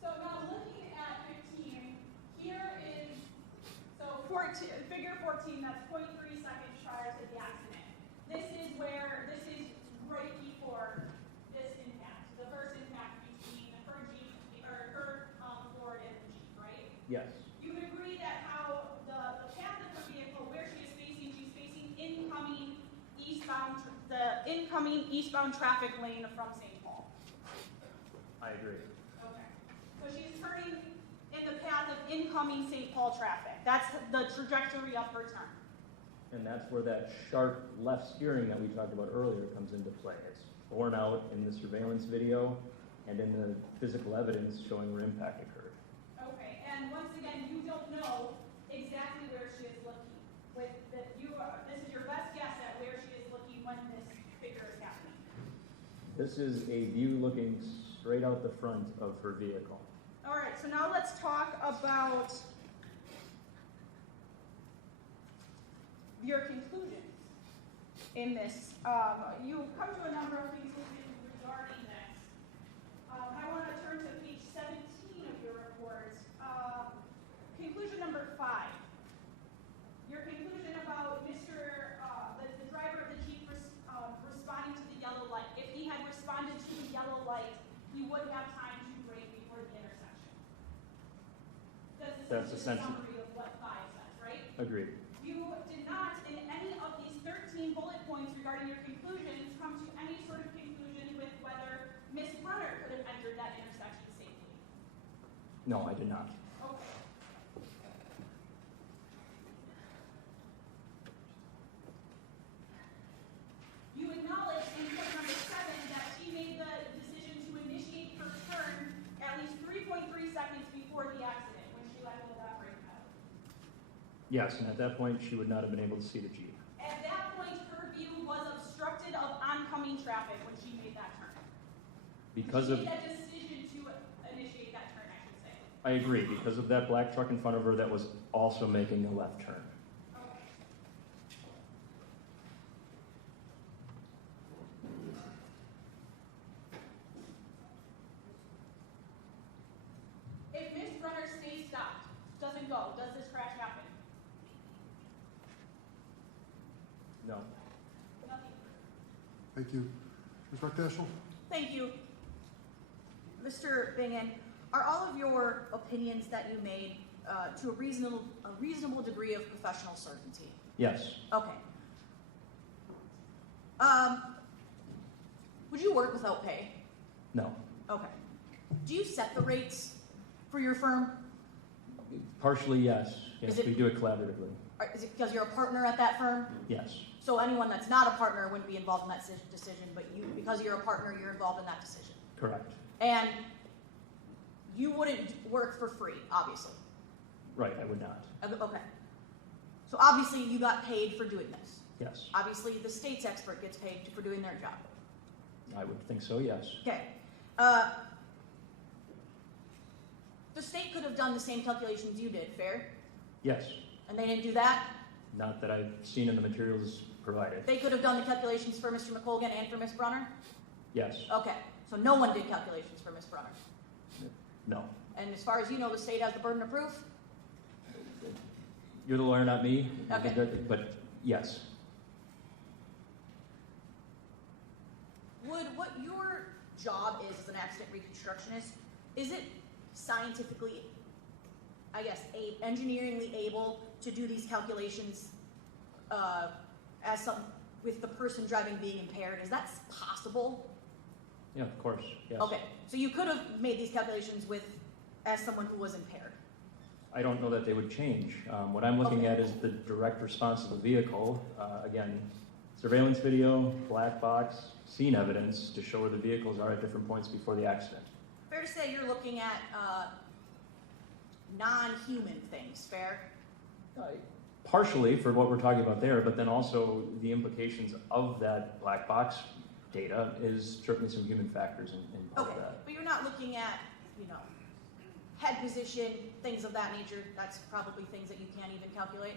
So now looking at 15, here is, so 14, figure 14, that's 0.3 seconds prior to the accident. This is right before this impact, the first impact between her Jeep, or her Ford and the Jeep, right? Yes. You would agree that how the path of her vehicle, where she is facing, she's facing the incoming eastbound traffic lane from St. Paul. I agree. Okay. So she's turning in the path of incoming St. Paul traffic. That's the trajectory of her turn. And that's where that sharp left steering that we talked about earlier comes into play. It's borne out in the surveillance video and in the physical evidence showing where impact occurred. Okay, and once again, you don't know exactly where she is looking. This is your best guess at where she is looking when this figure is happening. This is a view looking straight out the front of her vehicle. All right, so now let's talk about your conclusions in this. You've come to a number of conclusions regarding this. I want to turn to page 17 of your report. Conclusion number 5. Your conclusion about the driver of the Jeep responding to the yellow light. If he had responded to the yellow light, he would have time to brake before the intersection. That's the essentially summary of what 5 says, right? agreed. You did not, in any of these 13 bullet points regarding your conclusions, come to any sort of conclusion with whether Ms. Brunner could have entered that intersection safely. No, I did not. Okay. You acknowledge in point number 7 that she made the decision to initiate her turn at least 3.3 seconds before the accident when she let go of that brake pedal. Yes, and at that point, she would not have been able to see the Jeep. At that point, her view was obstructed of oncoming traffic when she made that turn. Because She of, made that decision to initiate that turn, I should say. I agree, because of that black truck in front of her that was also making a left turn. Okay. If Ms. Brunner stays stopped, doesn't go, does this crash happen? No. Nothing. Thank you. Ms. Rockdashel? Thank you. Mr. Bingen, are all of your opinions that you made to a reasonable degree of professional certainty? Yes. Okay. Would you work without pay? No. Okay. Do you set the rates for your firm? Partially, yes. Yes, Is it- we do it collaboratively. Or is it because you're a partner at that firm? Yes. So anyone that's not a partner wouldn't be involved in that decision, but you, because you're a partner, you're involved in that decision. Correct. And you wouldn't work for free, obviously. Right, I would not. Okay. So obviously you got paid for doing this. Yes. Obviously the state's expert gets paid for doing their job. I would think so, yes. Okay. The state could have done the same calculations you did, fair? Yes. And they didn't do that? Not that I've seen in the materials provided. They could have done the calculations for Mr. McColgan and for Ms. Brunner? Yes, Okay, so no one did calculations for Ms. Brunner. no. And as far as you know, the state has the burden of proof? You're the lawyer, not me. Okay. But yes, Would what your job is as an accident reconstructionist, is it scientifically, I guess, engineeringly able to do these calculations with the person driving being impaired? Is that possible? yeah, of course, yes. Okay, so you could have made these calculations as someone who was impaired. I don't know that they would change. What I'm looking Okay. at is the direct response of the vehicle. Again, surveillance video, black box, scene evidence to show where the vehicles are at different points before the accident. Fair to say you're looking at non-human things, fair? Partially for what we're talking about there, but then also the implications of that black box data is certainly some human factors in part Okay, of that. but you're not looking at, head position, things of that nature. That's probably things that you can't even calculate.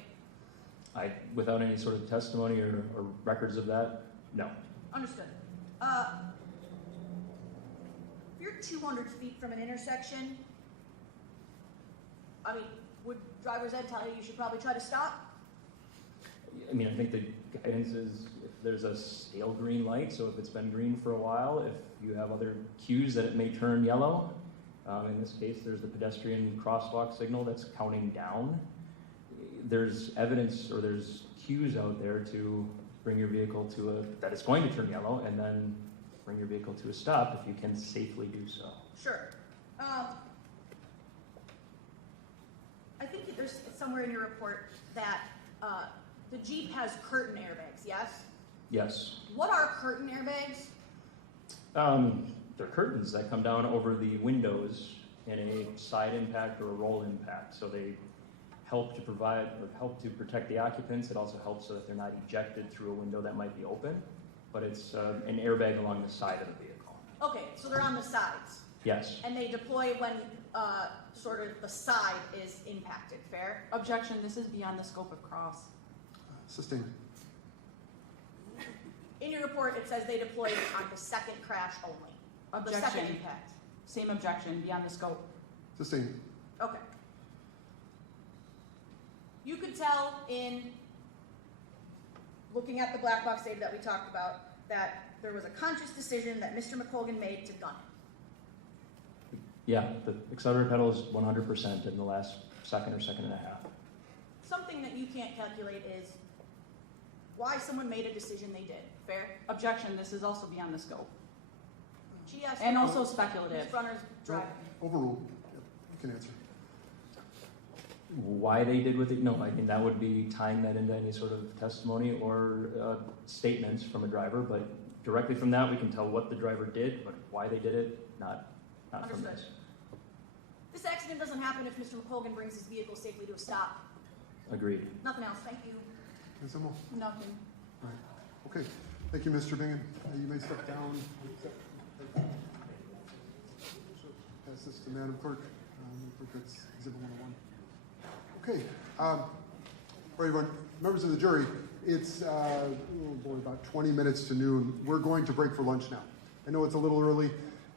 Without any sort of testimony or records of that, no. Understood. If you're 200 feet from an intersection, would driver's ed tell you should probably try to stop? I mean, I think the guidance is if there's a stale green light, so if it's been green for a while, if you have other cues that it may turn yellow, in this case, there's the pedestrian crosswalk signal that's counting down. There's evidence or there's cues out there to bring your vehicle that it's going to turn yellow and then bring your vehicle to a stop if you can safely do so. Sure. I think there's somewhere in your report that the Jeep has curtain airbags, yes? Yes. What are curtain airbags? They're curtains that come down over the windows in a side impact or a roll impact. So they help to provide or help to protect the occupants. It also helps so that they're not ejected through a window that might be open, but it's an airbag along the side of the vehicle. Okay, so they're on the sides. Yes. And they deploy when sort of the side is impacted, fair? Objection, this is beyond the scope of cross. Sustained. In your report, it says they deployed on the second crash only. The second Objection. impact. Same objection, beyond the scope. Sustained. Okay. You could tell in looking at the black box data that we talked about that there was a conscious decision that Mr. McColgan made to gun it. Yeah, the accelerator pedal is 100% in the last second or second and a half. Something that you can't calculate is why someone made a decision they did. Fair? Objection, this is also beyond the scope. She asked And you- also Ms. speculative. Brunner's driving. Overruled. Yep, you can answer. Why they did with it? No, I mean, that would be tying that into any sort of testimony or statements from a driver, but directly from that, we can tell what the driver did, but why they did it, not from Understood. this. This accident doesn't happen if Mr. McColgan brings his vehicle safely to a stop. Agreed. Nothing else. Thank you. Ms. Himmel? Nothing. Right. Okay. Thank you, Mr. Bingen. You may step down. Pass this to Madam Clerk. That's Exhibit 101. Okay. All right, everyone. Members of the jury, it's about 20 minutes to noon. We're going to break for lunch now. I know it's a little early.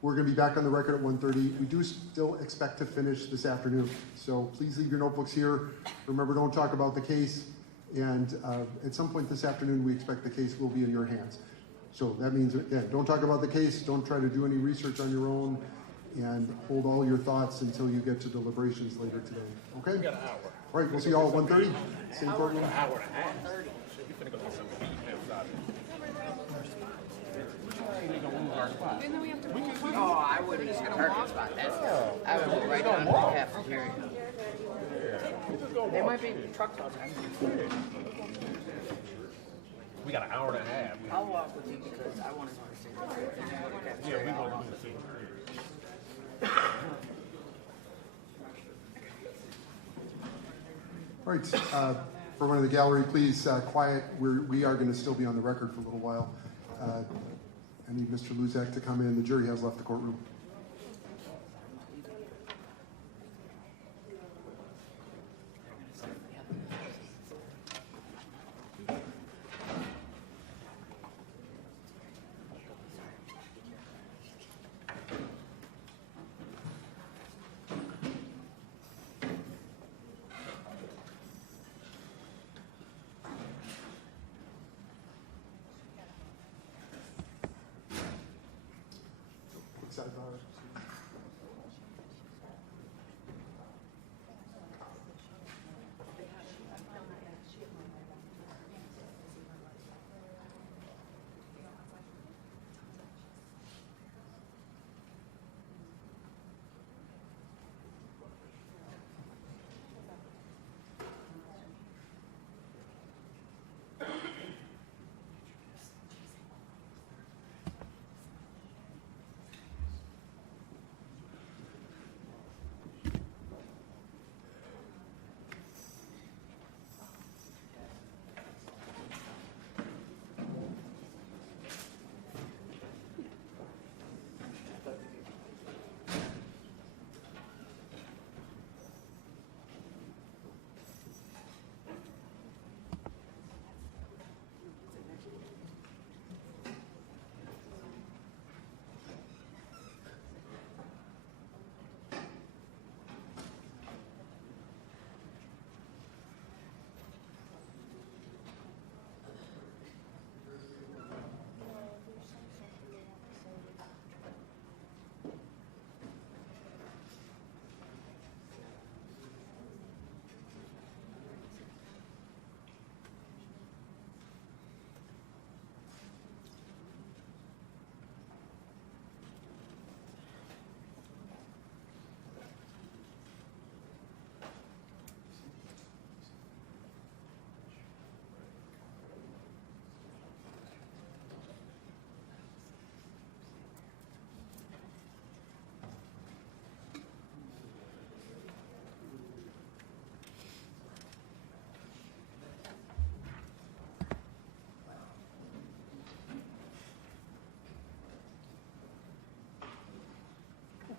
We're going to be back on the record at 1:30. We do still expect to finish this afternoon. So please leave your notebooks here. Remember, don't talk about the case. And at some point this afternoon, we expect the case will be in your hands. So that means, again, don't talk about the case. Don't try to do any research on your own. And hold all your thoughts until you get to deliberations later today. Okay? We got an hour. All right, we'll see you all at 1:30. Same courtroom. An hour and a half. We finna go get some feet outside. We gonna lose our spot. Oh, I wouldn't use the parking spot. That's I would go right down to the cafeteria. There might be trucks outside. We got an hour and a half. I'll walk with you because I want to see. Yeah, we gonna do the thing. All right, for one of the gallery, please quiet. We are going to still be on the record for a little while. I need Mr. Luzak to come in. The jury has left the courtroom.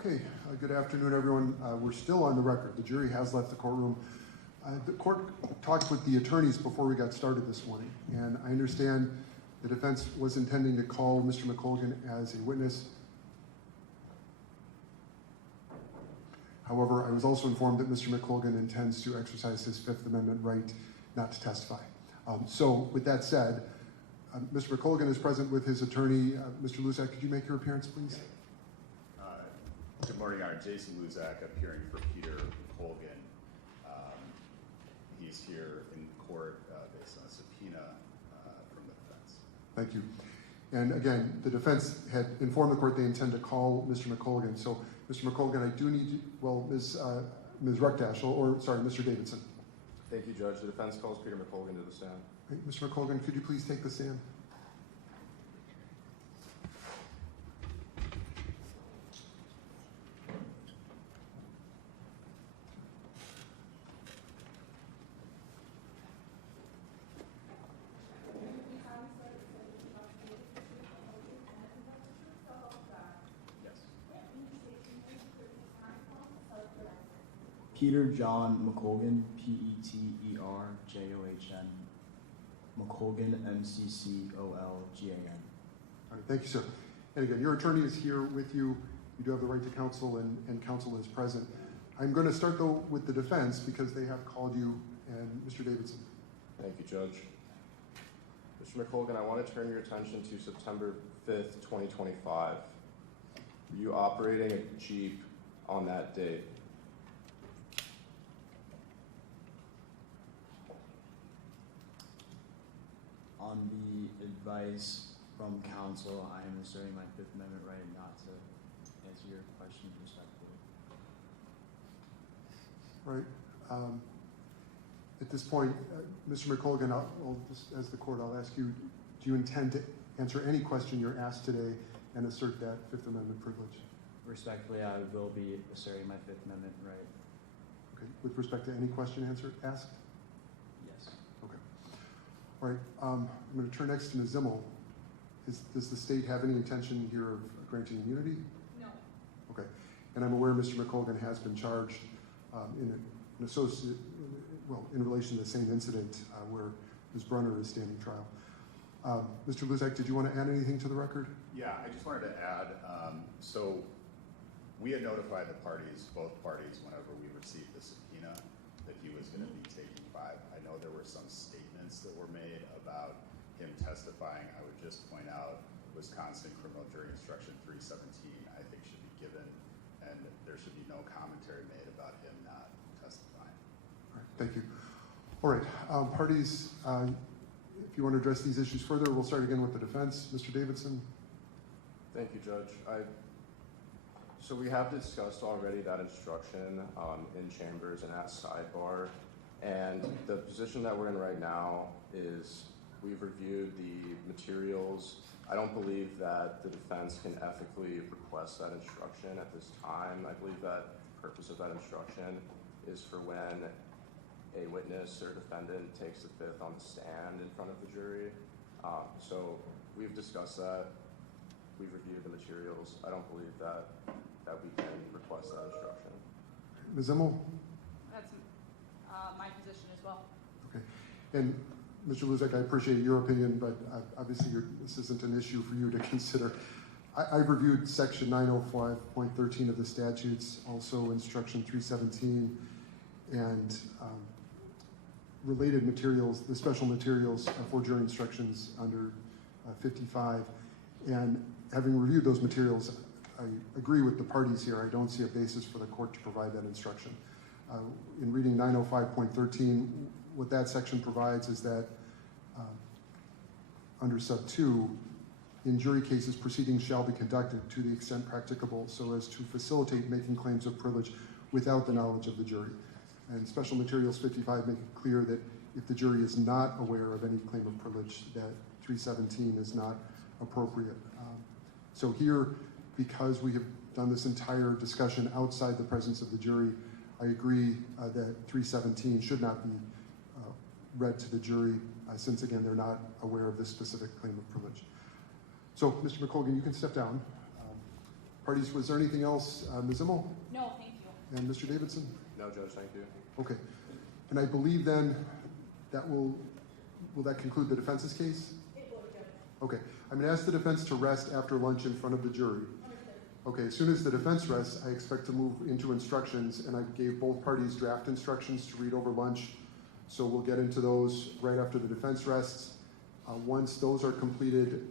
Okay, good afternoon, everyone. We're still on the record. The jury has left the courtroom. The court talked with the attorneys before we got started this morning, and I understand the defense was intending to call Mr. McColgan as a witness. However, I was also informed that Mr. McColgan intends to exercise his Fifth Amendment right not to testify. So with that said, Mr. McColgan is present with his attorney. Mr. Luzak, could you make your appearance, please? Good morning, Your Honor. Jason Luzak, appearing for Peter Colgan. He's here in court based on a subpoena from the defense. Thank you. And again, the defense had informed the court they intend to call Mr. McColgan. So, Mr. McColgan, I do need you, well, Ms. Ruckdash, or sorry, Mr. Davidson. Thank you, Judge. The defense calls Peter McColgan to the stand. Right, Mr. McColgan, could you please take the stand? Peter John McColgan, Peterjohn, McColgan, McColgan. All right, thank you, sir. And again, your attorney is here with you. You do have the right to counsel, and counsel is present. I'm going to start, though, with the defense because they have called you, and Mr. Davidson. Thank you, Judge. Mr. McColgan, I want to turn your attention to September 5th, 2025. Were you operating a Jeep on that date? On the advice from counsel, I am asserting my Fifth Amendment right not to answer your question respectfully. Right. At this point, Mr. McColgan, I'll just, as the court, I'll ask you, do you intend to answer any question you're asked today and assert that Fifth Amendment privilege? Respectfully, I will be asserting my Fifth Amendment right. Okay. With respect to any question asked? Yes. Okay. All right. I'm going to turn next to Ms. Zimmel. Does the state have any intention here of granting immunity? No. Okay. And I'm aware Mr. McColgan has been charged in an associate, well, in relation to the same incident where Ms. Brunner is standing trial. Mr. Luzak, did you want to add anything to the record? Yeah, I just wanted to add, so we had notified the parties, both parties, whenever we received the subpoena, that he was going to be taking 5. I know there were some statements that were made about him testifying. I would just point out Wisconsin Criminal Jury Instruction 317, I think should be given, and there should be no commentary made about him not testifying. All right, thank you. All right, parties, if you want to address these issues further, we'll start again with the defense. Mr. Davidson. Thank you, Judge. So we have discussed already that instruction in chambers and at sidebar, and the position that we're in right now is we've reviewed the materials. I don't believe that the defense can ethically request that instruction at this time. I believe that the purpose of that instruction is for when a witness or defendant takes the fifth on the stand in front of the jury. So we've discussed that. We've reviewed the materials. I don't believe that we can request that instruction. Ms. Zimmel? That's my position as well. Okay. And Mr. Luzak, I appreciate your opinion, but obviously this isn't an issue for you to consider. I've reviewed section 905.13 of the statutes, also instruction 317, and related materials, the special materials for jury instructions under 55. And having reviewed those materials, I agree with the parties here. I don't see a basis for the court to provide that instruction. In reading 905.13, what that section provides is that under sub 2, in jury cases, proceedings shall be conducted to the extent practicable so as to facilitate making claims of privilege without the knowledge of the jury. And special materials 55 make it clear that if the jury is not aware of any claim of privilege, that 317 is not appropriate. So here, because we have done this entire discussion outside the presence of the jury, I agree that 317 should not be read to the jury since, again, they're not aware of this specific claim of privilege. So, Mr. McColgan, you can step down. Parties, was there anything else? Ms. Immel No, thank you. and Mr. Davidson? No, Judge, thank you. Okay. And I believe then that will that conclude the defense's case? Okay. I'm going to ask the defense to rest after lunch in front of the jury. Okay, as soon as the defense rests, I expect to move into instructions, and I gave both parties draft instructions to read over lunch, so we'll get into those right after the defense rests. Once those are completed,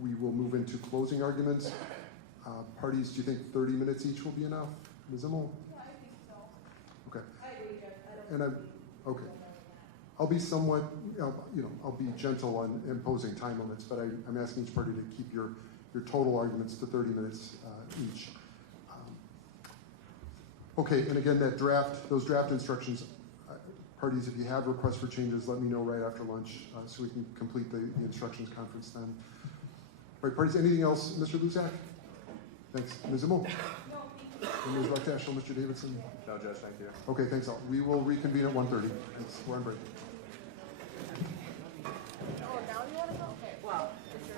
we will move into closing arguments. Parties, do you think 30 minutes each will be enough? Ms. Immel? Yeah, I think so. Okay. I agree, Judge. And okay. I'll be somewhat, I'll be gentle on imposing time limits, but I'm asking each party to keep your total arguments to 30 minutes each. Okay, and again, those draft instructions, parties, if you have requests for changes, let me know right after lunch so we can complete the instructions conference then. All right, parties, anything else, Mr. Luzak? Thanks. Ms. Immel? No, thank you. And Ms. Rucktaschel, Mr. Davidson? No, Judge, thank you. Okay, thanks all. We will reconvene at 1:30. Thanks. We're on break. Oh, now you want to go? Okay, well, for sure.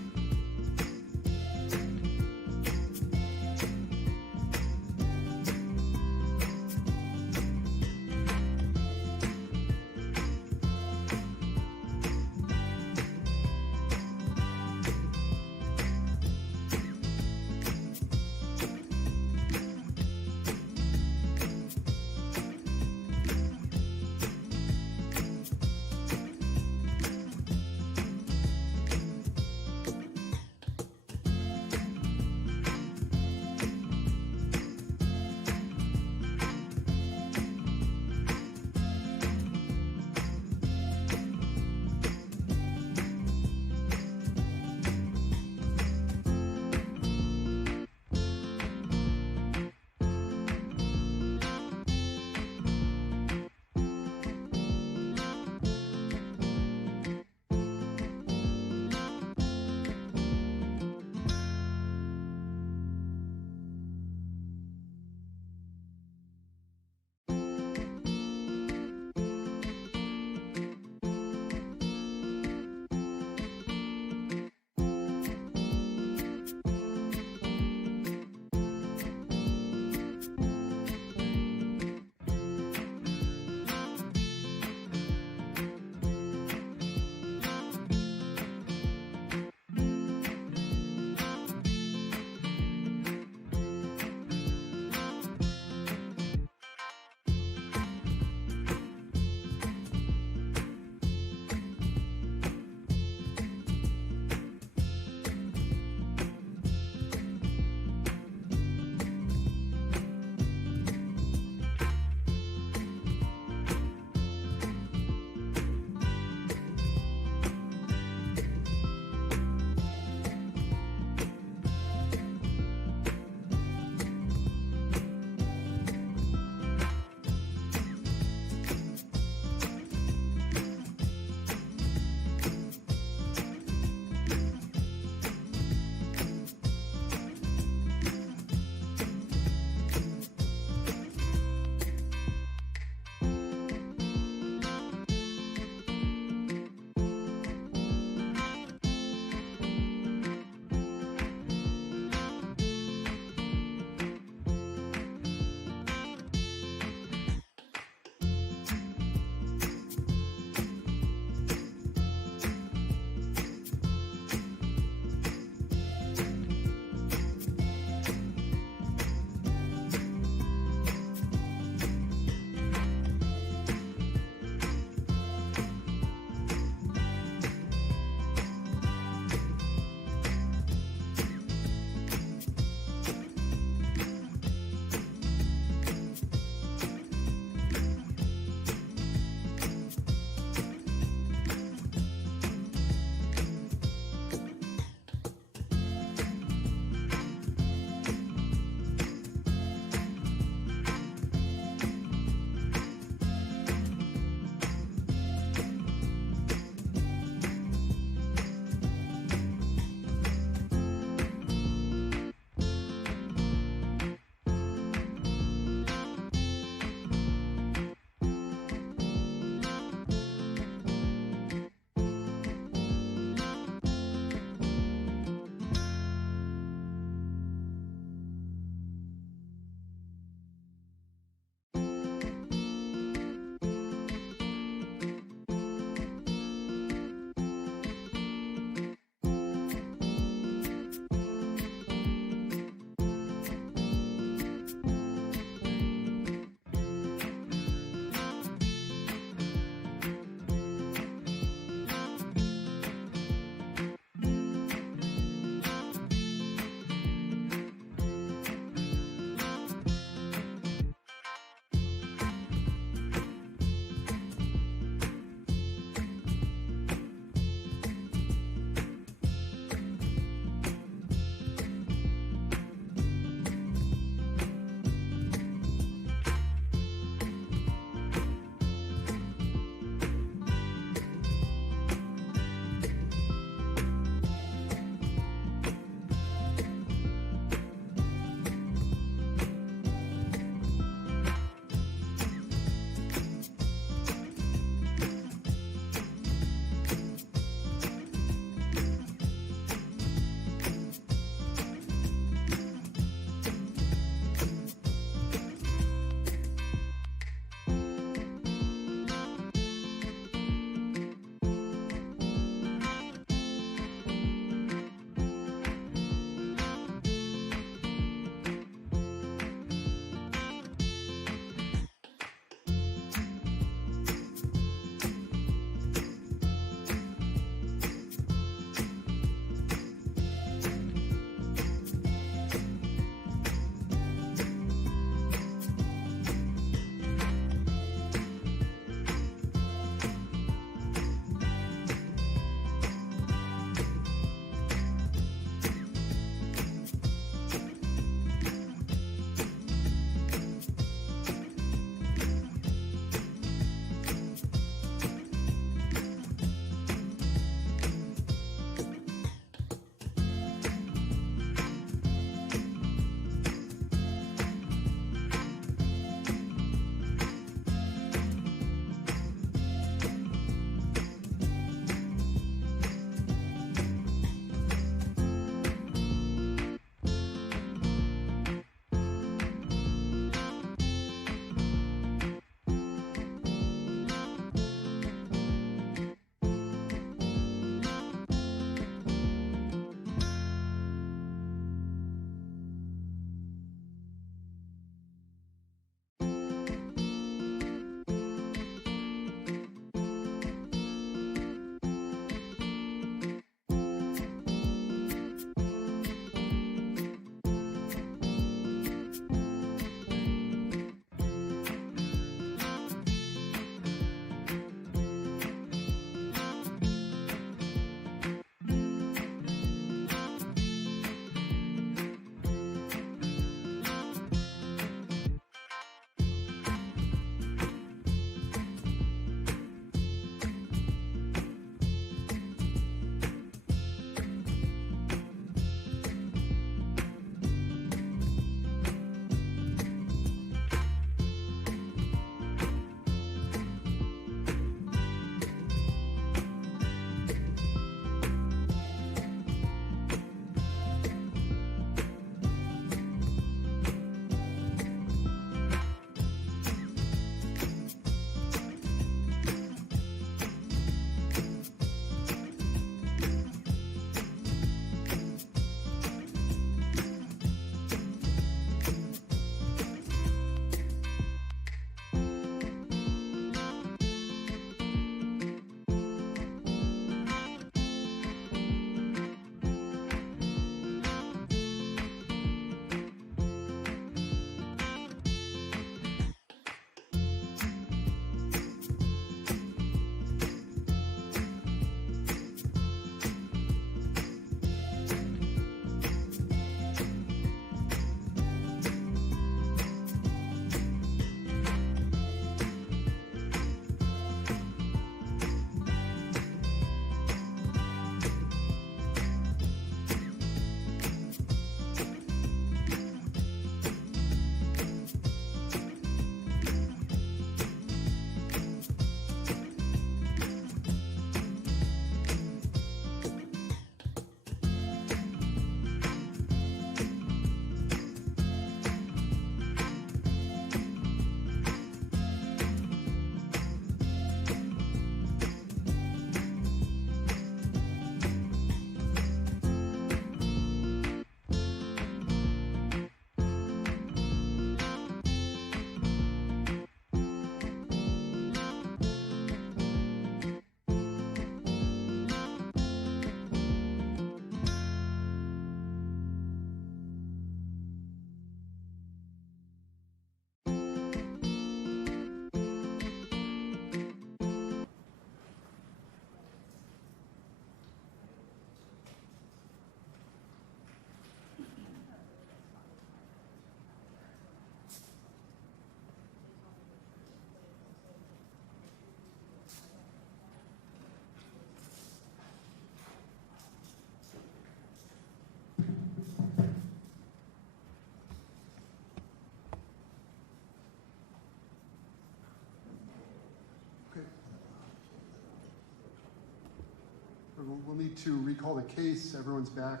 need to recall the case. Everyone's back,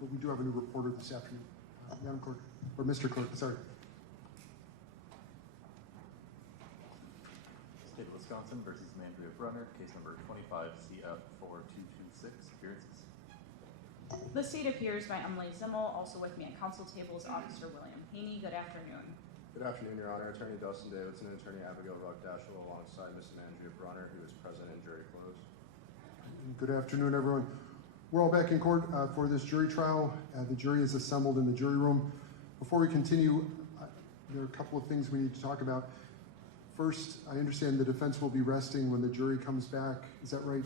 but we do have a new reporter this afternoon. Madam Clerk, or Mr. Clerk, sorry. State of Wisconsin versus Amandria Brunner, case number 25CF4226, appearances. The state appears by Emily Zimmel. Also with me at council table is Officer William Haney. Good afternoon. Good afternoon, Your Honor. Attorney Dustin Davidson and Attorney Abigail Rugdashel alongside Ms. Amandria Brunner, who is present in jury close. Good afternoon, everyone. We're all back in court for this jury trial. The jury is assembled in the jury room. Before we continue, there are a couple of things we need to talk about. First, I understand the defense will be resting when the jury comes back. Is that right,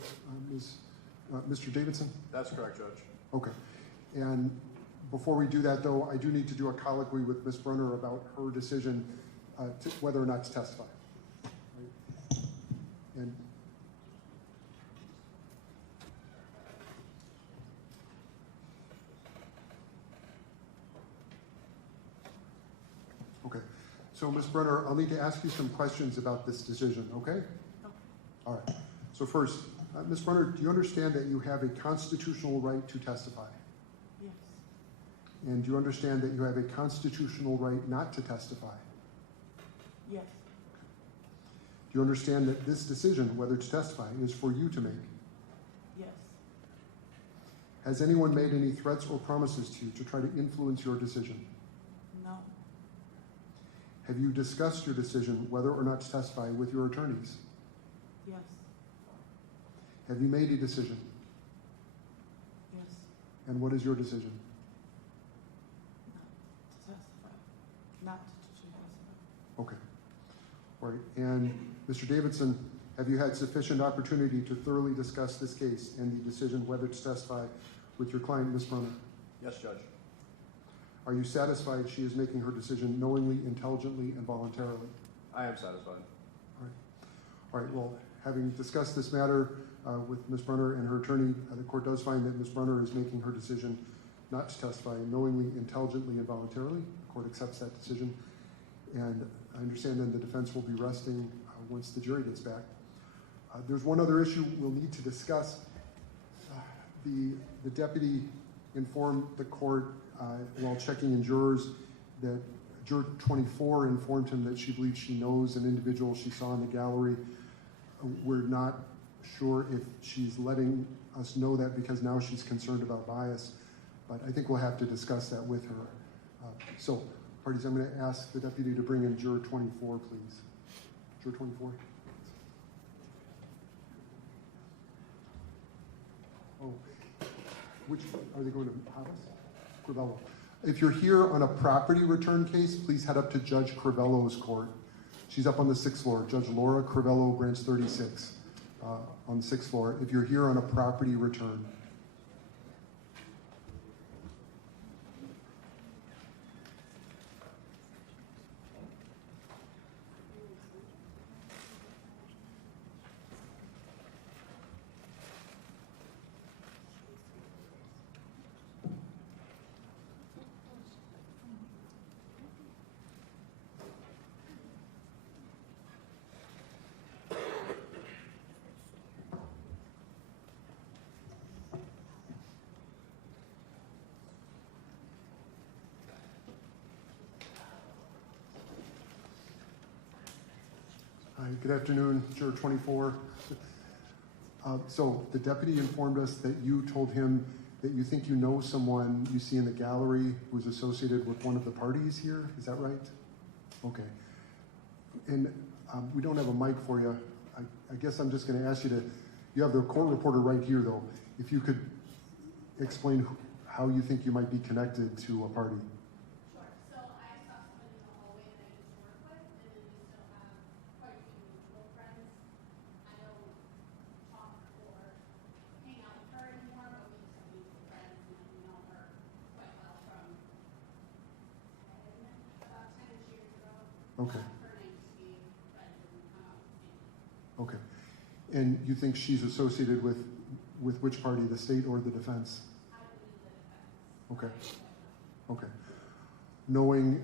Mr. Davidson? That's correct, Judge. Okay. And before we do that, though, I do need to do a colloquy with Ms. Brunner about her decision whether or not to testify. Right? And okay. So, Ms. Brunner, I'll need to ask you some questions about this decision, okay? All right. So first, Ms. Brunner, do you understand that you have a constitutional right to testify? Yes. And do you understand that you have a constitutional right not to testify? Yes. Do you understand that this decision, whether to testify, is for you to make? Yes. Has anyone made any threats or promises to you to try to influence your decision? No. Have you discussed your decision whether or not to testify with your attorneys? Yes. Have you made a decision? Yes. And what is your decision? Not to testify. Not to testify. Okay. All right. And Mr. Davidson, have you had sufficient opportunity to thoroughly discuss this case and the decision whether to testify with your client, Ms. Brunner? Yes, Judge. Are you satisfied she is making her decision knowingly, intelligently, and voluntarily? I am satisfied. All right. All right. Well, having discussed this matter with Ms. Brunner and her attorney, the court does find that Ms. Brunner is making her decision not to testify knowingly, intelligently, and voluntarily. The court accepts that decision. And I understand then the defense will be resting once the jury gets back. There's one other issue we'll need to discuss. The deputy informed the court while checking in jurors that juror 24 informed him that she believes she knows an individual she saw in the gallery. We're not sure if she's letting us know that because now she's concerned about bias, but I think we'll have to discuss that with her. So, parties, I'm going to ask the deputy to bring in juror 24, please. Juror 24. Oh, which, are they going to Havas? Crivello. If you're here on a property return case, please head up to Judge Crivello's court. She's up on the 6th floor. Judge Laura Crivello, branch 36, on the 6th floor. If you're here on a property return. Hi, good afternoon, juror 24. So the deputy informed us that you told him that you think you know someone you see in the gallery who's associated with one of the parties here. Is that right? Okay. And we don't have a mic for you. I guess I'm just going to ask you to, you have the court reporter right here though. If you could explain how you think you might be connected to a party. Sure. So I saw someone in the hallway that I used to work with, and then we still have quite a few mutual friends. I don't talk or hang out with her anymore, but we just have mutual friends, and we know her quite well from about 10 years ago. Okay. Her name used to be Fred, and we come out with the same. Okay. And you think she's associated with which party, the state or the defense? I believe the defense. Okay. Okay. Knowing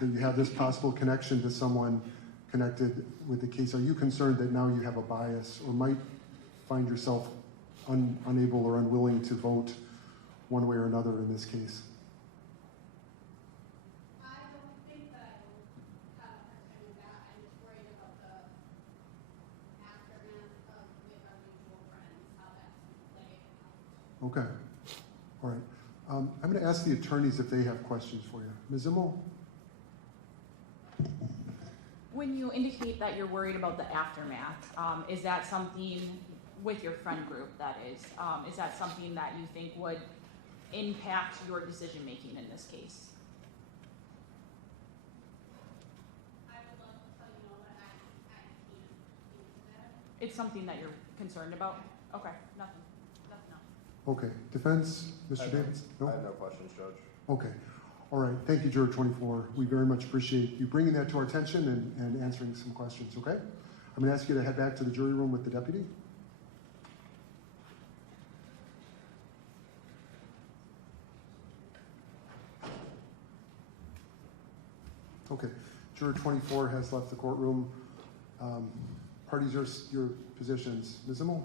that you have this possible connection to someone connected with the case, are you concerned that now you have a bias or might find yourself unable or unwilling to vote one way or another in this case. I don't think that I will have a hard time with that. I'm just worried about the aftermath of with our mutual friends, how that's going to play out. Okay, all right. I'm going to ask the attorneys if they have questions for you. Ms. Immel? When you indicate that you're worried about the aftermath, is that something with your friend group that is that something that you think would impact your decision making in this case? I would love to tell you that I can't do that. It's something that you're concerned about? Okay, nothing else. Okay, defense, Mr. Davis? I have no questions, Judge. Okay, all right, thank you, Juror 24. We very much appreciate you bringing that to our attention and answering some questions, okay? I'm gonna ask you to head back to the jury room with the deputy. Okay, Juror 24 has left the courtroom. Parties are your positions. Ms. Immel?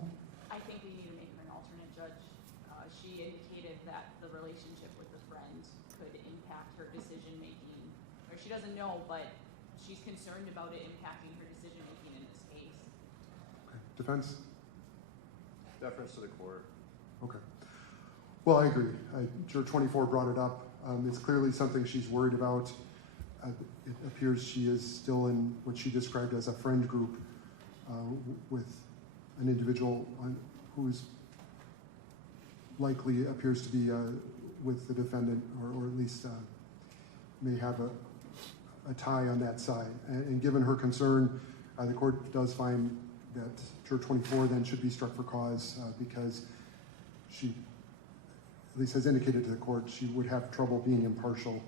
I think we need to make her an alternate judge. She indicated that the relationship with the friend could impact her decision making, or she doesn't know, but she's concerned about it impacting her decision making in this case. Okay. Defense? Deference to the court. Okay. Well, I agree. Juror 24 brought it up. It's clearly something she's worried about. It appears she is still in what she described as a friend group with an individual who is likely appears to be with the defendant, or at least may have a tie on that side. And given her concern, the court does find that Juror 24 then should be struck for cause because she, at least has indicated to the court, she would have trouble being impartial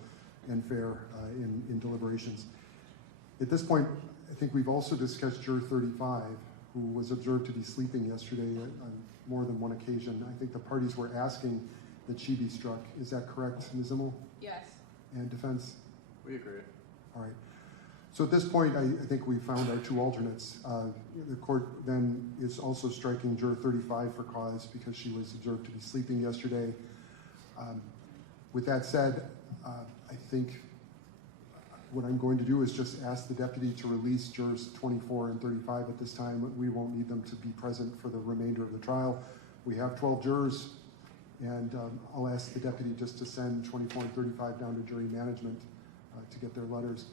and fair in deliberations. At this point, I think we've also discussed Juror 35, who was observed to be sleeping yesterday on more than one occasion. I think the parties were asking that she be struck. Is that correct, Ms. Immel? Yes. And defense? We agree. All right. So at this point, I think we found our two alternates. The court then is also striking Juror 35 for cause because she was observed to be sleeping yesterday. With that said, I think what I'm going to do is just ask the deputy to release Jurors 24 and 35 at this time. We won't need them to be present for the remainder of the trial. We have 12 jurors, and I'll ask the deputy just to send 24 and 35 down to jury management to get their letters.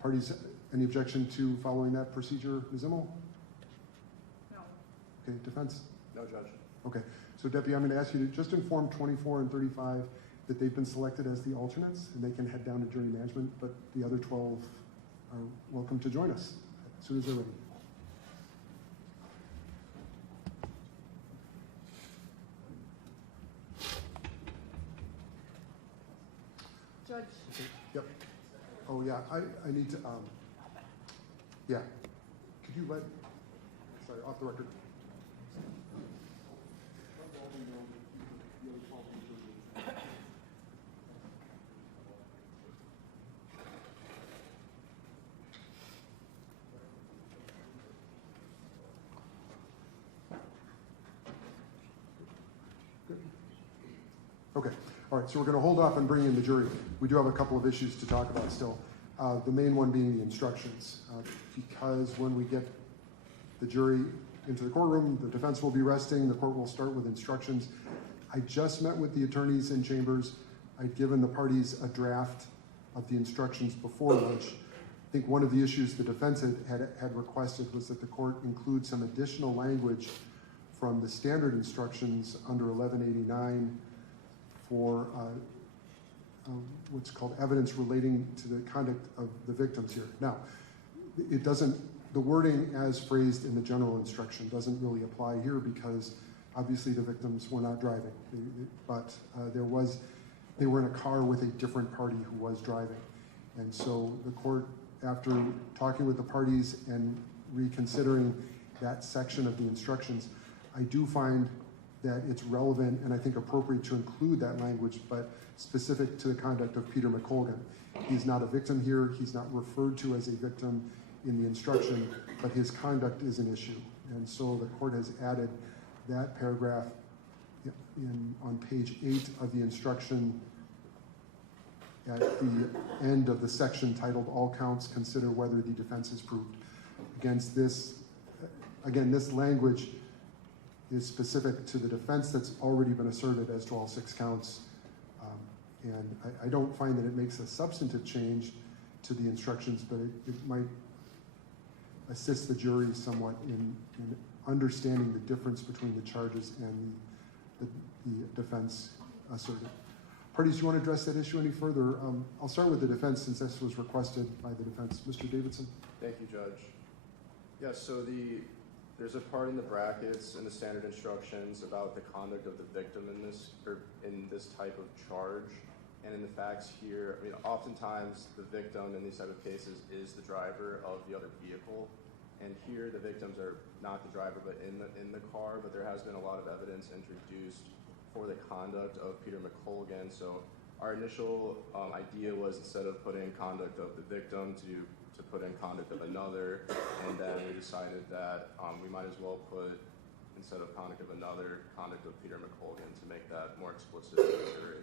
Parties, any objection to following that procedure, Ms. Immel? No. Okay, defense? No, Judge. Okay, so deputy, I'm going to ask you to just inform 24 and 35 that they've been selected as the alternates and they can head down to jury management, but the other 12 are welcome to join us as soon as they're ready. Judge. Okay, yep. Oh yeah, I need to, yeah. Could you let, sorry, off the record. Okay, all right, so we're going to hold off on bringing in the jury. We do have a couple of issues to talk about still. The main one being the instructions, because when we get the jury into the courtroom, the defense will be resting, the court will start with instructions. I just met with the attorneys in chambers. I'd given the parties a draft of the instructions before lunch. I think one of the issues the defense had requested was that the court include some additional language from the standard instructions under 1189 for what's called evidence relating to the conduct of the victims here. Now, it doesn't, the wording as phrased in the general instruction doesn't really apply here because obviously the victims were not driving, but they were in a car with a different party who was driving. And so the court, after talking with the parties and reconsidering that section of the instructions, I do find that it's relevant and I think appropriate to include that language, but specific to the conduct of Peter McColgan. He's not a victim here. He's not referred to as a victim in the instruction, but his conduct is an issue. And so the court has added that paragraph on page 8 of the instruction at the end of the section titled "All Counts, consider whether the defense is proved." Against this, again, this language is specific to the defense that's already been asserted as to all 6 counts. And I don't find that it makes a substantive change to the instructions, but it might assist the jury somewhat in understanding the difference between the charges and the defense asserted. Parties, do you want to address that issue any further? I'll start with the defense since this was requested by the defense. Mr. Davidson? Thank you, Judge. Yes, so there's a part in the brackets in the standard instructions about the conduct of the victim in this type of charge. And in the facts here, I mean, oftentimes the victim in these type of cases is the driver of the other vehicle. And here the victims are not the driver, but in the car. But there has been a lot of evidence introduced for the conduct of Peter McColgan. So our initial idea was, instead of putting conduct of the victim, to put in conduct of another. And then we decided that we might as well put, instead of conduct of another, conduct of Peter McColgan, to make that more explicit to the jury.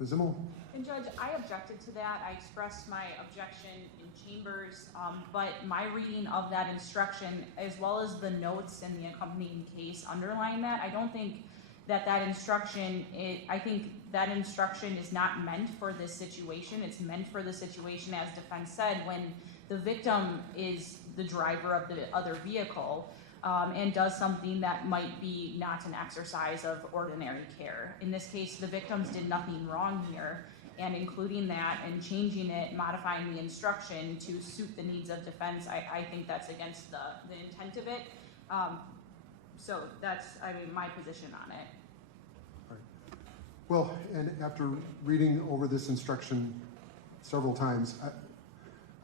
Ms. Zimmel? And Judge, I objected to that. I expressed my objection in chambers, but my reading of that instruction, as well as the notes in the accompanying case underlying that, I don't think that instruction, I think that instruction is not meant for this situation. It's meant for the situation, as defense said, when the victim is the driver of the other vehicle, and does something that might be not an exercise of ordinary care. In this case, the victims did nothing wrong here, and including that and changing it, modifying the instruction to suit the needs of defense, I think that's against the intent of it. So that's, my position on it. All right. Well, and after reading over this instruction several times,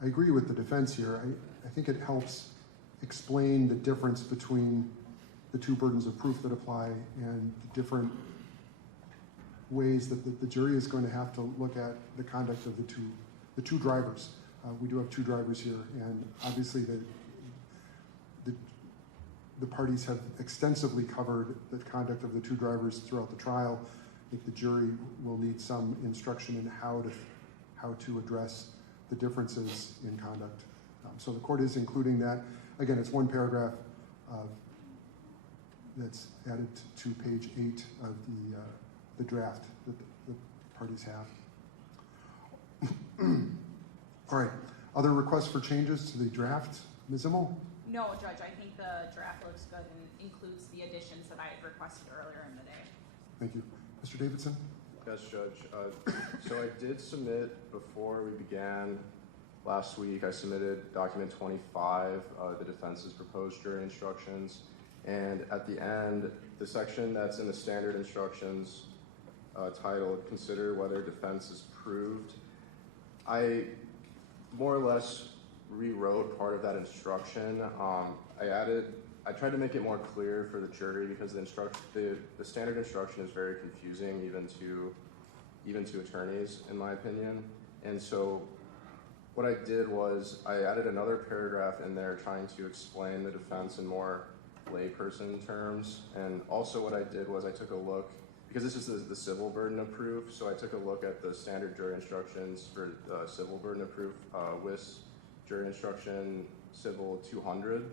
I agree with the defense here. I think it helps explain the difference between the 2 burdens of proof that apply and the different ways that the jury is going to have to look at the conduct of the two drivers. We do have 2 drivers here, and obviously the parties have extensively covered the conduct of the 2 drivers throughout the trial. I think the jury will need some instruction in how to address the differences in conduct. So the court is including that. Again, it's 1 paragraph that's added to page 8 of the draft that the parties have. All right. Other requests for changes to the draft? Ms. Zimmel? No, Judge, I think the draft looks good and includes the additions that I had requested earlier in the day. Thank you. Mr. Davidson? Yes, Judge. So I did submit, before we began last week, I submitted document 25, the defense's proposed jury instructions. And at the end, the section that's in the standard instructions titled "Consider Whether Defense is Proved," I more or less rewrote part of that instruction. I tried to make it more clear for the jury, because the standard instruction is very confusing even to attorneys, in my opinion. And so what I did was I added another paragraph in there trying to explain the defense in more layperson terms. And also what I did was I took a look, because this is the civil burden of proof, so I took a look at the standard jury instructions for civil burden of proof, WIS jury instruction civil 200.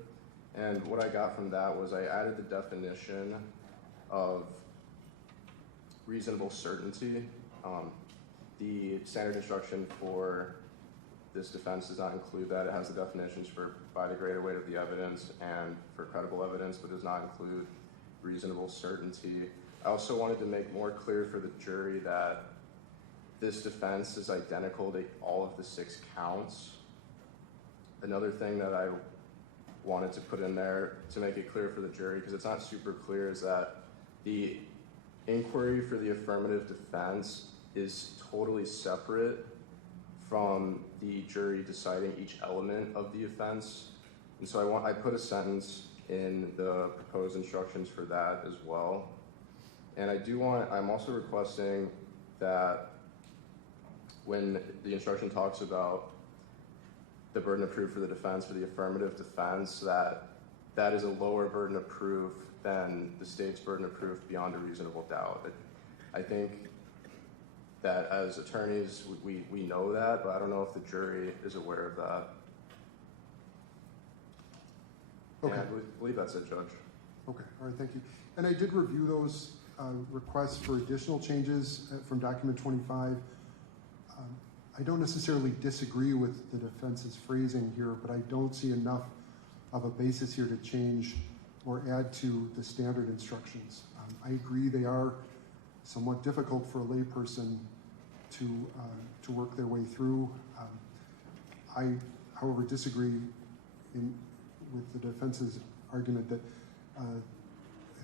And what I got from that was I added the definition of reasonable certainty. The standard instruction for this defense does not include that. It has the definitions for by the greater weight of the evidence and for credible evidence, but does not include reasonable certainty. I also wanted to make more clear for the jury that this defense is identical to all of the 6 counts. Another thing that I wanted to put in there to make it clear for the jury, because it's not super clear, is that the inquiry for the affirmative defense is totally separate from the jury deciding each element of the offense. And so I put a sentence in the proposed instructions for that as well. And I'm also requesting that when the instruction talks about the burden of proof for the defense, for the affirmative defense, that that is a lower burden of proof than the state's burden of proof beyond a reasonable doubt. I think that as attorneys, we know that, but I don't know if the jury is aware of that. Okay. And I believe that's it, Judge. Okay, all right, thank you. And I did review those requests for additional changes from document 25. I don't necessarily disagree with the defense's phrasing here, but I don't see enough of a basis here to change or add to the standard instructions. I agree they are somewhat difficult for a layperson to work their way through. I, however, disagree with the defense's argument that I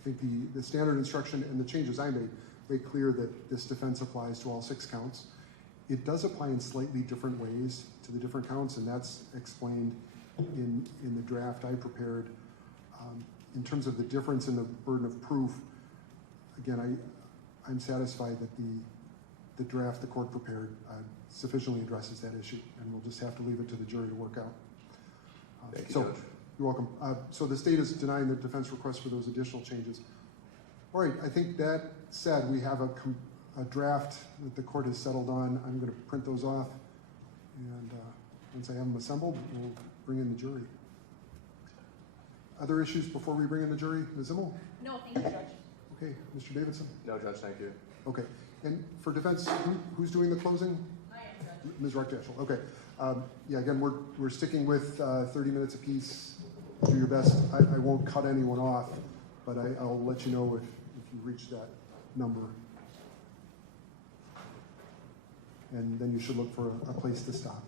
think the standard instruction and the changes I made make clear that this defense applies to all 6 counts. It does apply in slightly different ways to the different counts, and that's explained in the draft I prepared. In terms of the difference in the burden of proof, again, I'm satisfied that the draft the court prepared sufficiently addresses that issue, and we'll just have to leave it to the jury to work out. Thank you, So, Judge. you're welcome. So the state is denying the defense request for those additional changes. All right, I think that said, we have a draft that the court has settled on. I'm going to print those off, and once I have them assembled, we'll bring in the jury. Other issues before we bring in the jury? Ms. Immel? No, thank you, Judge. Okay, Mr. Davidson? No, Judge, thank you. Okay, and for defense, who's doing the closing? I am, Judge. Ms. Rechtashel, okay. Yeah, again, we're sticking with 30 minutes apiece. Do your best. I won't cut anyone off, but I'll let you know if you reach that number. And then you should look for a place to stop.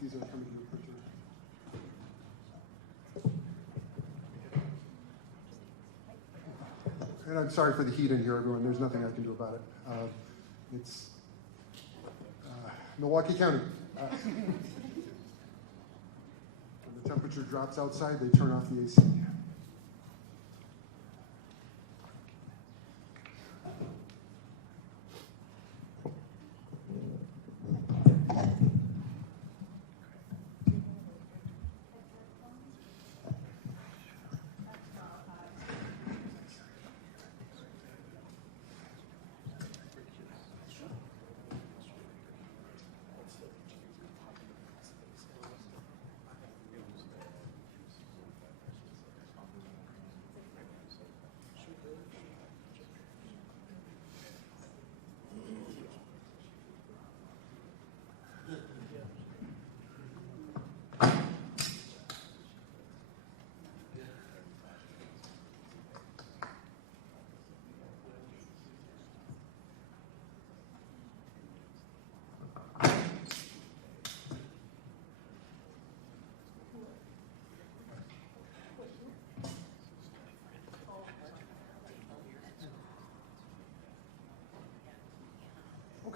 These are coming to your printer. And I'm sorry for the heat in here, everyone. There's nothing I can do about it. It's Milwaukee County. When the temperature drops outside, they turn off the AC.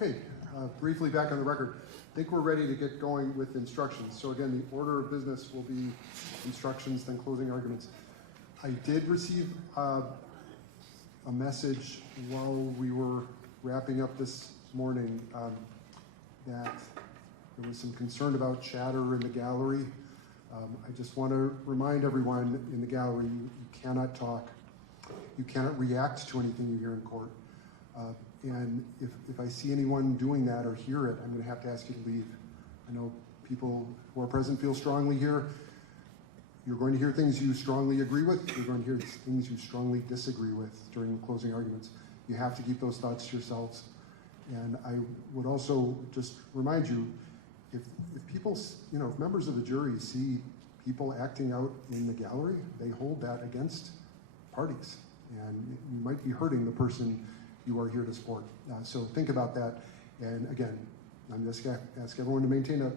Okay, briefly back on the record. I think we're ready to get going with instructions. So again, the order of business will be instructions, then closing arguments. I did receive a message while we were wrapping up this morning that there was some concern about chatter in the gallery. I just want to remind everyone in the gallery, you cannot talk. You cannot react to anything you hear in court. And if I see anyone doing that or hear it, I'm going to have to ask you to leave. I know people who are present feel strongly here. You're going to hear things you strongly agree with. You're going to hear things you strongly disagree with during the closing arguments. You have to keep those thoughts to yourselves. And I would also just remind you, if people, if members of the jury see people acting out in the gallery, they hold that against parties. And you might be hurting the person you are here to support. So think about that. And again, I'm just going to ask everyone to maintain a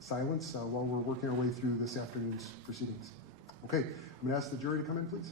silence while we're working our way through this afternoon's proceedings. Okay, I'm going to ask the jury to come in, please.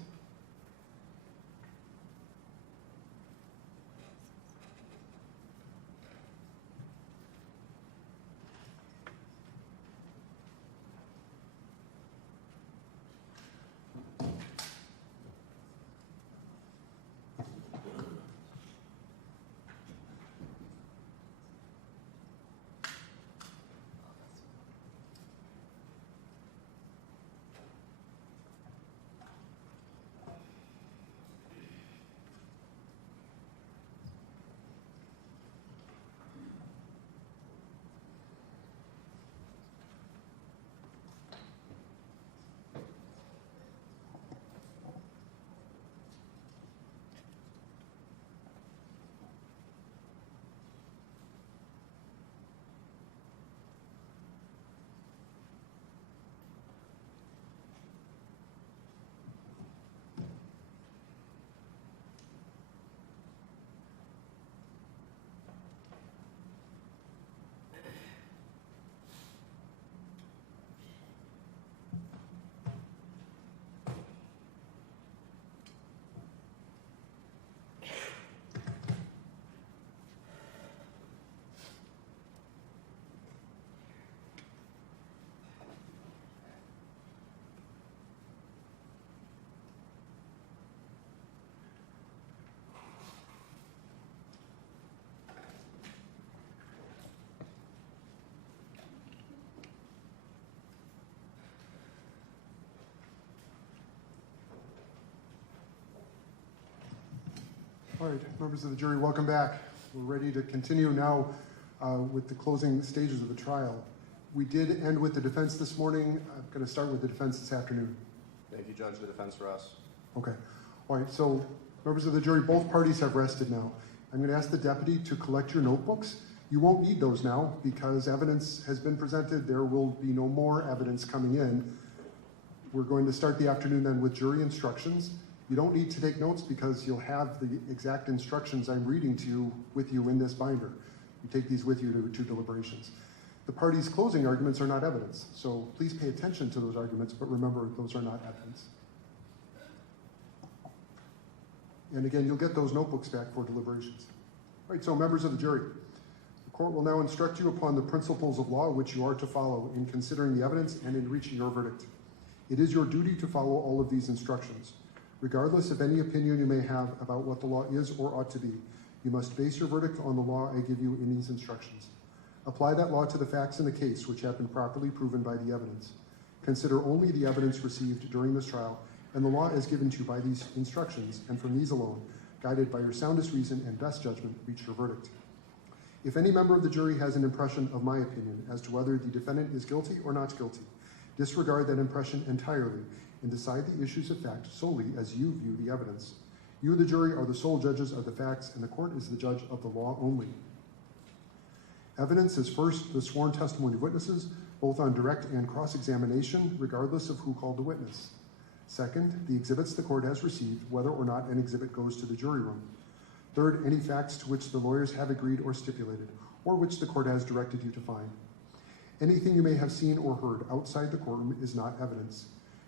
All right, members of the jury, welcome back. We're ready to continue now with the closing stages of the trial. We did end with the defense this morning. I'm going to start with the defense this afternoon. Thank you, Judge. The defense rests. Okay. All right, so members of the jury, both parties have rested now. I'm going to ask the deputy to collect your notebooks. You won't need those now because evidence has been presented. There will be no more evidence coming in. We're going to start the afternoon then with jury instructions. You don't need to take notes because you'll have the exact instructions I'm reading to you with you in this binder. You take these with you to deliberations. The parties' closing arguments are not evidence, so please pay attention to those arguments, but remember, those are not evidence. And again, you'll get those notebooks back for deliberations. All right, so members of the jury, the court will now instruct you upon the principles of law which you are to follow in considering the evidence and in reaching your verdict. It is your duty to follow all of these instructions. Regardless of any opinion you may have about what the law is or ought to be, you must base your verdict on the law I give you in these instructions. Apply that law to the facts in the case which have been properly proven by the evidence. Consider only the evidence received during this trial and the law as given to you by these instructions, and from these alone, guided by your soundest reason and best judgment, reach your verdict. If any member of the jury has an impression of my opinion as to whether the defendant is guilty or not guilty, disregard that impression entirely and decide the issues of fact solely as you view the evidence. You, the jury, are the sole judges of the facts, and the court is the judge of the law only. Evidence is first the sworn testimony of witnesses, both on direct and cross-examination, regardless of who called the witness. Second, the exhibits the court has received, whether or not an exhibit goes to the jury room. Third, any facts to which the lawyers have agreed or stipulated, or which the court has directed you to find. Anything you may have seen or heard outside the courtroom is not evidence.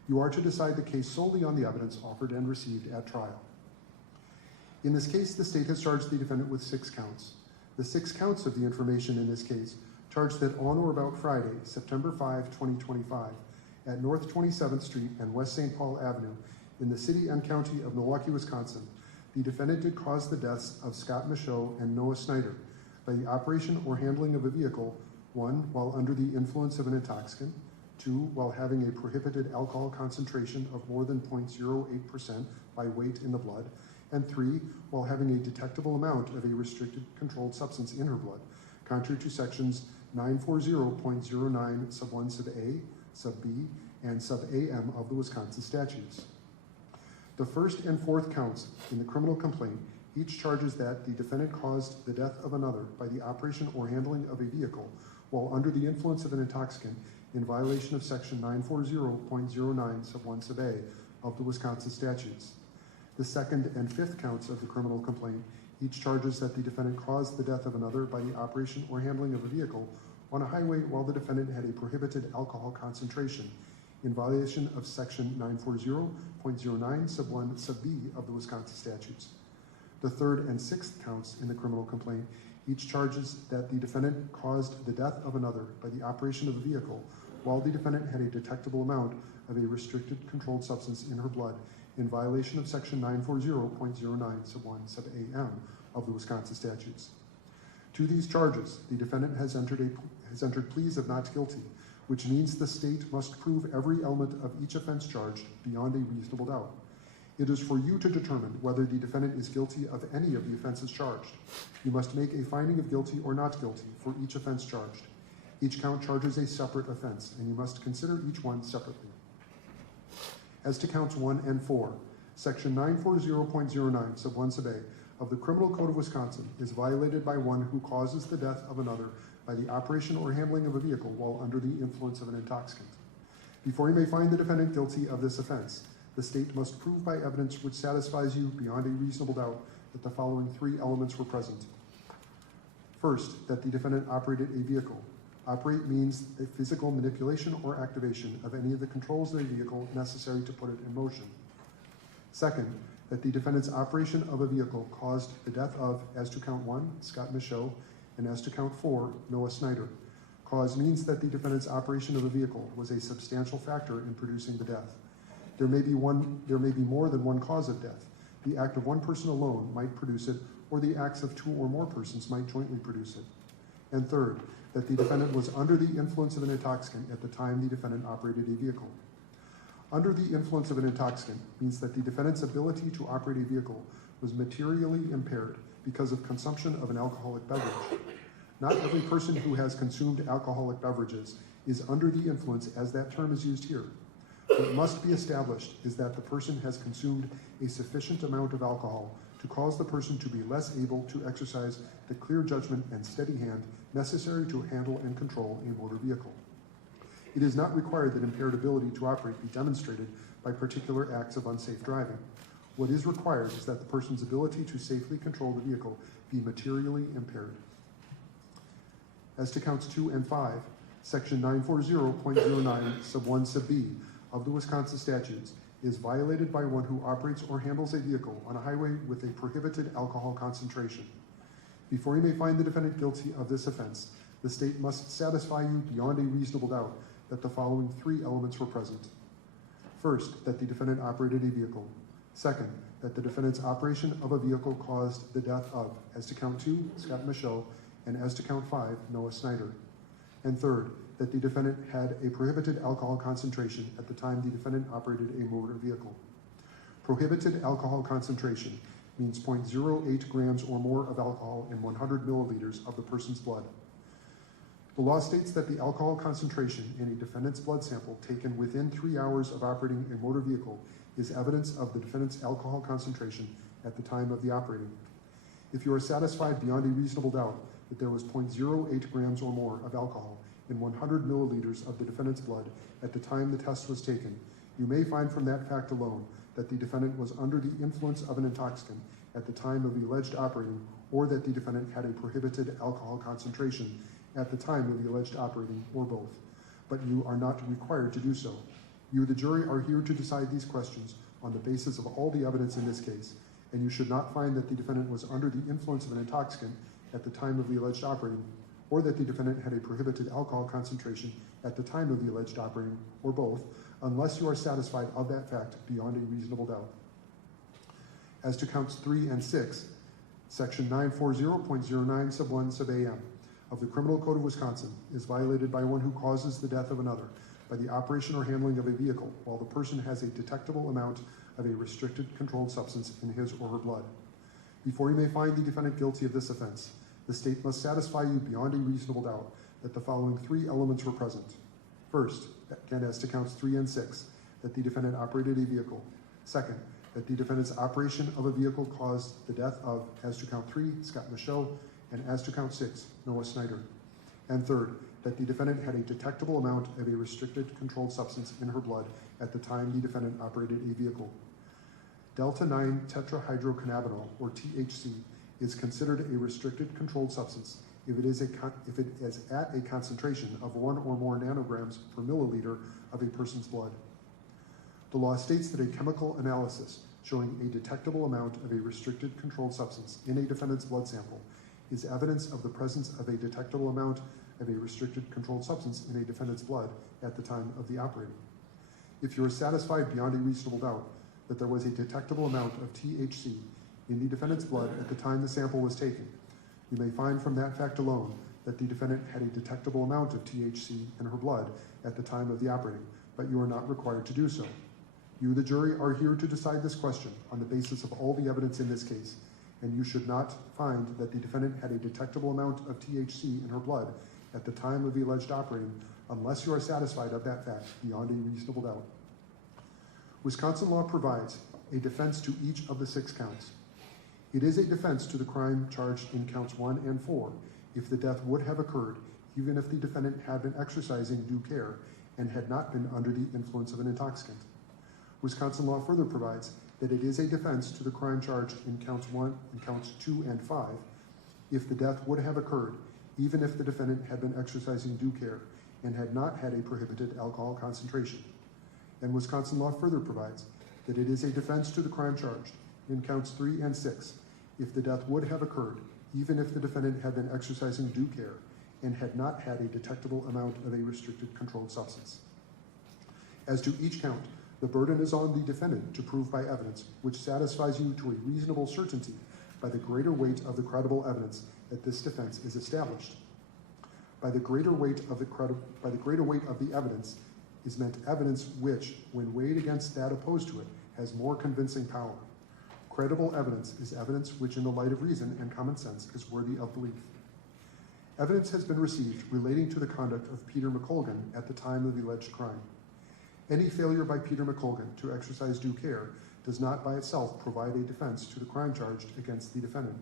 You are to decide the case solely on the evidence offered and received at trial. In this case, the state has charged the defendant with 6 counts. The 6 counts of the information in this case charge that on or about Friday, September 5, 2025, at North 27th Street and West St. Paul Avenue in the city and county of Milwaukee, Wisconsin, the defendant did cause the deaths of Scott Michaud and Noah Snyder by the operation or handling of a vehicle, 1, while under the influence of an intoxicant, 2, while having a prohibited alcohol concentration of more than 0.08% by weight in the blood, and 3, while having a detectable amount of a restricted controlled substance in her blood, contrary to sections 940.09 sub 1 sub A, sub B, and sub AM of the Wisconsin statutes. The first and fourth counts in the criminal complaint each charges that the defendant caused the death of another by the operation or handling of a vehicle while under the influence of an intoxicant in violation of section 940.09 sub 1 sub A of the Wisconsin statutes. The second and fifth counts of the criminal complaint each charges that the defendant caused the death of another by the operation or handling of a vehicle on a highway while the defendant had a prohibited alcohol concentration in violation of section 940.09 sub 1 sub B of the Wisconsin statutes. The third and sixth counts in the criminal complaint each charges that the defendant caused the death of another by the operation of a vehicle while the defendant had a detectable amount of a restricted controlled substance in her blood in violation of section 940.09 sub 1 sub AM of the Wisconsin statutes. To these charges, the defendant has entered pleas of not guilty, which means the state must prove every element of each offense charged beyond a reasonable doubt. It is for you to determine whether the defendant is guilty of any of the offenses charged. You must make a finding of guilty or not guilty for each offense charged. Each count charges a separate offense, and you must consider each one separately. As to counts 1 and 4, section 940.09 sub 1 sub A of the Criminal Code of Wisconsin is violated by one who causes the death of another by the operation or handling of a vehicle while under the influence of an intoxicant. Before you may find the defendant guilty of this offense, the state must prove by evidence which satisfies you beyond a reasonable doubt that the following 3 elements were present. First, that the defendant operated a vehicle. Operate means a physical manipulation or activation of any of the controls of a vehicle necessary to put it in motion. Second, that the defendant's operation of a vehicle caused the death of, as to count 1, Scott Michaud, and as to count 4, Noah Snyder. Cause means that the defendant's operation of a vehicle was a substantial factor in producing the death. There may be more than one cause of death. The act of one person alone might produce it, or the acts of 2 or more persons might jointly produce it. And third, that the defendant was under the influence of an intoxicant at the time the defendant operated a vehicle. Under the influence of an intoxicant means that the defendant's ability to operate a vehicle was materially impaired because of consumption of an alcoholic beverage. Not every person who has consumed alcoholic beverages is under the influence as that term is used here. What must be established is that the person has consumed a sufficient amount of alcohol to cause the person to be less able to exercise the clear judgment and steady hand necessary to handle and control a motor vehicle. It is not required that impaired ability to operate be demonstrated by particular acts of unsafe driving. What is required is that the person's ability to safely control the vehicle be materially impaired. As to counts 2 and 5, section 940.09 sub 1 sub b of the Wisconsin statutes is violated by one who operates or handles a vehicle on a highway with a prohibited alcohol concentration. Before you may find the defendant guilty of this offense, the state must satisfy you beyond a reasonable doubt that the following 3 elements were present. First, that the defendant operated a vehicle. Second, that the defendant's operation of a vehicle caused the death of, as to count 2, Scott Michaud, and as to count 5, Noah Snyder. And third, that the defendant had a prohibited alcohol concentration at the time the defendant operated a motor vehicle. Prohibited alcohol concentration means 0.08 grams or more of alcohol in 100 milliliters of the person's blood. The law states that the alcohol concentration in a defendant's blood sample taken within 3 hours of operating a motor vehicle is evidence of the defendant's alcohol concentration at the time of the operating. If you are satisfied beyond a reasonable doubt that there was 0.08 grams or more of alcohol in 100 milliliters of the defendant's blood at the time the test was taken, you may find from that fact alone that the defendant was under the influence of an intoxicant at the time of the alleged operating, or that the defendant had a prohibited alcohol concentration at the time of the alleged operating, or both. But you are not required to do so. You, the jury, are here to decide these questions on the basis of all the evidence in this case, and you should not find that the defendant was under the influence of an intoxicant at the time of the alleged operating, or that the defendant had a prohibited alcohol concentration at the time of the alleged operating, or both, unless you are satisfied of that fact beyond a reasonable doubt. As to counts 3 and 6, section 940.09 sub 1 sub am of the Criminal Code of Wisconsin is violated by one who causes the death of another by the operation or handling of a vehicle while the person has a detectable amount of a restricted controlled substance in his or her blood. Before you may find the defendant guilty of this offense, the state must satisfy you beyond a reasonable doubt that the following 3 elements were present. First, again as to counts 3 and 6, that the defendant operated a vehicle. Second, that the defendant's operation of a vehicle caused the death of, as to count 3, Scott Michaud, and as to count 6, Noah Snyder. And third, that the defendant had a detectable amount of a restricted controlled substance in her blood at the time the defendant operated a vehicle. Delta-9 tetrahydrocannabinol, or THC, is considered a restricted controlled substance if it is at a concentration of 1 or more nanograms per milliliter of a person's blood. The law states that a chemical analysis showing a detectable amount of a restricted controlled substance in a defendant's blood sample is evidence of the presence of a detectable amount of a restricted controlled substance in a defendant's blood at the time of the operating. If you are satisfied beyond a reasonable doubt that there was a detectable amount of THC in the defendant's blood at the time the sample was taken, you may find from that fact alone that the defendant had a detectable amount of THC in her blood at the time of the operating, but you are not required to do so. You, the jury, are here to decide this question on the basis of all the evidence in this case, and you should not find that the defendant had a detectable amount of THC in her blood at the time of the alleged operating unless you are satisfied of that fact beyond a reasonable doubt. Wisconsin law provides a defense to each of the 6 counts. It is a defense to the crime charged in counts 1 and 4 if the death would have occurred even if the defendant had been exercising due care and had not been under the influence of an intoxicant. Wisconsin law further provides that it is a defense to the crime charged in counts 1 and counts 2 and 5 if the death would have occurred even if the defendant had been exercising due care and had not had a prohibited alcohol concentration. And Wisconsin law further provides that it is a defense to the crime charged in counts 3 and 6 if the death would have occurred even if the defendant had been exercising due care and had not had a detectable amount of a restricted controlled substance. As to each count, the burden is on the defendant to prove by evidence which satisfies you to a reasonable certainty by the greater weight of the credible evidence that this defense is established. By the greater weight of the evidence is meant evidence which, when weighed against that opposed to it, has more convincing power. Credible evidence is evidence which, in the light of reason and common sense, is worthy of belief. Evidence has been received relating to the conduct of Peter McColgan at the time of the alleged crime. Any failure by Peter McColgan to exercise due care does not by itself provide a defense to the crime charged against the defendant.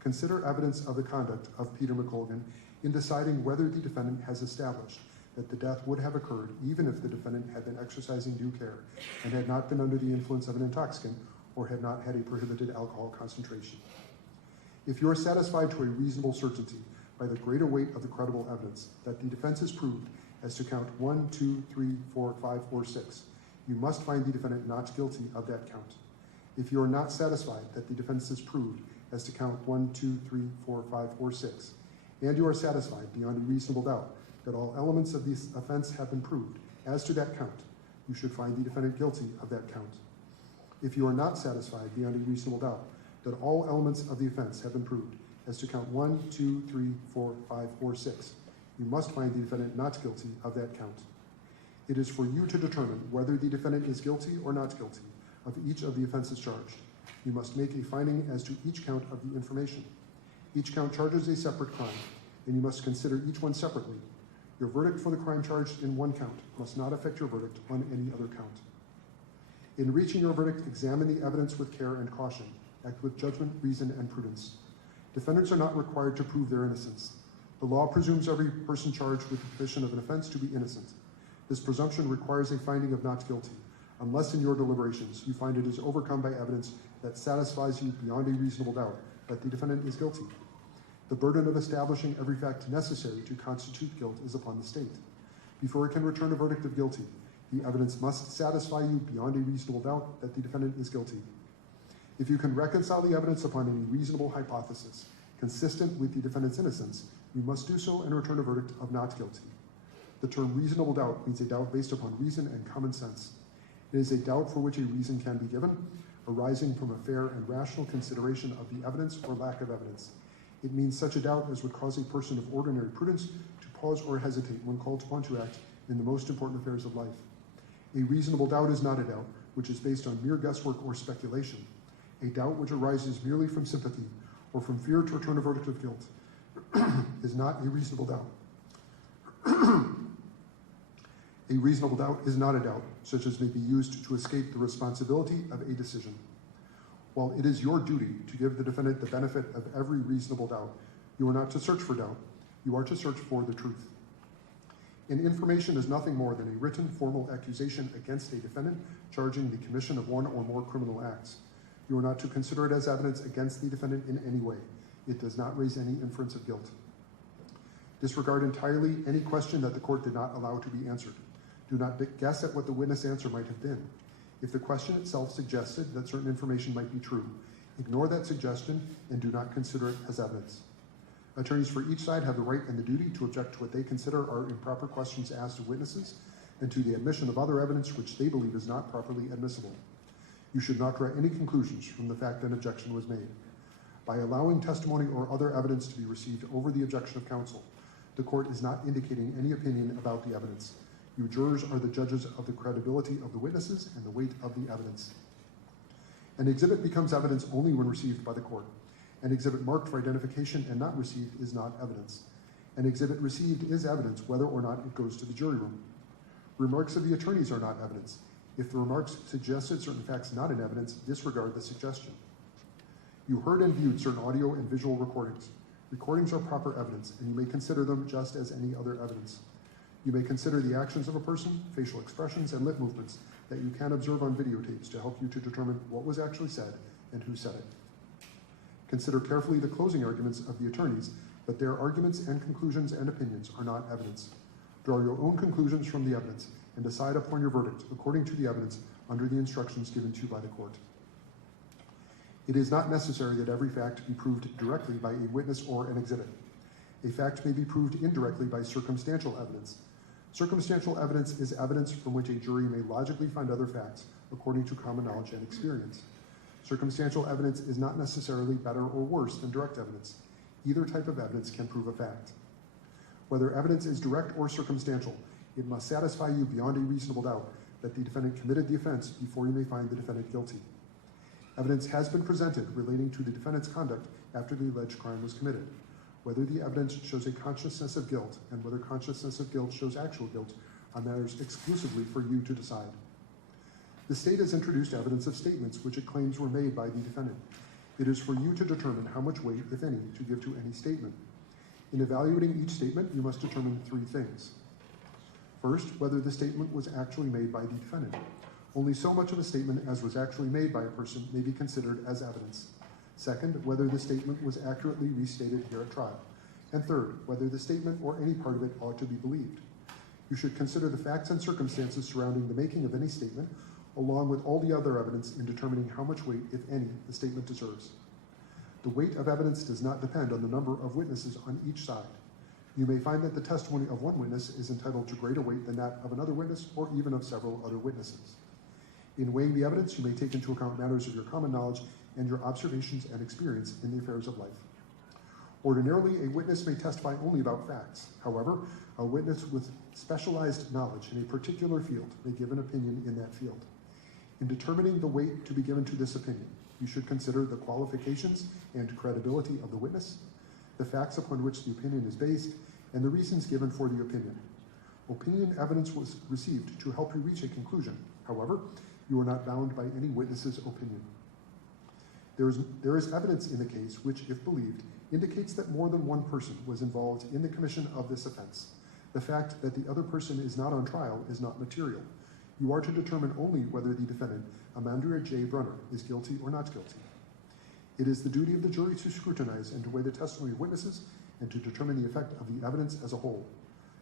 Consider evidence of the conduct of Peter McColgan in deciding whether the defendant has established that the death would have occurred even if the defendant had been exercising due care and had not been under the influence of an intoxicant or had not had a prohibited alcohol concentration. If you are satisfied to a reasonable certainty by the greater weight of the credible evidence that the defense is proved as to count 1, 2, 3, 4, 5, or 6, you must find the defendant not guilty of that count. If you are not satisfied that the defense is proved as to count 1, 2, 3, 4, 5, or 6, and you are satisfied beyond a reasonable doubt that all elements of this offense have been proved as to that count, you should find the defendant guilty of that count. If you are not satisfied beyond a reasonable doubt that all elements of the offense have been proved as to count 1, 2, 3, 4, 5, or 6, you must find the defendant not guilty of that count. It is for you to determine whether the defendant is guilty or not guilty of each of the offenses charged. You must make a finding as to each count of the information. Each count charges a separate crime, and you must consider each one separately. Your verdict for the crime charged in one count must not affect your verdict on any other count. In reaching your verdict, examine the evidence with care and caution. Act with judgment, reason, and prudence. Defendants are not required to prove their innocence. The law presumes every person charged with the commission of an offense to be innocent. This presumption requires a finding of not guilty, unless in your deliberations you find it is overcome by evidence that satisfies you beyond a reasonable doubt that the defendant is guilty. The burden of establishing every fact necessary to constitute guilt is upon the state. Before it can return a verdict of guilty, the evidence must satisfy you beyond a reasonable doubt that the defendant is guilty. If you can reconcile the evidence upon any reasonable hypothesis consistent with the defendant's innocence, you must do so and return a verdict of not guilty. The term reasonable doubt means a doubt based upon reason and common sense. It is a doubt for which a reason can be given, arising from a fair and rational consideration of the evidence or lack of evidence. It means such a doubt as would cause a person of ordinary prudence to pause or hesitate when called upon to act in the most important affairs of life. A reasonable doubt is not a doubt which is based on mere guesswork or speculation. A doubt which arises merely from sympathy or from fear to return a verdict of guilt is not a reasonable doubt. A reasonable doubt is not a doubt such as may be used to escape the responsibility of a decision. While it is your duty to give the defendant the benefit of every reasonable doubt, you are not to search for doubt, you are to search for the truth. An information is nothing more than a written formal accusation against a defendant charging the commission of one or more criminal acts. You are not to consider it as evidence against the defendant in any way. It does not raise any inference of guilt. Disregard entirely any question that the court did not allow to be answered. Do not guess at what the witness answer might have been. If the question itself suggested that certain information might be true, ignore that suggestion and do not consider it as evidence. Attorneys for each side have the right and the duty to object to what they consider are improper questions asked of witnesses and to the admission of other evidence which they believe is not properly admissible. You should not draw any conclusions from the fact an objection was made. By allowing testimony or other evidence to be received over the objection of counsel, the court is not indicating any opinion about the evidence. You jurors are the judges of the credibility of the witnesses and the weight of the evidence. An exhibit becomes evidence only when received by the court. An exhibit marked for identification and not received is not evidence. An exhibit received is evidence whether or not it goes to the jury room. Remarks of the attorneys are not evidence. If the remarks suggested certain facts not in evidence, disregard the suggestion. You heard and viewed certain audio and visual recordings. Recordings are proper evidence, and you may consider them just as any other evidence. You may consider the actions of a person, facial expressions, and lip movements that you can observe on videotapes to help you to determine what was actually said and who said it. Consider carefully the closing arguments of the attorneys, but their arguments and conclusions and opinions are not evidence. Draw your own conclusions from the evidence and decide upon your verdict according to the evidence under the instructions given to you by the court. It is not necessary that every fact be proved directly by a witness or an exhibit. A fact may be proved indirectly by circumstantial evidence. Circumstantial evidence is evidence from which a jury may logically find other facts according to common knowledge and experience. Circumstantial evidence is not necessarily better or worse than direct evidence. Either type of evidence can prove a fact. Whether evidence is direct or circumstantial, It must satisfy you beyond a reasonable doubt that the defendant committed the offense before you may find the defendant guilty. Evidence has been presented relating to the defendant's conduct after the alleged crime was committed. Whether the evidence shows a consciousness of guilt and whether consciousness of guilt shows actual guilt are matters exclusively for you to decide. The state has introduced evidence of statements which it claims were made by the defendant. It is for you to determine how much weight, if any, to give to any statement. In evaluating each statement, you must determine 3 things. First, whether the statement was actually made by the defendant. Only so much of a statement as was actually made by a person may be considered as evidence. Second, whether the statement was accurately restated here at trial. And third, whether the statement or any part of it ought to be believed. You should consider the facts and circumstances surrounding the making of any statement, along with all the other evidence in determining how much weight, if any, the statement deserves. The weight of evidence does not depend on the number of witnesses on each side. You may find that the testimony of one witness is entitled to greater weight than that of another witness or even of several other witnesses. In weighing the evidence, you may take into account matters of your common knowledge and your observations and experience in the affairs of life. Ordinarily, a witness may testify only about facts. However, a witness with specialized knowledge in a particular field may give an opinion in that field. In determining the weight to be given to this opinion, you should consider the qualifications and credibility of the witness, the facts upon which the opinion is based, and the reasons given for the opinion. Opinion evidence was received to help you reach a conclusion. However, you are not bound by any witness's opinion. There is evidence in the case which, if believed, indicates that more than one person was involved in the commission of this offense. The fact that the other person is not on trial is not material. You are to determine only whether the defendant, Amandria J. Brunner, is guilty or not guilty. It is the duty of the jury to scrutinize and to weigh the testimony of witnesses and to determine the effect of the evidence as a whole.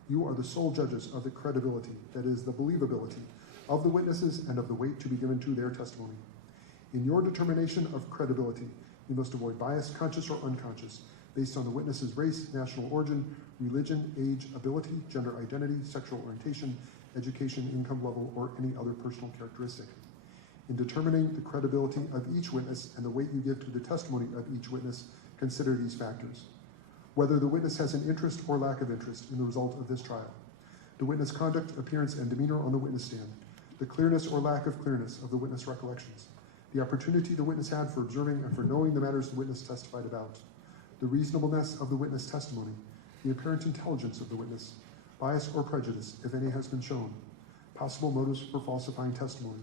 You are the sole judges of the credibility, that is, the believability, of the witnesses and of the weight to be given to their testimony. In your determination of credibility, you must avoid bias, conscious or unconscious, based on the witness's race, national origin, religion, age, ability, gender identity, sexual orientation, education, income level, or any other personal characteristic. In determining the credibility of each witness and the weight you give to the testimony of each witness, consider these factors. Whether the witness has an interest or lack of interest in the result of this trial, the witness' conduct, appearance, and demeanor on the witness stand, the clearness or lack of clearness of the witness' recollections, the opportunity the witness had for observing and for knowing the matters the witness testified about, the reasonableness of the witness' testimony, the apparent intelligence of the witness, bias or prejudice, if any has been shown, possible motives for falsifying testimony,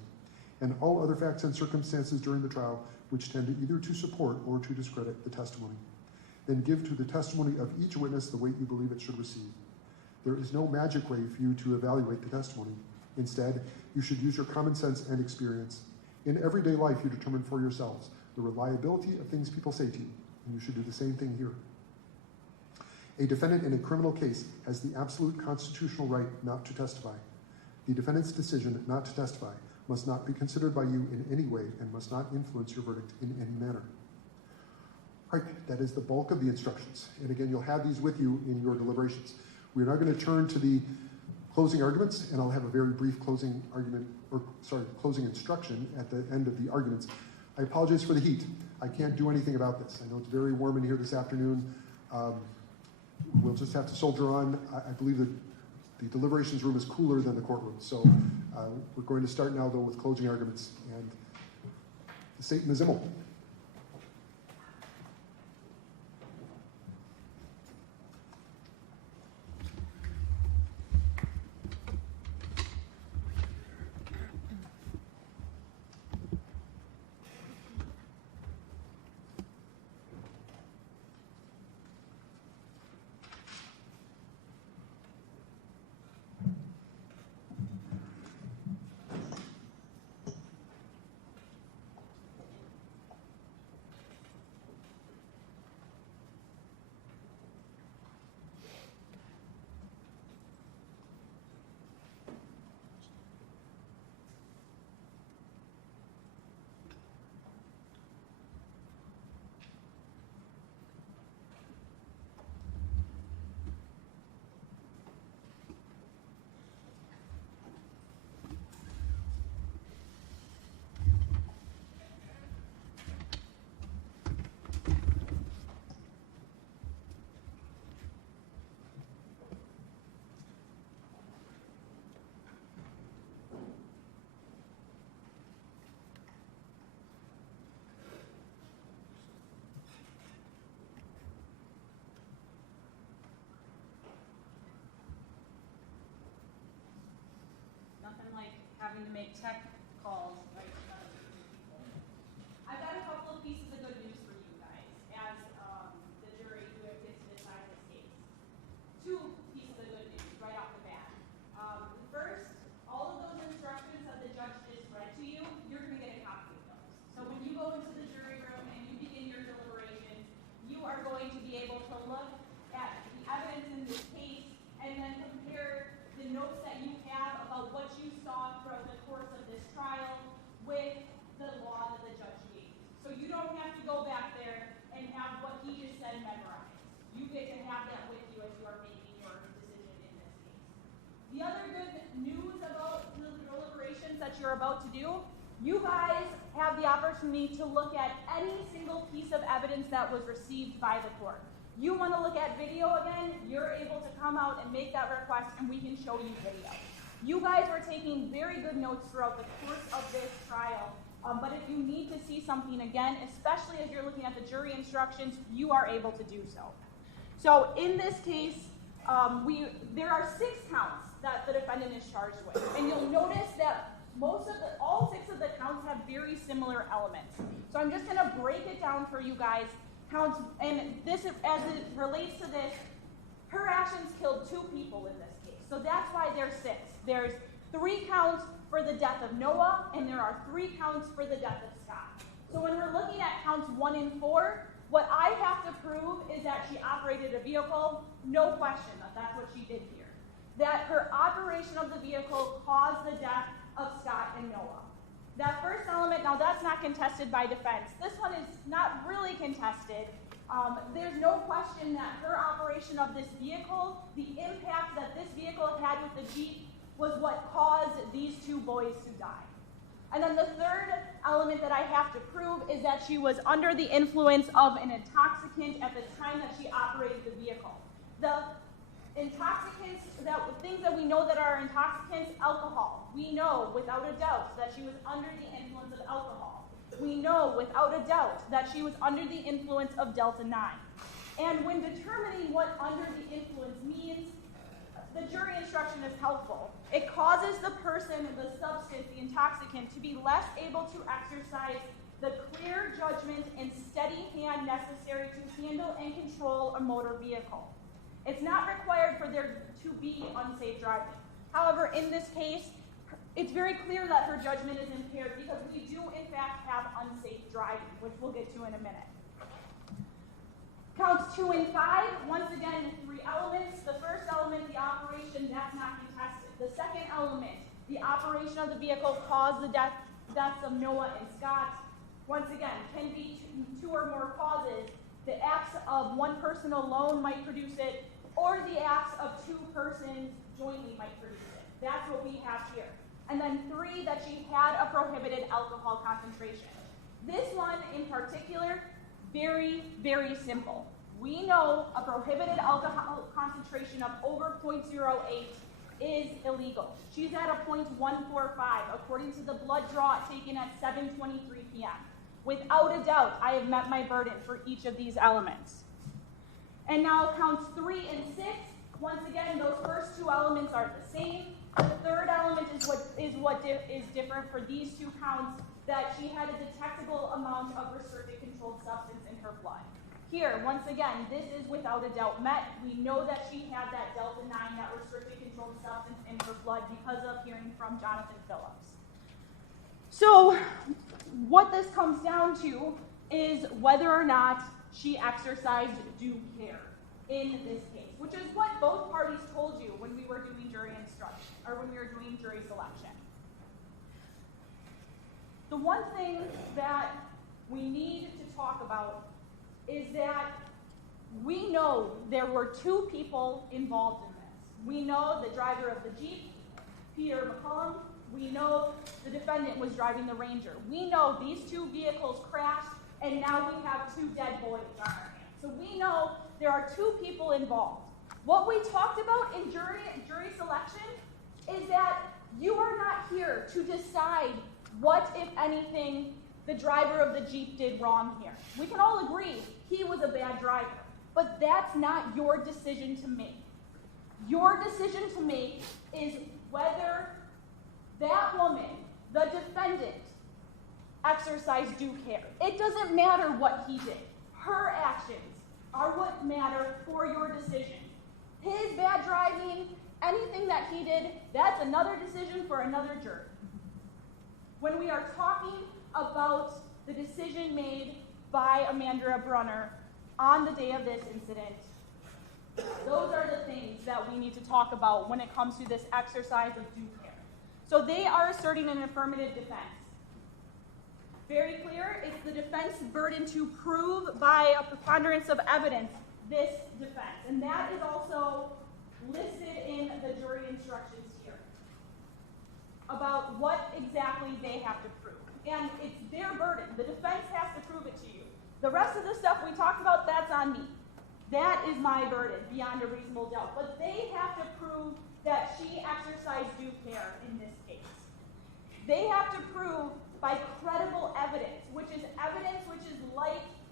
and all other facts and circumstances during the trial which tend to either to support or to discredit the testimony. Then give to the testimony of each witness the weight you believe it should receive. There is no magic way for you to evaluate the testimony. Instead, you should use your common sense and experience. In everyday life, you determine for yourselves the reliability of things people say to you, and you should do the same thing here. A defendant in a criminal case has the absolute constitutional right not to testify. The defendant's decision not to testify must not be considered by you in any way and must not influence your verdict in any manner. All right, that is the bulk of the instructions. And again, you'll have these with you in your deliberations. We're now going to turn to the closing arguments, and I'll have a very brief closing instruction at the end of the arguments. I apologize for the heat. I can't do anything about this. I know it's very warm in here this afternoon. We'll just have to soldier on. I believe that the deliberations room is cooler than the courtroom. So we're going to start now, though, with closing arguments. And Ms. Immel. tech calls right now. I've got a couple of pieces of good news for you guys as the jury who gets to decide this case. Two pieces of good news right off the bat. First, all of those instructions that the judge just read to you, you're going to get a copy of those. So when you go into the jury room and you begin your deliberations, you are going to be able to look at the evidence in this case and then compare the notes that you have about what you saw throughout the course of this trial with the law that the judge gave. So you don't have to go back there and have what he just said memorized. You get to have that with you as you are making your decision in this case. The other good news about the deliberations that you're about to do, you guys have the opportunity to look at any single piece of evidence that was received by the court. You want to look at video again, you're able to come out and make that request and we can show you video. You guys were taking very good notes throughout the course of this trial, but if you need to see something again, especially as you're looking at the jury instructions, you are able to do so. So in this case, there are 6 counts that the defendant is charged with, and you'll notice that all 6 of the counts have very similar elements. So I'm just going to break it down for you guys. Counts, and this, as it relates to this, her actions killed 2 people in this case. So that's why there's 6. There's 3 counts for the death of Noah, and there are 3 counts for the death of Scott. So when we're looking at counts 1 and 4, what I have to prove is that she operated a vehicle, no question that that's what she did here. That her operation of the vehicle caused the death of Scott and Noah. That first element, now that's not contested by defense. This one is not really contested. There's no question that her operation of this vehicle, the impact that this vehicle had with the Jeep, was what caused these 2 boys to die. And then the third element that I have to prove is that she was under the influence of an intoxicant at the time that she operated the vehicle. The intoxicants, things that we know that are intoxicants, alcohol. We know without a doubt that she was under the influence of alcohol. We know without a doubt that she was under the influence of Delta 9. And when determining what under the influence means, the jury instruction is helpful. It causes the person, the substance, the intoxicant, to be less able to exercise the clear judgment and steady hand necessary to handle and control a motor vehicle. It's not required for there to be unsafe driving. However, in this case, it's very clear that her judgment is impaired because we do, in fact, have unsafe driving, which we'll get to in a minute. Counts 2 and 5, once again, 3 elements. The first element, the operation, that's not contested. The second element, the operation of the vehicle caused the deaths of Noah and Scott. Once again, can be 2 or more causes. The acts of one person alone might produce it, or the acts of 2 persons jointly might produce it. That's what we have here. And then 3, that she had a prohibited alcohol concentration. This one in particular, very, very simple. We know a prohibited alcohol concentration of over 0.08 is illegal. She's at a 0.145 according to the blood draw taken at 7:23 p.m. Without a doubt, I have met my burden for each of these elements. And now counts 3 and 6, once again, those first 2 elements are the same. The third element is what is different for these 2 counts, that she had a detectable amount of restricted controlled substance in her blood. Here, once again, this is without a doubt met. We know that she had that Delta 9, that restricted controlled substance in her blood because of hearing from Jonathan Phillips. So, what this comes down to is whether or not she exercised due care in this case, which is what both parties told you when we were doing jury instruction, or when we were doing jury selection. The one thing that we need to talk about is that we know there were 2 people involved in this. We know the driver of the Jeep, Peter McCollum. We know the defendant was driving the Ranger. We know these 2 vehicles crashed, and now we have 2 dead boys on our hands. So we know there are 2 people involved. What we talked about in jury selection is that you are not here to decide what, if anything, the driver of the Jeep did wrong here. We can all agree he was a bad driver, but that's not your decision to make. Your decision to make is whether that woman, the defendant exercised due care. It doesn't matter what he did. Her actions are what matter for your decision. His bad driving, anything that he did, that's another decision for another jury. When we are talking about the decision made by Amandria Brunner on the day of this incident, those are the things that we need to talk about when it comes to this exercise of due care. So they are asserting an affirmative defense. Very clear, it's the defense burden to prove by a preponderance of evidence this defense. And that is also listed in the jury instructions here about what exactly they have to prove. And it's their burden. The defense has to prove it to you. The rest of the stuff we talked about, that's on me. That is my burden, beyond a reasonable doubt. But they have to prove that she exercised due care in this case. They have to prove by credible evidence, which is evidence which is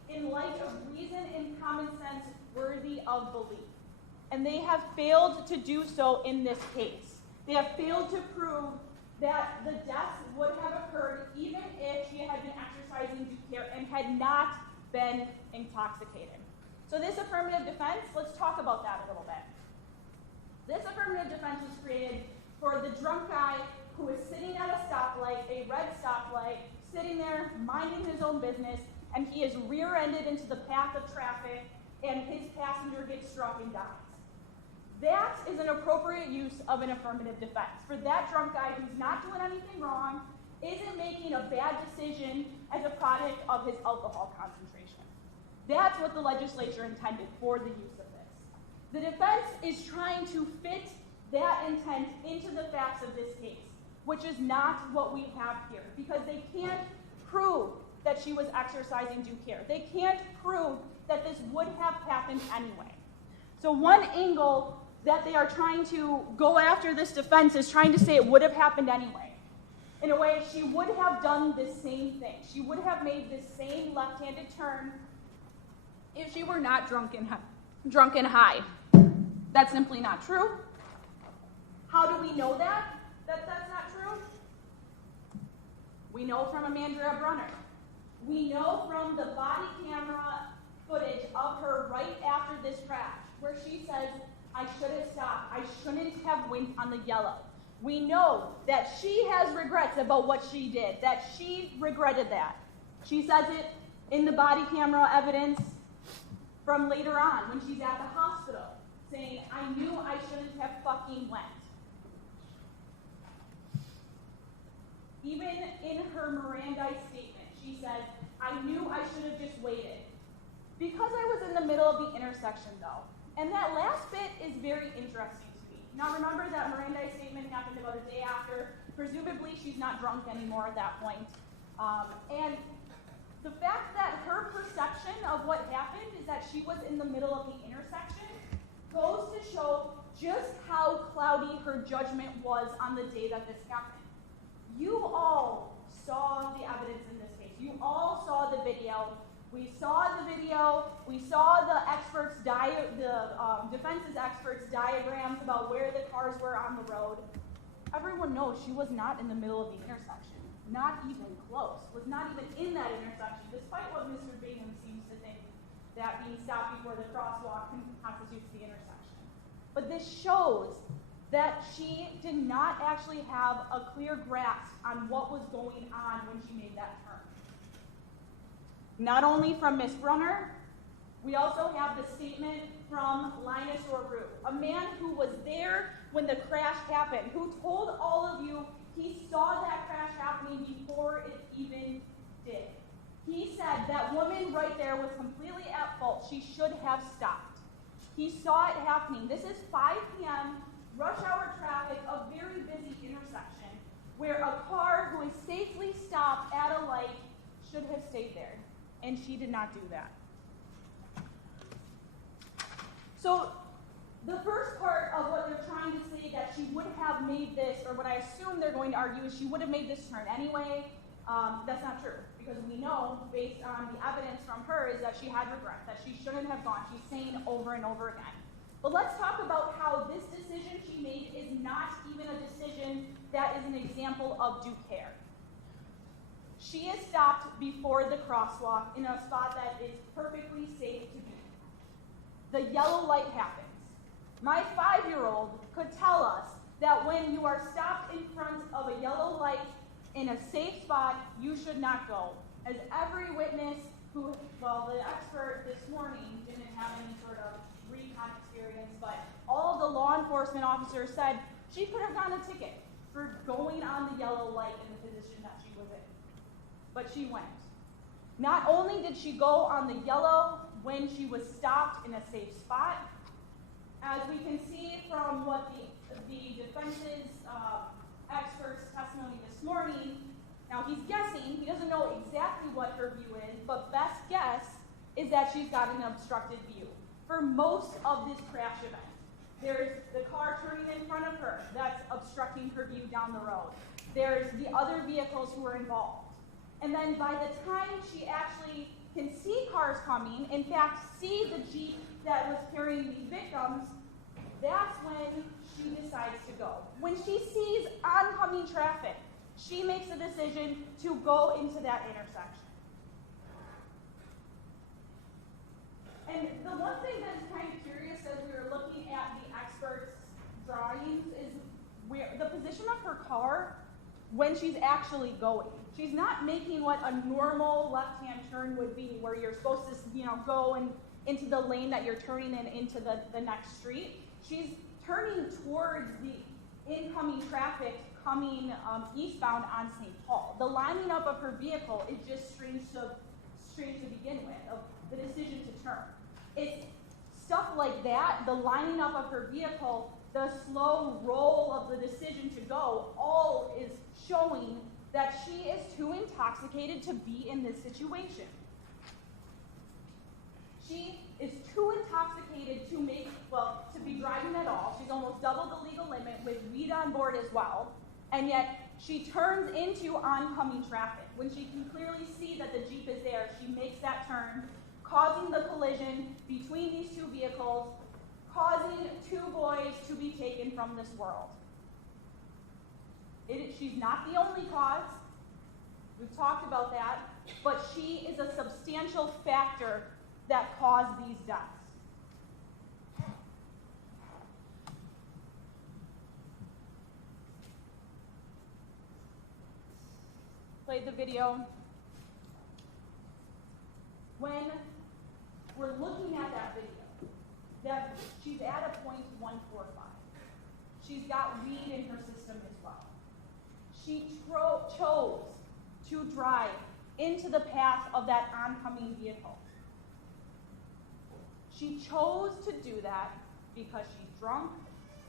in light of reason and common sense worthy of belief. And they have failed to do so in this case. They have failed to prove that the death would have occurred even if she had been exercising due care and had not been intoxicated. So this affirmative defense, let's talk about that a little bit. This affirmative defense was created for the drunk guy who is sitting at a stoplight, a red stoplight, sitting there minding his own business, and he is rear-ended into the path of traffic, and his passenger gets struck and dies. That is an appropriate use of an affirmative defense. For that drunk guy who's not doing anything wrong, isn't making a bad decision as a product of his alcohol concentration. That's what the legislature intended for the use of this. The defense is trying to fit that intent into the facts of this case, which is not what we have here, because they can't prove that she was exercising due care. They can't prove that this would have happened anyway. So one angle that they are trying to go after this defense is trying to say it would have happened anyway. In a way, she would have done the same thing. She would have made the same left-handed turn if she were not drunk and high. That's simply not true. How do we know that that's not true? We know from Amandria Brunner. We know from the body camera footage of her right after this crash, where she says, I should have stopped. I shouldn't have went on the yellow. We know that she has regrets about what she did, that she regretted that. She says it in the body camera evidence from later on when she's at the hospital, saying, I knew I shouldn't have fucking went. Even in her Mirandai statement, she says, I knew I should have just waited. Because I was in the middle of the intersection, though. And that last bit is very interesting to me. Now remember that Mirandai statement happened about a day after. Presumably she's not drunk anymore at that point. And the fact that her perception of what happened is that she was in the middle of the intersection goes to show just how cloudy her judgment was on the day that this happened. You all saw the evidence in this case. You all saw the video. We saw the video. We saw the defense's experts' diagrams about where the cars were on the road. Everyone knows she was not in the middle of the intersection. Not even close. Was not even in that intersection, despite what Mr. Bingham seems to think that being stopped before the crosswalk constitutes the intersection. But this shows that she did not actually have a clear grasp on what was going on when she made that turn. Not only from Ms. Brunner, we also have the statement from Linus Orru, a man who was there when the crash happened, who told all of you he saw that crash happening before it even did. He said that woman right there was completely at fault. She should have stopped. He saw it happening. This is 5 p.m., rush hour traffic, a very busy intersection, where a car who is safely stopped at a light should have stayed there. And she did not do that. So the first part of what they're trying to say that she would have made this, or what I assume they're going to argue is she would have made this turn anyway, that's not true. Because we know, based on the evidence from her, is that she had regret, that she shouldn't have gone. She's saying over and over again. But let's talk about how this decision she made is not even a decision that is an example of due care. She is stopped before the crosswalk in a spot that is perfectly safe to be. The yellow light happens. My 5-year-old could tell us that when you are stopped in front of a yellow light in a safe spot, you should not go. As every witness who, well, the expert this morning didn't have any sort of recon experience, but all of the law enforcement officers said she could have gotten a ticket for going on the yellow light in the position that she was in. But she went. Not only did she go on the yellow when she was stopped in a safe spot, as we can see from what the defense's expert's testimony this morning, now he's guessing, he doesn't know exactly what her view is, but best guess is that she's got an obstructed view for most of this crash event. There's the car turning in front of her, that's obstructing her view down the road. There's the other vehicles who are involved. And then by the time she actually can see cars coming, in fact, see the Jeep that was carrying these victims, that's when she decides to go. When she sees oncoming traffic, she makes a decision to go into that intersection. And the one thing that is kind of curious as we were looking at the experts' drawings is where the position of her car when she's actually going. She's not making what a normal left-hand turn would be, where you're supposed to, go into the lane that you're turning into the next street. She's turning towards the incoming traffic coming eastbound on St. Paul. The lining up of her vehicle is just strange to begin with, of the decision to turn. It's stuff like that, the lining up of her vehicle, the slow roll of the decision to go, all is showing that she is too intoxicated to be in this situation. She is too intoxicated to be driving at all. She's almost double the legal limit with weed on board as well. And yet she turns into oncoming traffic. When she can clearly see that the Jeep is there, she makes that turn, causing the collision between these two vehicles, causing 2 boys to be taken from this world. She's not the only cause. We've talked about that. But she is a substantial factor that caused these deaths. Played the video. When we're looking at that video, that she's at a .145. She's got weed in her system as well. She chose to drive into the path of that oncoming vehicle. She chose to do that because she's drunk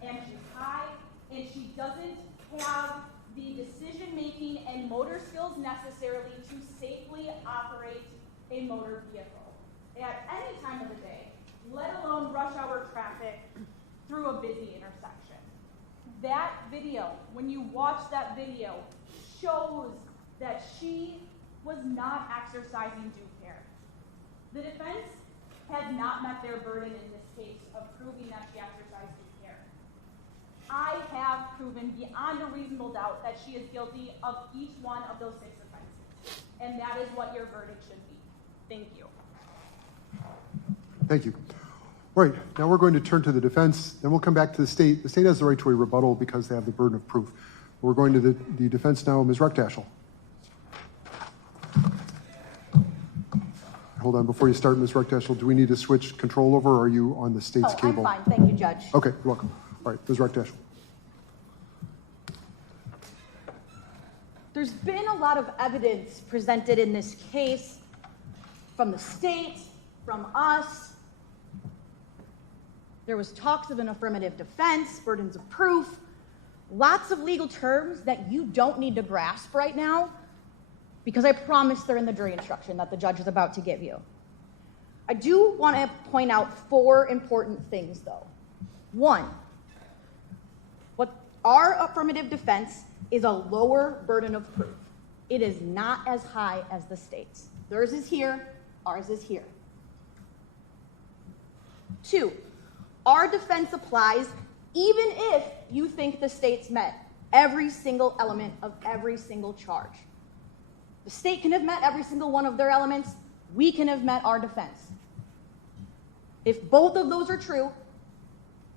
and she's high and she doesn't have the decision-making and motor skills necessarily to safely operate a motor vehicle at any time of the day, let alone rush hour traffic through a busy intersection. That video, when you watch that video, shows that she was not exercising due care. The defense has not met their burden in this case of proving that she exercised due care. I have proven beyond a reasonable doubt that she is guilty of each one of those 6 offenses. And that is what your verdict should be. Thank you. Thank you. All right, now we're going to turn to the defense, then we'll come back to the state. The state has the right to a rebuttal because they have the burden of proof. We're going to the defense now. Ms. Rechtashel. Hold on, before you start, Ms. Rechtashel, do we need to switch control over, or are you on the state's cable? I'm fine, thank you, Judge. Okay, you're welcome. All right, Ms. Rechtashel. There's been a lot of evidence presented in this case from the state, from us. There was talks of an affirmative defense, burdens of proof, lots of legal terms that you don't need to grasp right now because I promise they're in the jury instruction that the judge is about to give you. I do want to point out 4 important things, though. 1, what our affirmative defense is a lower burden of proof. It is not as high as the state's. Theirs is here, ours is here. 2, our defense applies even if you think the state's met every single element of every single charge. The state can have met every single one of their elements. We can have met our defense. If both of those are true,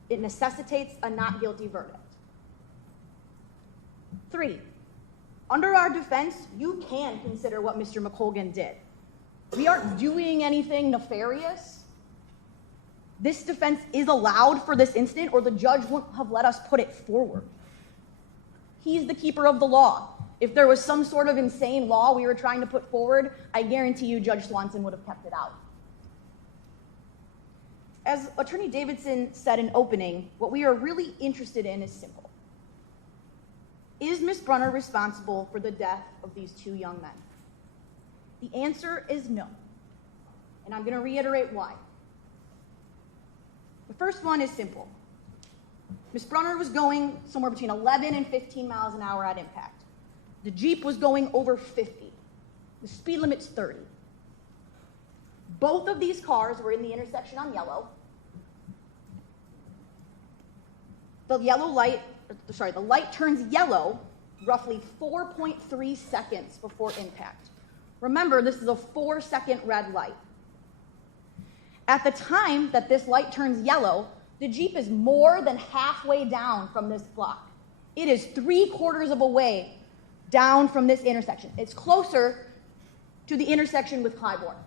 it necessitates a not guilty verdict. 3, under our defense, you can consider what Mr. McColgan did. We aren't doing anything nefarious. This defense is allowed for this incident, or the judge wouldn't have let us put it forward. He's the keeper of the law. If there was some sort of insane law we were trying to put forward, I guarantee you Judge Swanson would have kept it out. As Attorney Davidson said in opening, what we are really interested in is simple. Is Ms. Brunner responsible for the death of these 2 young men? The answer is no, and I'm going to reiterate why. The first one is simple. Ms. Brunner was going somewhere between 11 and 15 miles an hour at impact. The Jeep was going over 50. The speed limit's 30. Both of these cars were in the intersection on yellow. The light turns yellow roughly 4.3 seconds before impact. Remember, this is a 4-second red light. At the time that this light turns yellow, the Jeep is more than halfway down from this block. It is 3/4 of a way down from this intersection. It's closer to the intersection with Clybourne.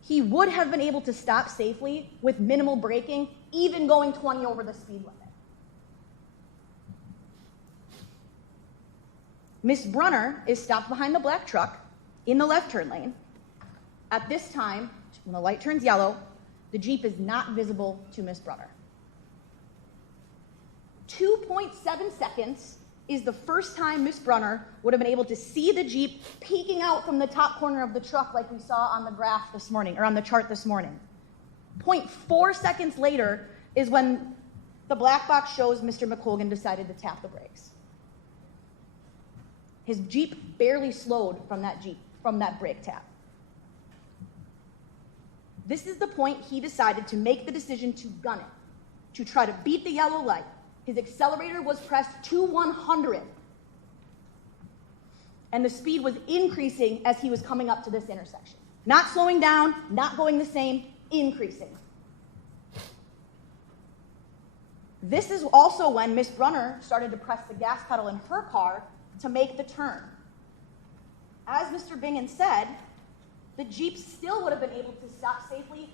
He would have been able to stop safely with minimal braking, even going 20 over the speed limit. Ms. Brunner is stopped behind the black truck in the left turn lane. At this time, when the light turns yellow, the Jeep is not visible to Ms. Brunner. 2.7 seconds is the first time Ms. Brunner would have been able to see the Jeep peeking out from the top corner of the truck like we saw on the graph this morning, or on the chart this morning. 0.4 seconds later is when the black box shows Mr. McColgan decided to tap the brakes. His Jeep barely slowed from that brake tap. This is the point he decided to make the decision to gun it, to try to beat the yellow light. His accelerator was pressed to 100, and the speed was increasing as he was coming up to this intersection. Not slowing down, not going the same, increasing. This is also when Ms. Brunner started to press the gas pedal in her car to make the turn. As Mr. Bingen said, the Jeep still would have been able to stop safely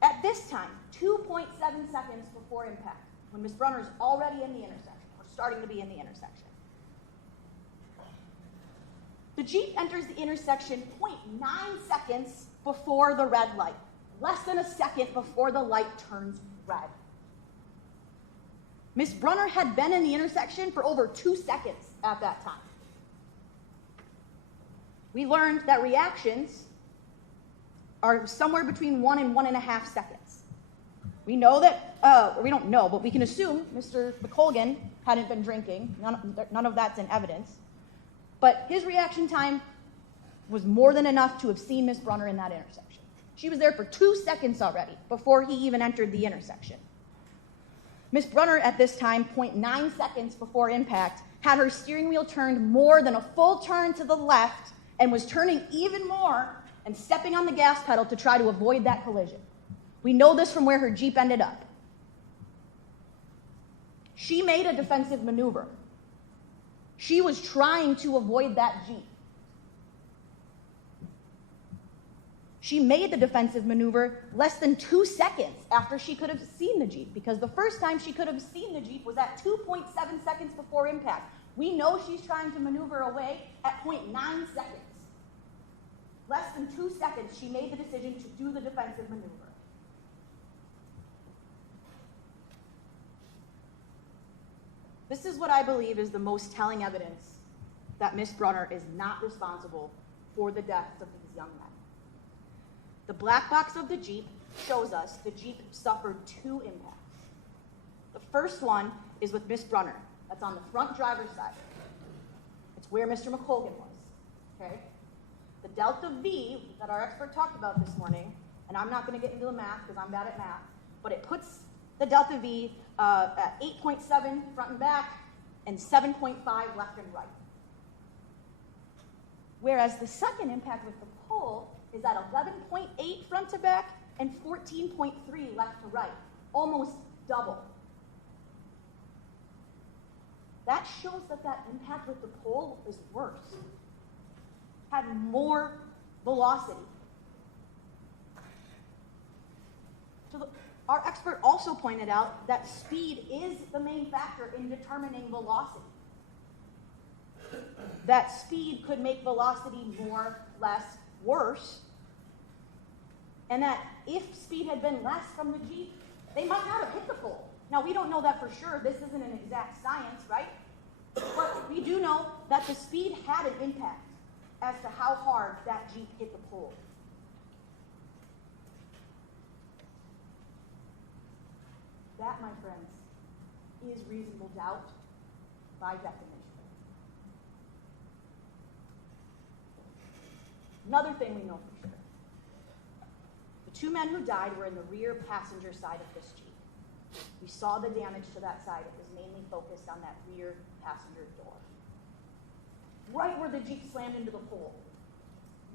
at this time, 2.7 seconds before impact, when Ms. Brunner is already in the intersection, or starting to be in the intersection. The Jeep enters the intersection 0.9 seconds before the red light, less than a second before the light turns red. Ms. Brunner had been in the intersection for over 2 seconds at that time. We learned that reactions are somewhere between 1 and 1.5 seconds. We know that, or we don't know, but we can assume Mr. McColgan hadn't been drinking. None of that's in evidence. But his reaction time was more than enough to have seen Ms. Brunner in that intersection. She was there for 2 seconds already before he even entered the intersection. Ms. Brunner at this time, 0.9 seconds before impact, had her steering wheel turned more than a full turn to the left and was turning even more and stepping on the gas pedal to try to avoid that collision. We know this from where her Jeep ended up. She made a defensive maneuver. She was trying to avoid that Jeep. She made the defensive maneuver less than 2 seconds after she could have seen the Jeep, because the first time she could have seen the Jeep was at 2.7 seconds before impact. We know she's trying to maneuver away at 0.9 seconds. Less than 2 seconds, she made the decision to do the defensive maneuver. This is what I believe is the most telling evidence that Ms. Brunner is not responsible for the deaths of these young men. The black box of the Jeep shows us the Jeep suffered 2 impacts. The first one is with Ms. Brunner. That's on the front driver's side. It's where Mr. McColgan was, okay? The delta V that our expert talked about this morning, and I'm not going to get into the math because I'm bad at math, but it puts the delta V at 8.7 front and back and 7.5 left and right. Whereas the second impact with the pole is at 11.8 front to back and 14.3 left to right, almost double. That shows that that impact with the pole is worse, had more velocity. So our expert also pointed out that speed is the main factor in determining velocity. That speed could make velocity more, less, worse, and that if speed had been less from the Jeep, they might not have hit the pole. Now, we don't know that for sure. This isn't an exact science, right? But we do know that the speed had an impact as to how hard that Jeep hit the pole. That, my friends, is reasonable doubt by definition. Another thing we know for sure. The two men who died were in the rear passenger side of this Jeep. We saw the damage to that side. It was mainly focused on that rear passenger door. Right where the Jeep slammed into the pole.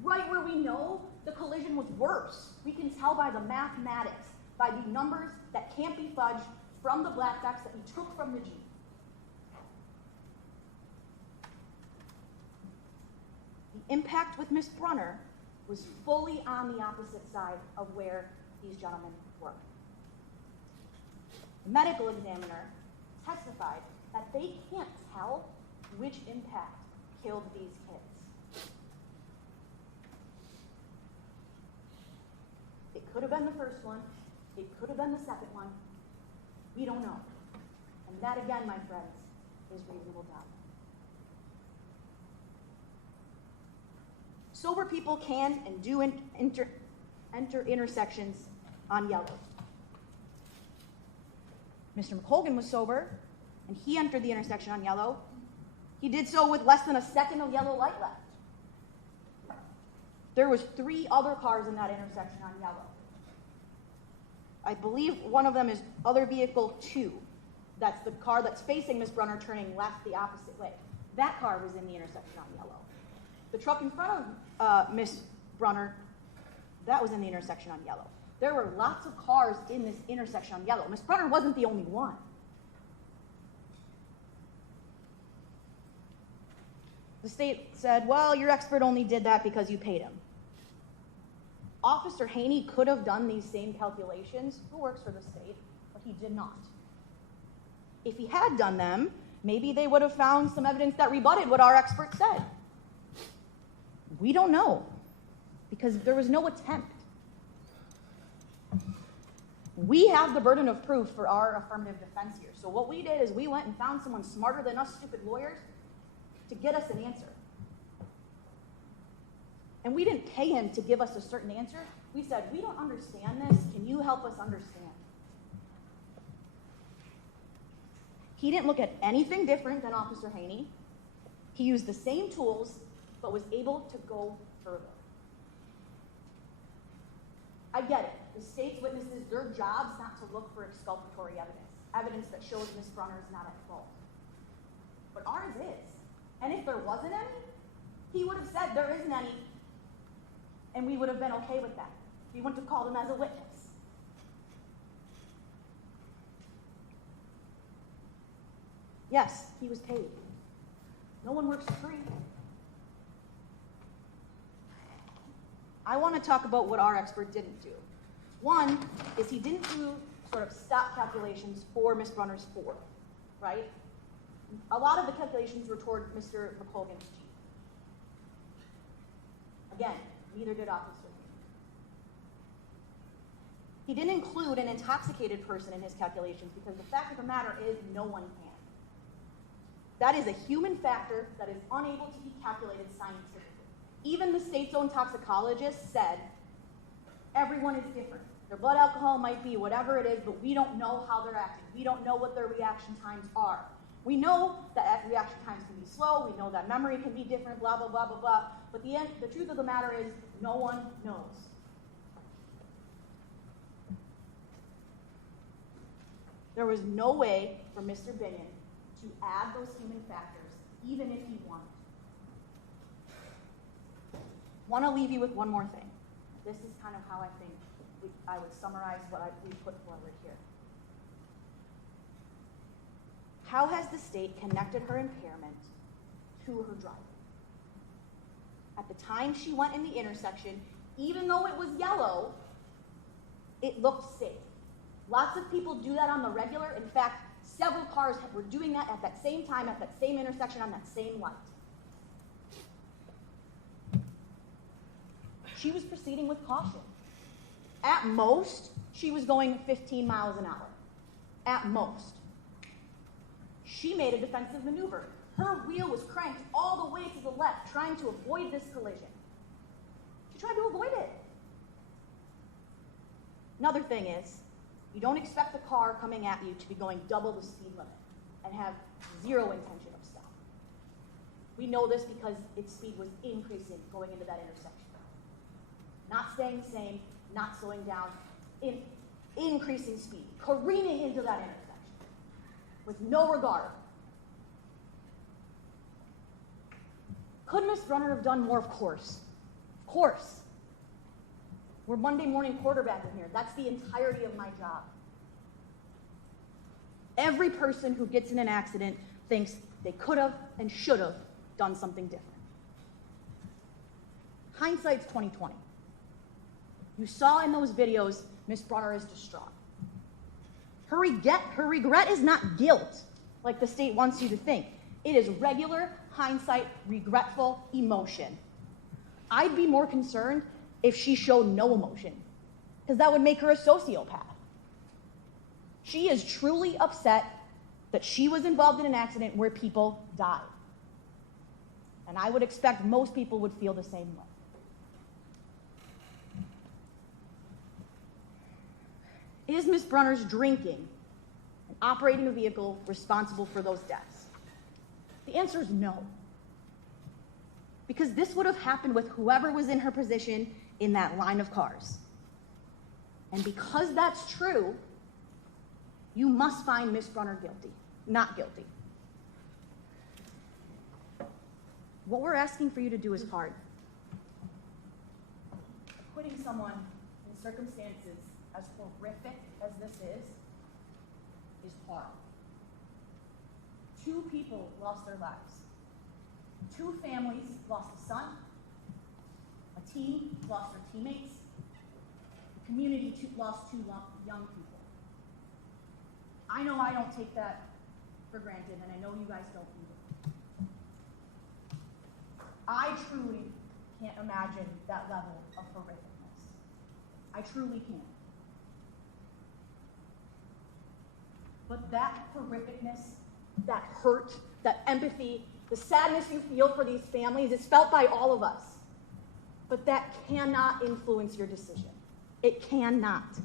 Right where we know the collision was worse. We can tell by the mathematics, by the numbers that can't be fudged from the black box that we took from the Jeep. The impact with Miss Brunner was fully on the opposite side of where these gentlemen were. The medical examiner testified that they can't tell which impact killed these kids. It could have been the first one. It could have been the second one. We don't know. And that, again, my friends, is reasonable doubt. Sober people can and do enter intersections on yellow. Mr. McColgan was sober, and he entered the intersection on yellow. He did so with less than a second of yellow light left. There was 3 other cars in that intersection on yellow. I believe one of them is other vehicle 2. That's the car that's facing Miss Brunner turning left the opposite way. That car was in the intersection on yellow. The truck in front of Miss Brunner, that was in the intersection on yellow. There were lots of cars in this intersection on yellow. Miss Brunner wasn't the only one. The state said, well, your expert only did that because you paid him. Officer Haney could have done these same calculations, who works for the state, but he did not. If he had done them, maybe they would have found some evidence that rebutted what our expert said. We don't know, because there was no attempt. We have the burden of proof for our affirmative defense here. So what we did is we went and found someone smarter than us stupid lawyers to get us an answer. And we didn't pay him to give us a certain answer. We said, we don't understand this. Can you help us understand? He didn't look at anything different than Officer Haney. He used the same tools, but was able to go further. I get it. The state's witnesses, their job's not to look for exculpatory evidence that shows Miss Brunner is not at fault. But ours is. And if there wasn't any, he would have said there isn't any, and we would have been okay with that. We wouldn't have called him as a witness. Yes, he was paid. No one works for free. I want to talk about what our expert didn't do. One is he didn't do sort of stop calculations for Miss Brunner's 4, right? A lot of the calculations were toward Mr. McColgan's Jeep. Again, neither did Officer. He didn't include an intoxicated person in his calculations because the fact of the matter is no one can. That is a human factor that is unable to be calculated scientifically. Even the state's own toxicologist said everyone is different. Their blood alcohol might be whatever it is, but we don't know how they're acting. We don't know what their reaction times are. We know that reaction times can be slow. We know that memory can be different, blah, blah, blah, blah, blah. But the truth of the matter is no one knows. There was no way for Mr. Binion to add those human factors, even if he wanted. want to leave you with one more thing. This is kind of how I think I would summarize what we put forward here. How has the state connected her impairment to her driving? At the time she went in the intersection, even though it was yellow, it looked safe. Lots of people do that on the regular. In fact, several cars were doing that at that same time, at that same intersection, on that same light. She was proceeding with caution. At most, she was going 15 miles an hour. At most. She made a defensive maneuver. Her wheel was cranked all the way to the left, trying to avoid this collision. She tried to avoid it. Another thing is, you don't expect the car coming at you to be going double the speed limit and have zero intention of stop. We know this because its speed was increasing going into that intersection. Not staying the same, not slowing down, increasing speed, careening into that intersection with no regard. Could Miss Brunner have done more? Of course. Of course. We're Monday morning quarterbacking here. That's the entirety of my job. Every person who gets in an accident thinks they could have and should have done something different. Hindsight's 20/20. You saw in those videos, Miss Brunner is distraught. Her regret is not guilt, like the state wants you to think. It is regular, hindsight, regretful emotion. I'd be more concerned if she showed no emotion, because that would make her a sociopath. She is truly upset that she was involved in an accident where people died. And I would expect most people would feel the same way. Is Miss Brunner's drinking and operating a vehicle responsible for those deaths? The answer is no. Because this would have happened with whoever was in her position in that line of cars. And because that's true, you must find Miss Brunner guilty, not guilty. What we're asking for you to do is hard. Putting someone in circumstances as horrific as this is hard. 2 people lost their lives. 2 families lost a son. A team lost their teammates. The community lost 2 young people. I know I don't take that for granted, and I know you guys don't either. I truly can't imagine that level of horrificness. I truly can't. But that horrificness, that hurt, that empathy, the sadness you feel for these families is felt by all of us. But that cannot influence your decision. It cannot.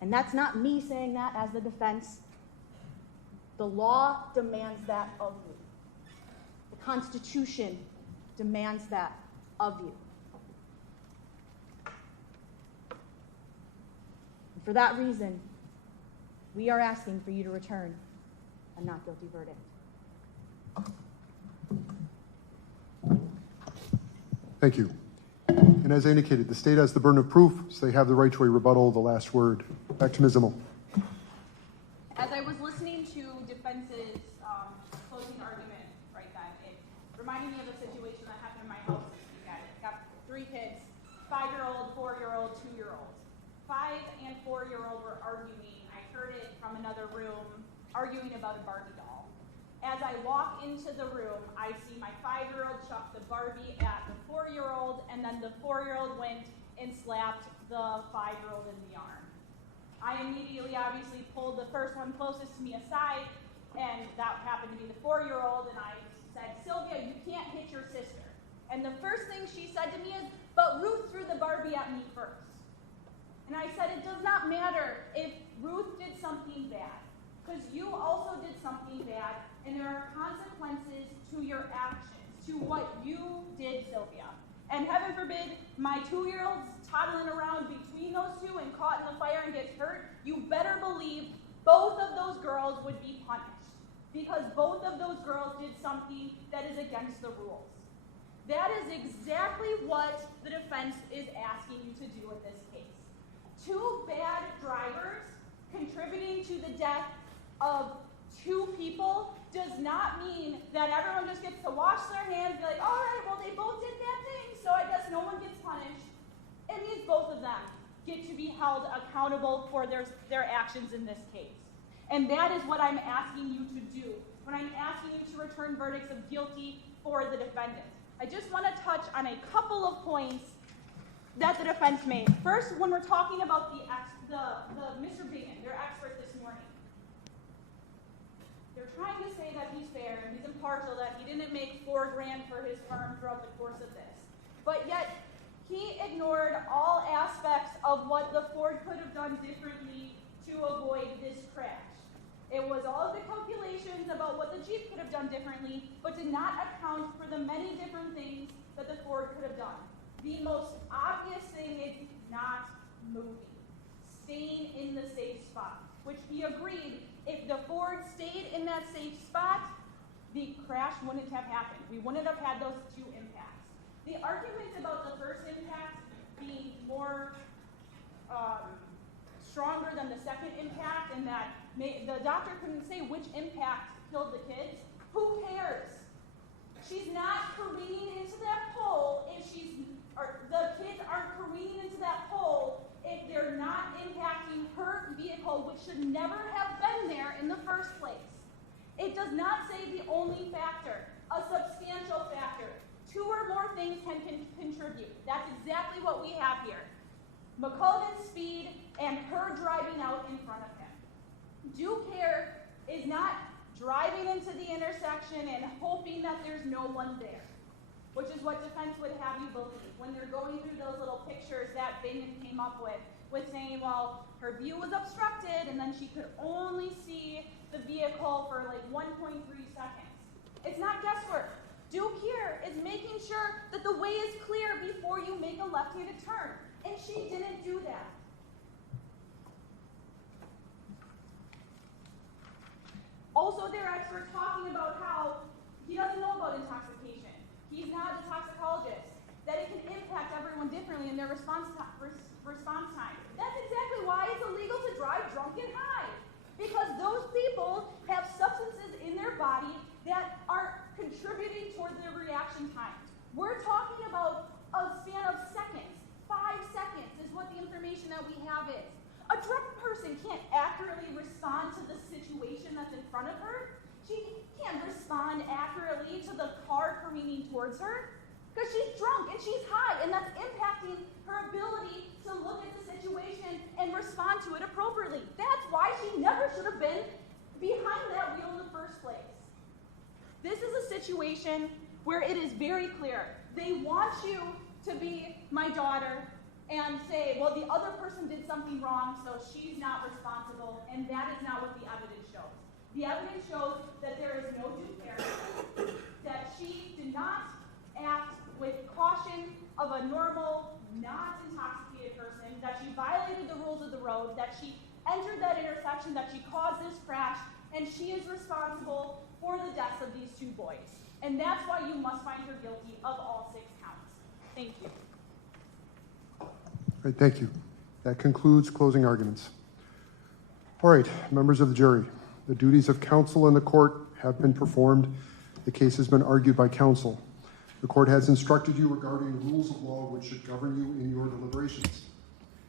And that's not me saying that as the defense. The law demands that of you. The Constitution demands that of you. And for that reason, we are asking for you to return a not guilty verdict. Thank you. And as I indicated, the state has the burden of proof, so they have the right to a rebuttal, the last word. Back to Ms. Immel. As I was listening to defense's closing argument right then, it reminded me of a situation that happened in my house this weekend. I've got 3 kids, 5-year-old, 4-year-old, 2-year-old. 5 and 4-year-old were arguing. I heard it from another room, arguing about a Barbie doll. As I walk into the room, I see my 5-year-old chuck the Barbie at the 4-year-old, and then the 4-year-old went and slapped the 5-year-old in the arm. I immediately, obviously, pulled the first one closest to me aside, and that happened to be the 4-year-old, and I said, "Sylvia, you can't hit your sister." And the first thing she said to me is, "But Ruth threw the Barbie at me first." And I said, it does not matter if Ruth did something bad, because you also did something bad, and there are consequences to your actions, to what you did, Sylvia. And heaven forbid, my 2-year-old's toddling around between those 2 and caught in the fire and gets hurt. You better believe both of those girls would be punished, because both of those girls did something that is against the rules. That is exactly what the defense is asking you to do with this case. 2 bad drivers contributing to the death of 2 people does not mean that everyone just gets to wash their hands and be like, all right, well, they both did bad things, so I guess no one gets punished. It means both of them get to be held accountable for their actions in this case. And that is what I'm asking you to do when I'm asking you to return verdicts of guilty for the defendant. I just want to touch on a couple of points that the defense made. First, when we're talking about the Mr. Bingham, their expert this morning, they're trying to say that he's fair and he's impartial, that he didn't make $4 grand for his firm throughout the course of this. But yet, he ignored all aspects of what the Ford could have done differently to avoid this crash. It was all of the calculations about what the Jeep could have done differently, but did not account for the many different things that the Ford could have done. The most obvious thing is not moving, staying in the safe spot, which he agreed if the Ford stayed in that safe spot, the crash wouldn't have happened. We wouldn't have had those 2 impacts. The argument about the first impact being more stronger than the second impact, and that the doctor couldn't say which impact killed the kids, who cares? She's not careening into that pole if the kids aren't careening into that pole if they're not impacting her vehicle, which should never have been there in the first place. It does not say the only factor, a substantial factor. 2 or more things can contribute. That's exactly what we have here. McCulloughn's speed and her driving out in front of him. Due care is not driving into the intersection and hoping that there's no one there, which is what defense would have you believe when they're going through those little pictures that Bingham came up with saying, well, her view was obstructed and then she could only see the vehicle for like 1.3 seconds. It's not guesswork. Due care is making sure that the way is clear before you make a left-handed turn, and she didn't do that. Also, their expert talking about how he doesn't know about intoxication. He's not a toxicologist. That it can impact everyone differently in their response time. That's exactly why it's illegal to drive drunk and high. Because those people have substances in their body that are contributing toward their reaction times. We're talking about a span of seconds. 5 seconds is what the information that we have is. A drunk person can't accurately respond to the situation that's in front of her. She can't respond accurately to the car careening towards her because she's drunk and she's high, and that's impacting her ability to look at the situation and respond to it appropriately. That's why she never should have been behind that wheel in the first place. This is a situation where it is very clear. They want you to be my daughter and say, well, the other person did something wrong, so she's not responsible, and that is not what the evidence shows. The evidence shows that there is no due care, that she did not act with caution of a normal, not intoxicated person, that she violated the rules of the road, that she entered that intersection, that she caused this crash, and she is responsible for the deaths of these 2 boys. And that's why you must find her guilty of all 6 counts. Thank you. All right, thank you. That concludes closing arguments. All right, members of the jury, the duties of counsel in the court have been performed. The case has been argued by counsel. The court has instructed you regarding the rules of law which should govern you in your deliberations.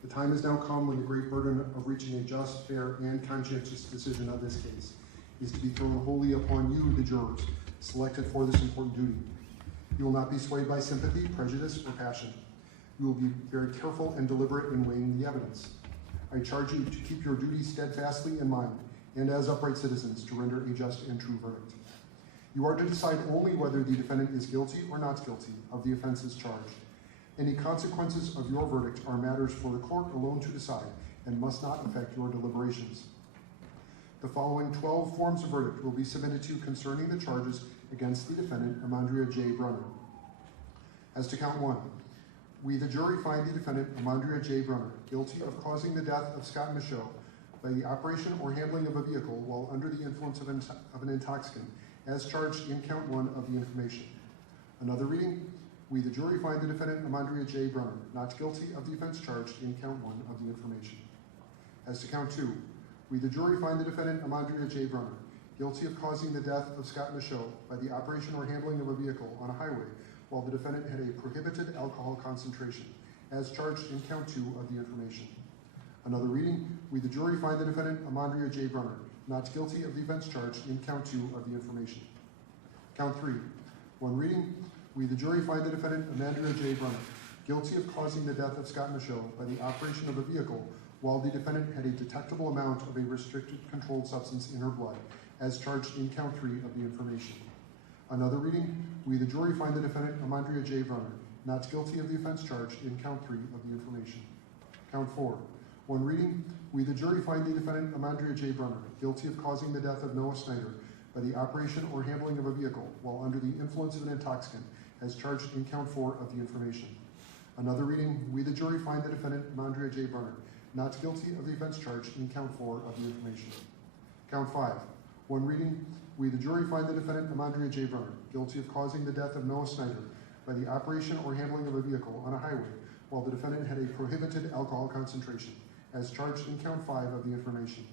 The time has now come when the great burden of reaching a just, fair, and conscientious decision of this case is to be thrown wholly upon you, the jurors, selected for this important duty. You will not be swayed by sympathy, prejudice, or passion. You will be very careful and deliberate in weighing the evidence. I charge you to keep your duties steadfastly in mind, and as upright citizens, to render a just and true verdict. You are to decide only whether the defendant is guilty or not guilty of the offenses charged. Any consequences of your verdict are matters for the court alone to decide and must not affect your deliberations. The following 12 forms of verdict will be submitted to you concerning the charges against the defendant, Amandria J. Brunner. As to count 1, we, the jury, find the defendant, Amandria J. Brunner, guilty of causing the death of Scott Michaud by the operation or handling of a vehicle while under the influence of an intoxicant, as charged in count 1 of the information. Another reading, we, the jury, find the defendant Amandria J. Brunner not guilty of the offense charged in count 1 of the information. As to count 2, we, the jury, find the defendant Amandria J. Brunner guilty of causing the death of Scott Michaud by the operation or handling of a vehicle on a highway while the defendant had a prohibited alcohol concentration, as charged in count 2 of the information. Another reading, we, the jury, find the defendant Amandria J. Brunner not guilty of the offense charged in count 2 of the information. Count 3, one reading, we, the jury, find the defendant Amandria J. Brunner guilty of causing the death of Scott Michaud by the operation of a vehicle while the defendant had a detectable amount of a restricted controlled substance in her blood, as charged in count 3 of the information. Another reading, we, the jury, find the defendant Amandria J. Brunner not guilty of the offense charged in count 3 of the information. Count 4, one reading, we, the jury, find the defendant Amandria J. Brunner guilty of causing the death of Noah Snyder by the operation or handling of a vehicle while under the influence of an intoxicant, as charged in count 4 of the information. Another reading, we, the jury, find the defendant Amandria J. Brunner not guilty of the offense charged in count 4 of the information. Count 5, one reading, we, the jury, find the defendant Amandria J. Brunner guilty of causing the death of Noah Snyder by the operation or handling of a vehicle on a highway while the defendant had a prohibited alcohol concentration, as charged in count 5 of the information.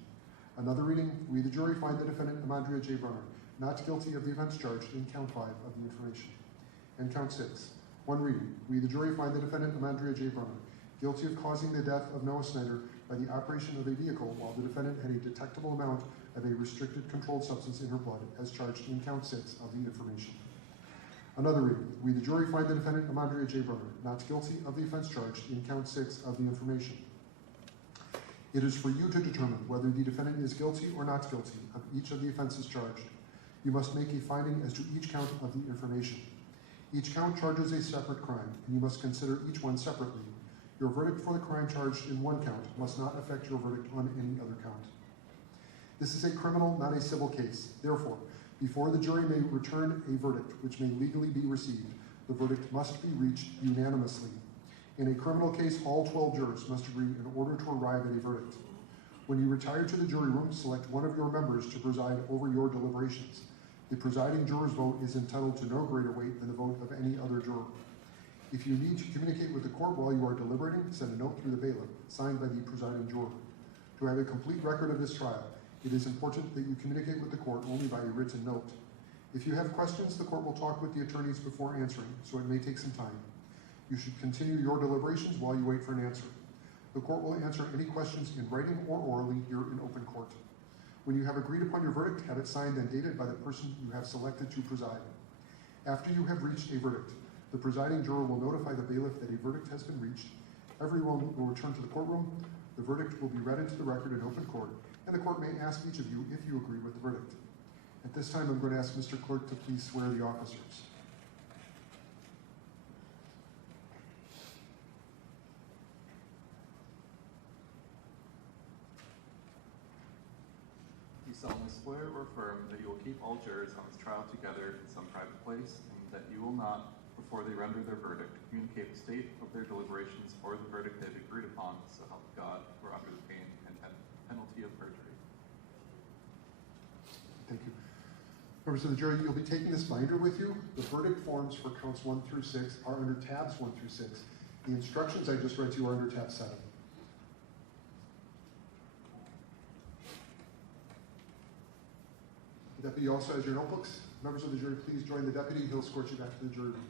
Another reading, we, the jury, find the defendant Amandria J. Brunner not guilty of the offense charged in count 5 of the information. And count 6, one reading, we, the jury, find the defendant Amandria J. Brunner guilty of causing the death of Noah Snyder by the operation of a vehicle while the defendant had a detectable amount of a restricted controlled substance in her blood, as charged in count 6 of the information. Another reading, we, the jury, find the defendant Amandria J. Brunner not guilty of the offense charged in count 6 of the information. It is for you to determine whether the defendant is guilty or not guilty of each of the offenses charged. You must make a finding as to each count of the information. Each count charges a separate crime, and you must consider each one separately. Your verdict for the crime charged in one count must not affect your verdict on any other count. This is a criminal, not a civil case. Therefore, before the jury may return a verdict which may legally be received, the verdict must be reached unanimously. In a criminal case, all 12 jurors must agree in order to arrive at a verdict. When you retire to the jury room, select one of your members to preside over your deliberations. The presiding juror's vote is entitled to no greater weight than the vote of any other juror. If you need to communicate with the court while you are deliberating, send a note through the bailiff, signed by the presiding juror. To have a complete record of this trial, it is important that you communicate with the court only by a written note. If you have questions, the court will talk with the attorneys before answering, so it may take some time. You should continue your deliberations while you wait for an answer. The court will answer any questions in writing or orally here in open court. When you have agreed upon your verdict, have it signed and dated by the person you have selected to preside. After you have reached a verdict, the presiding juror will notify the bailiff that a verdict has been reached. Everyone will return to the courtroom. The verdict will be read into the record in open court, and the court may ask each of you if you agree with the verdict. At this time, I'm going to ask Mr. Clerk to please swear the officers. You solemnly swear or affirm that you will keep all jurors on this trial together in some private place, and that you will not, before they render their verdict, communicate the state of their deliberations or the verdict they have agreed upon, so help God, or under the pain and penalty of perjury. Thank you. Members of the jury, you'll be taking this binder with you. The verdict forms for counts 1 through 6 are under tabs 1 through 6. The instructions I just read to you are under tab 7. The deputy also has your notebooks. Members of the jury, please join the deputy. He'll escort you back to the jury room.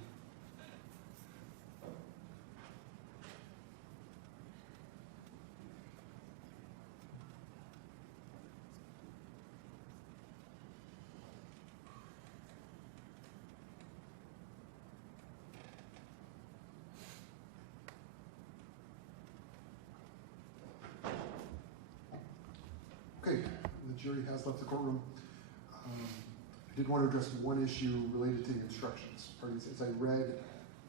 Okay, the jury has left the courtroom. I did want to address one issue related to the instructions. Parties, as I read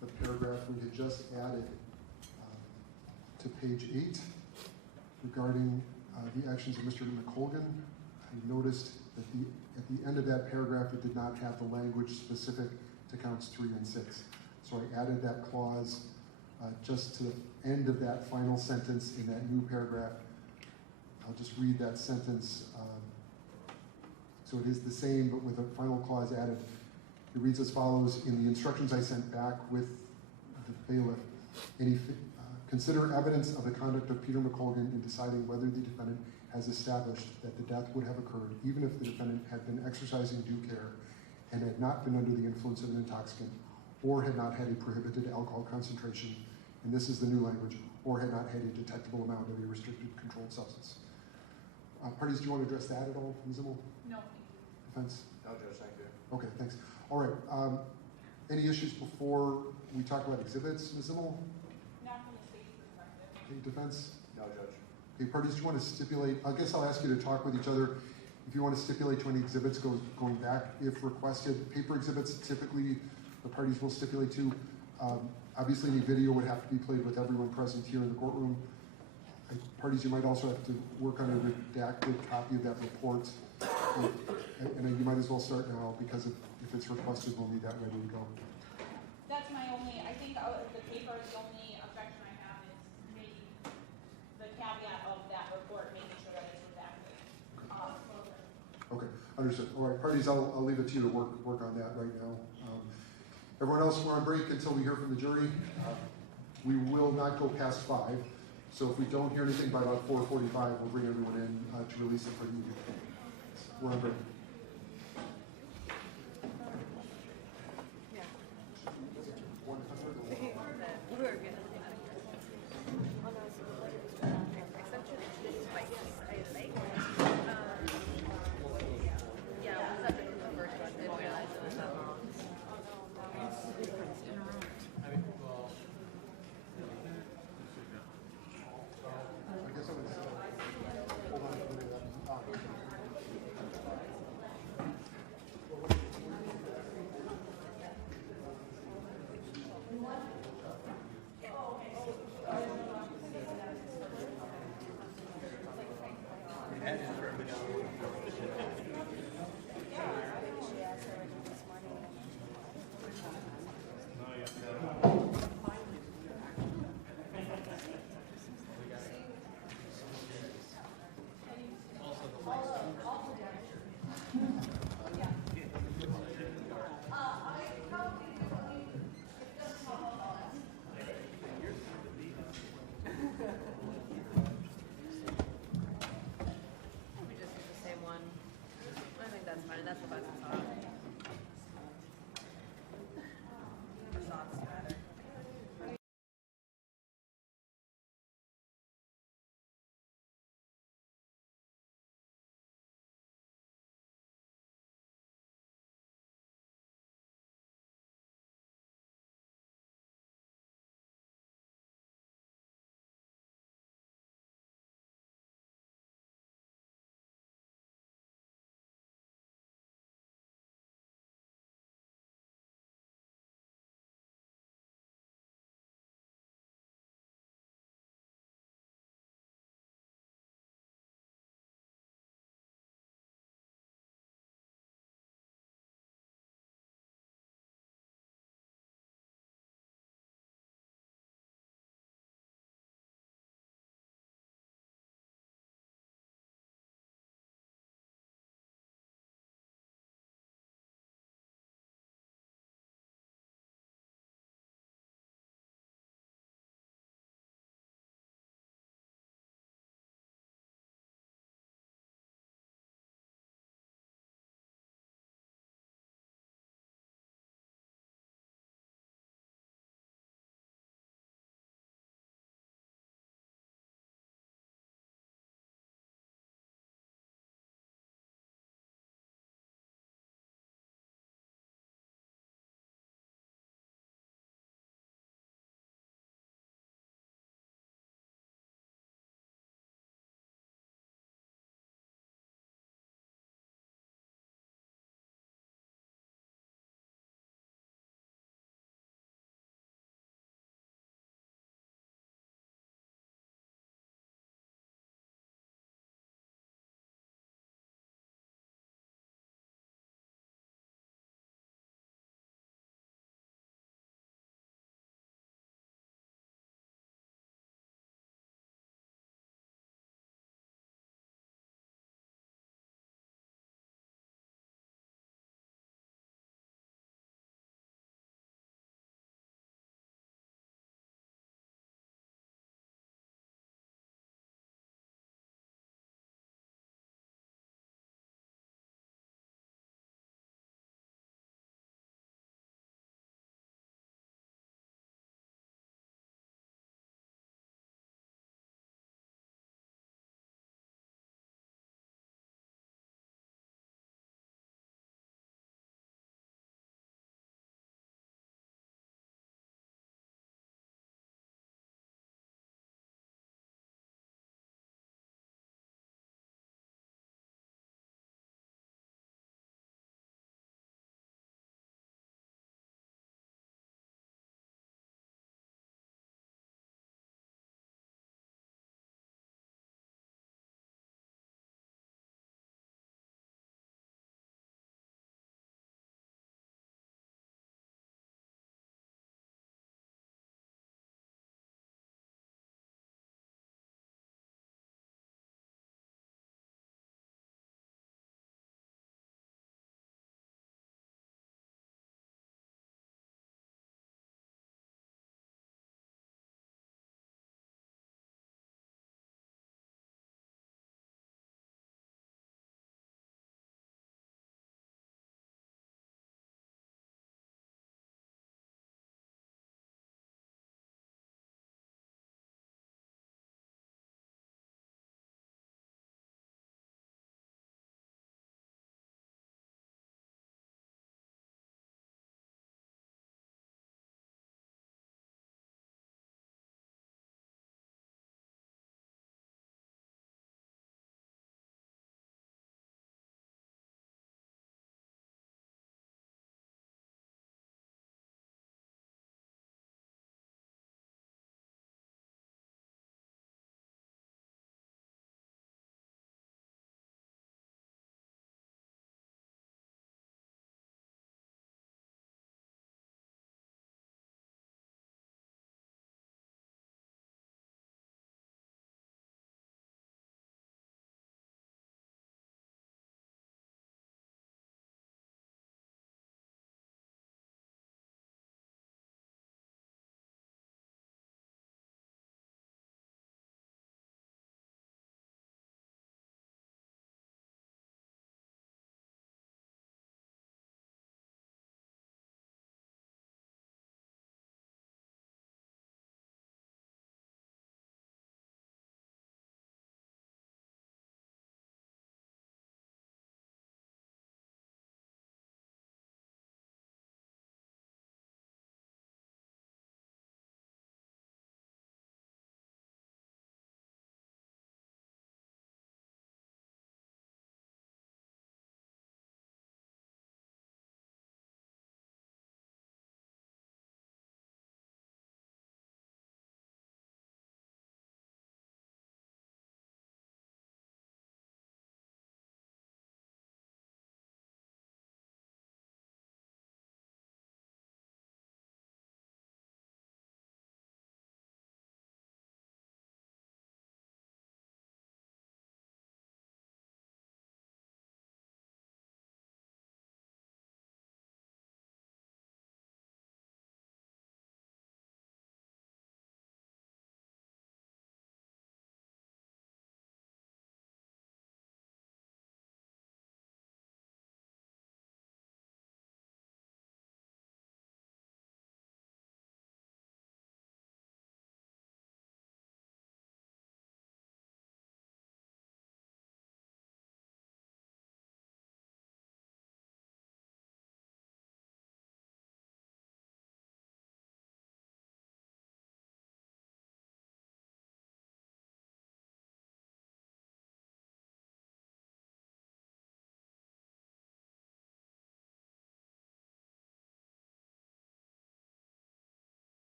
the paragraph we had just added to page 8 regarding the actions of Mr. McColgan, I noticed that at the end of that paragraph it did not have the language specific to counts 3 and 6. So I added that clause just to the end of that final sentence in that new paragraph. I'll just read that sentence. So it is the same, but with a final clause added. It reads as follows: in the instructions I sent back with the bailiff, consider evidence of the conduct of Peter McColgan in deciding whether the defendant has established that the death would have occurred even if the defendant had been exercising due care and had not been under the influence of an intoxicant or had not had a prohibited alcohol concentration, and this is the new language, or had not had a detectable amount of a restricted controlled substance. Parties, do you want to address that at all, Ms. Zimmel? No, thank you. Defense? No, Judge, thank you. Okay, thanks. All right, any issues before we talk about exhibits, Ms. Zimmel? Not from the state's perspective. Okay, defense? No, Judge. Okay, parties, do you want to stipulate, I guess I'll ask you to talk with each other. If you want to stipulate to any exhibits going back, if requested, paper exhibits, typically the parties will stipulate to. Obviously, any video would have to be played with everyone present here in the courtroom. Parties, you might also have to work on a redacted copy of that report. And you might as well start now, because if it's requested, we'll need that ready to go. That's my only, I think the paper is the only objection I have is making the caveat of that report, making sure that it's redacted. Okay, understood. All right, parties, I'll leave it to you to work on that right now. Everyone else, we're on break until we hear from the jury. We will not go past 5. So if we don't hear anything by about 4:45, we'll bring everyone in to release it for the evening. We're on break.